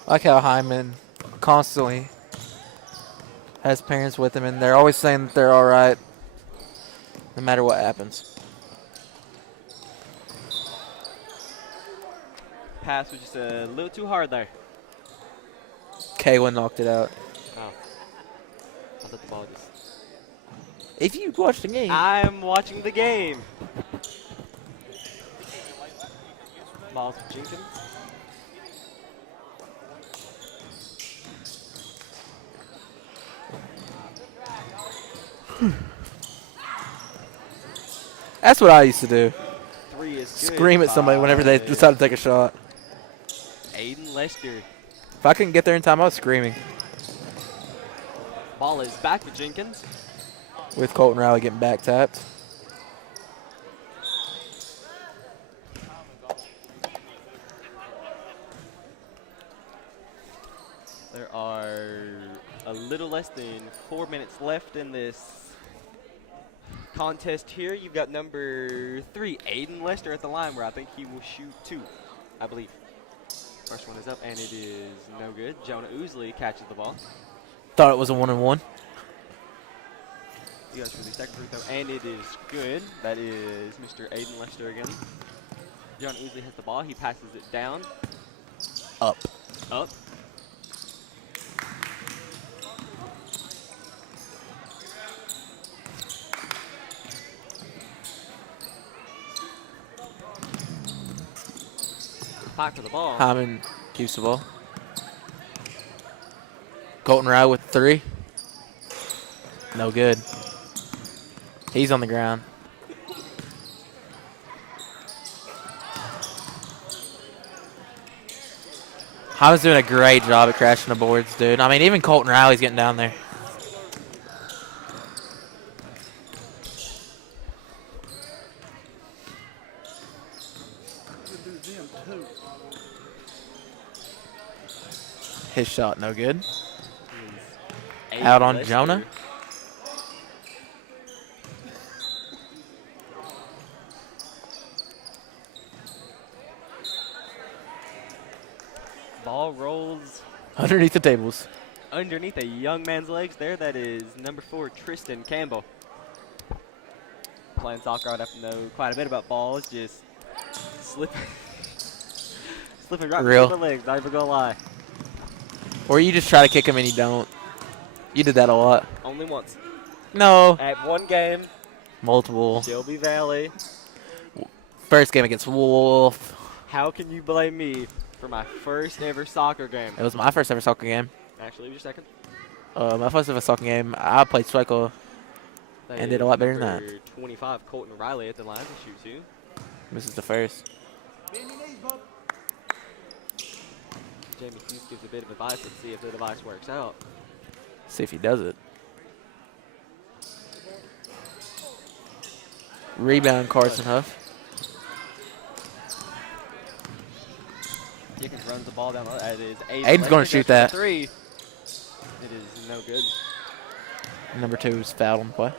I like how Hyman constantly has parents with him, and they're always saying that they're all right, no matter what happens. Pass was just a little too hard there. Kalen knocked it out. Oh. I thought the ball just... If you watch the game. I'm watching the game. Ball's for Jenkins. That's what I used to do. 3 is good. Scream at somebody whenever they decide to take a shot. Aiden Lester. If I couldn't get there in time, I was screaming. Ball is back to Jenkins. With Colton Riley getting back tapped. There are a little less than 4 minutes left in this contest here. You've got number 3, Aiden Lester, at the line, where I think he will shoot 2, I believe. First one is up, and it is no good. Jonah Uzi catches the ball. Thought it was a 1-and-1. He goes for the second free throw, and it is good. That is Mr. Aiden Lester again. Jonah Uzi has the ball. He passes it down. Up. Up. Fight for the ball. Hyman keeps the ball. Colton Riley with 3. No good. He's on the ground. Hyman's doing a great job at crashing the boards, dude. I mean, even Colton Riley's getting down there. His shot no good. Out on Jonah. Ball rolls underneath the tables. Underneath a young man's legs there. That is number 4, Tristan Campbell. Playing soccer, I'd have to know quite a bit about balls. Just slipping right between the legs. Not even gonna lie. Or you just try to kick him and you don't. You did that a lot. Only once. No. At one game. Multiple. Shelby Valley. First game against Wolf. How can you blame me for my first ever soccer game? It was my first ever soccer game. Actually, it was your second. My first ever soccer game, I played Swickle and did a lot better than that. 25, Colton Riley at the line to shoot 2. This is the first. Jamie Hughes gives a bit of advice. Let's see if the device works out. See if he does it. Rebound, Carson Huff. Dickens runs the ball down. That is Aiden's going to shoot that. 3. It is no good. Number 2 is fouled on the play.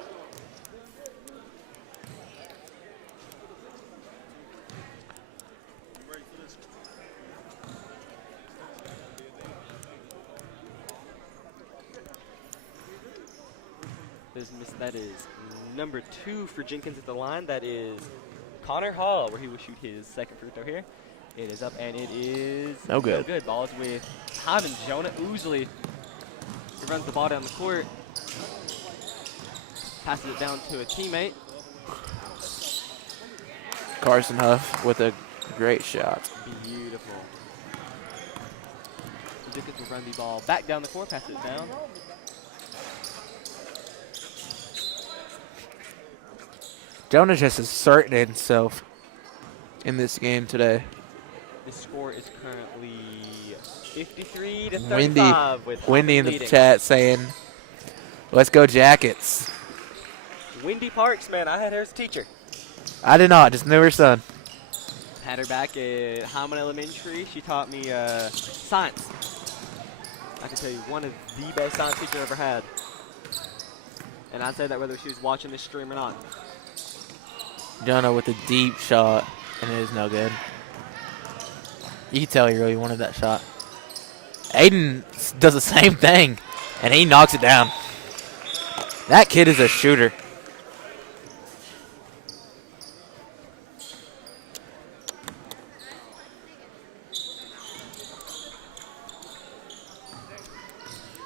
That is number 2 for Jenkins at the line. That is Connor Hall, where he will shoot his second free throw here. It is up, and it is no good. No good. Ball is with Hyman Jonah Oosley. He runs the ball down the court. Passes it down to a teammate. Carson Huff with a great shot. Beautiful. Jenkins will run the ball back down the court, pass it down. Jonah just is certain himself in this game today. The score is currently 53 to 35. Wendy in the chat saying, "Let's go Jackets." Wendy Parks, man, I had her as a teacher. I did not, just knew her son. Had her back at Hyman Elementary. She taught me science. I can tell you, one of the best science teachers I ever had. And I'd say that whether she was watching this stream or not. Jonah with a deep shot, and it is no good. You can tell he really wanted that shot. Aiden does the same thing, and he knocks it down. That kid is a shooter.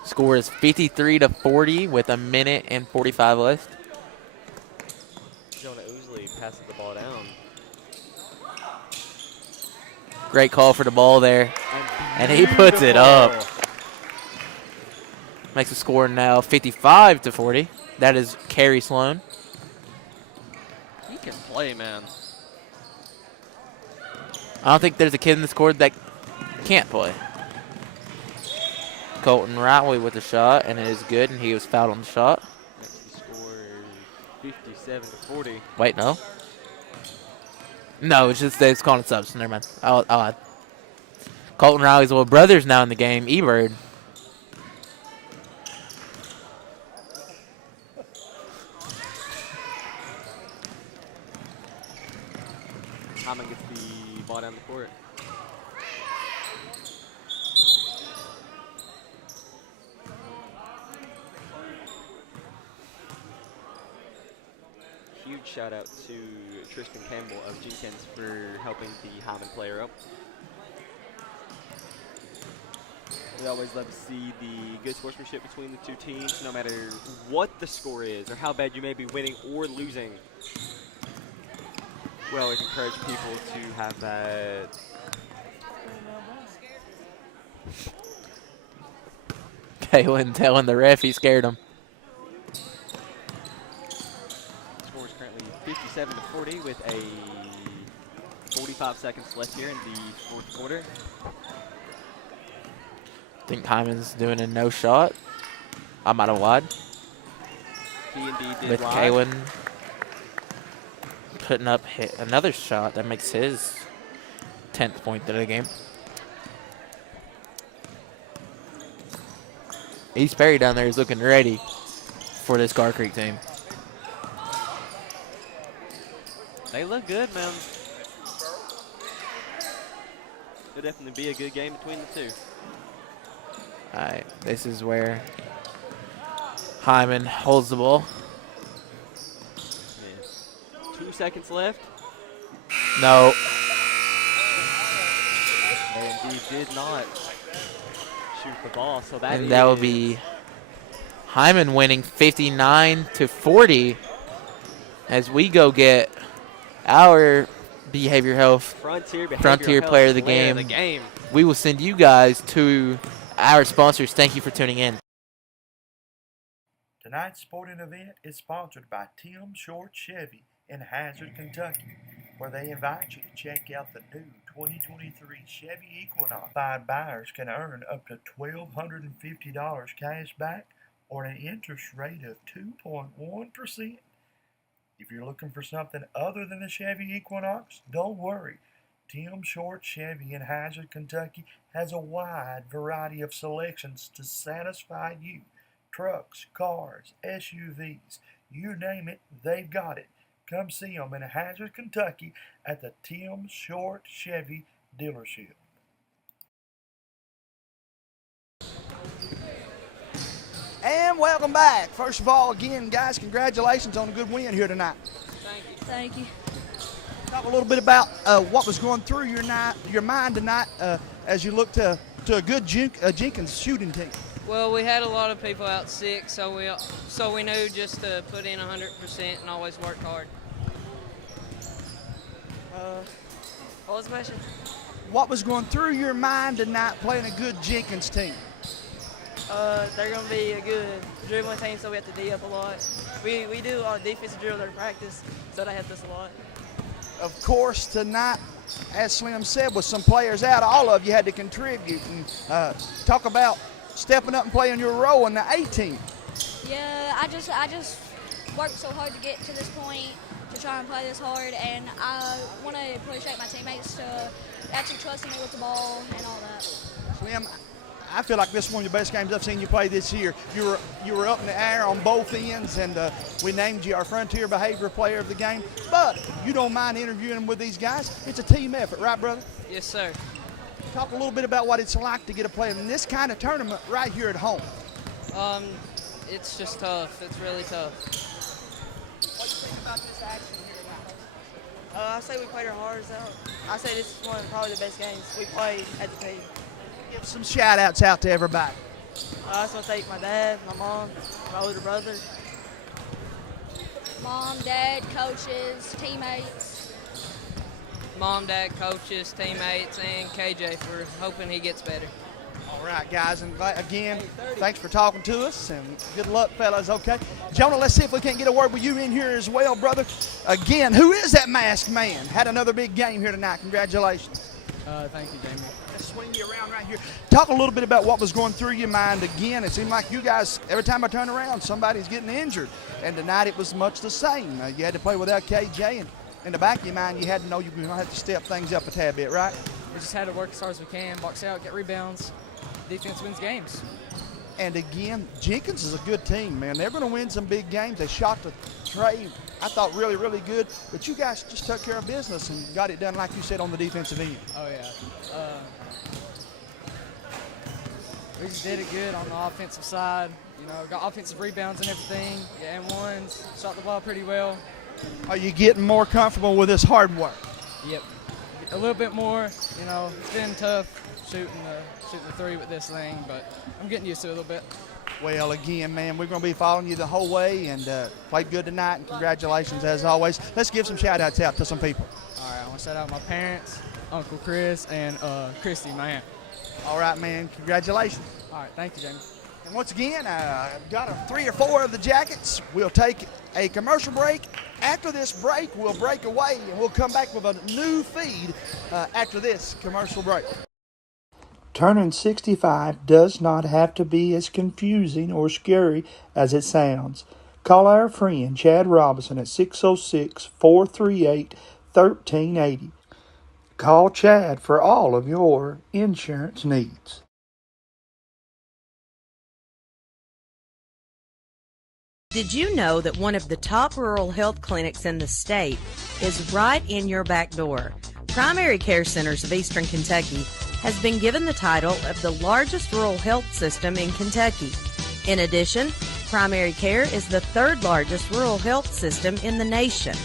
Score is 53 to 40 with a minute and 45 left. Jonah Oosley passes the ball down. Great call for the ball there. And he puts it up. Makes the score now 55 to 40. That is Kerry Sloan. He can play, man. I don't think there's a kid in this court that can't play. Colton Riley with the shot, and it is good, and he was fouled on the shot. Next score is 57 to 40. Wait, no. No, it's calling it subs. Never mind. I'll Colton Riley's little brother's now in the game, E-Bird. Hyman gets the ball down the court. Huge shout out to Tristan Campbell of Jenkins for helping the Hyman player up. We always love to see the good sportsmanship between the two teams, no matter what the score is or how bad you may be winning or losing. We always encourage people to have that. Kalen telling the ref he scared him. Score is currently 57 to 40 with a 45 seconds left here in the fourth quarter. I think Hyman's doing a no shot. I might have lied. He indeed did with lie. Kalen putting up another shot that makes his 10th point of the game. East Perry down there is looking ready for this Gar Creek team. They look good, man. It'll definitely be a good game between the two. All right, this is where Hyman holds the ball. 2 seconds left. No. And he did not shoot the ball, so that And that will be Hyman winning 59-40 as we go get our behavior health Frontier player of the game. We will send you guys to our sponsors. Thank you for tuning in. Tonight's sporting event is sponsored by Tim Short Chevy in Hazard, Kentucky, where they invite you to check out the new 2023 Chevy Equinox. Qualified buyers can earn up to $1,250 cash back or an interest rate of 2.1%. If you're looking for something other than the Chevy Equinox, don't worry. Tim Short Chevy in Hazard, Kentucky has a wide variety of selections to satisfy you. Trucks, cars, SUVs, you name it, they've got it. Come see them in Hazard, Kentucky at the Tim Short Chevy dealership. And welcome back. First of all, again, guys, congratulations on a good win here tonight. Thank you. Talk a little bit about what was going through your mind tonight as you look to a good Jenkins shooting team. Well, we had a lot of people out sick, so we knew just to put in 100% and always work hard. What was the question? What was going through your mind tonight playing a good Jenkins team? They're going to be a good dribbling team, so we have to D up a lot. We do a lot of defensive drills in practice, so they helped us a lot. Of course, tonight, as Slim said, with some players out, all of you had to contribute. And talk about stepping up and playing your role in the A team. Yeah, I just worked so hard to get to this point, to try and play this hard, and I want to appreciate my teammates to actually trusting me with the ball and all that. Slim, I feel like this is one of the best games I've seen you play this year. You were up in the air on both ends, and we named you our Frontier Behavior Player of the Game. But you don't mind interviewing with these guys. It's a team effort, right, brother? Yes, sir. Talk a little bit about what it's like to get a play in this kind of tournament right here at home. It's just tough. It's really tough. What do you think about this action here tonight? I say we played our hardest out. I say this is one of probably the best games we played as a team. Give some shout-outs out to everybody. I just want to thank my dad, my mom, my older brother. Mom, dad, coaches, teammates. Mom, dad, coaches, teammates, and KJ for hoping he gets better. All right, guys, and again, thanks for talking to us, and good luck, fellas, okay? Jonah, let's see if we can't get a word with you in here as well, brother. Again, who is that masked man? Had another big game here tonight. Congratulations. Thank you, Jamie. Let's swing you around right here. Talk a little bit about what was going through your mind. Again, it seemed like you guys, every time I turn around, somebody's getting injured, and tonight it was much the same. You had to play without KJ, and in the back of your mind, you had to know you were going to have to step things up a tad bit, right? We just had to work as hard as we can, box out, get rebounds. Defense wins games. And again, Jenkins is a good team, man. They're going to win some big games. They shot the tray, I thought, really, really good. But you guys just took care of business and got it done, like you said, on the defensive end. Oh, yeah. We just did it good on the offensive side. You know, got offensive rebounds and everything. Yeah, and ones. Shot the ball pretty well. Are you getting more comfortable with this hard work? Yep. A little bit more. You know, it's been tough shooting the three with this thing, but I'm getting used to it a little bit. Well, again, man, we're going to be following you the whole way, and played good tonight, and congratulations as always. Let's give some shout-outs out to some people. All right, I want to shout out my parents, Uncle Chris, and Christy, my aunt. All right, man, congratulations. All right, thank you, Jamie. And once again, I've got 3 or 4 of the jackets. We'll take a commercial break. After this break, we'll break away, and we'll come back with a new feed after this commercial break. Turning 65 does not have to be as confusing or scary as it sounds. Call our friend Chad Robinson at 606-438-1380. Call Chad for all of your insurance needs. Did you know that one of the top rural health clinics in the state is right in your back door? Primary Care Centers of Eastern Kentucky has been given the title of the largest rural health system in Kentucky. In addition, Primary Care is the third largest rural health system in the nation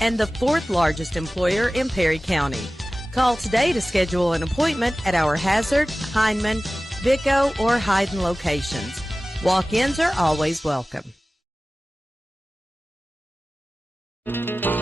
and the fourth largest employer in Perry County. Call today to schedule an appointment at our Hazard, Hindman, Vico, or Hyden locations. Walk-ins are always welcome.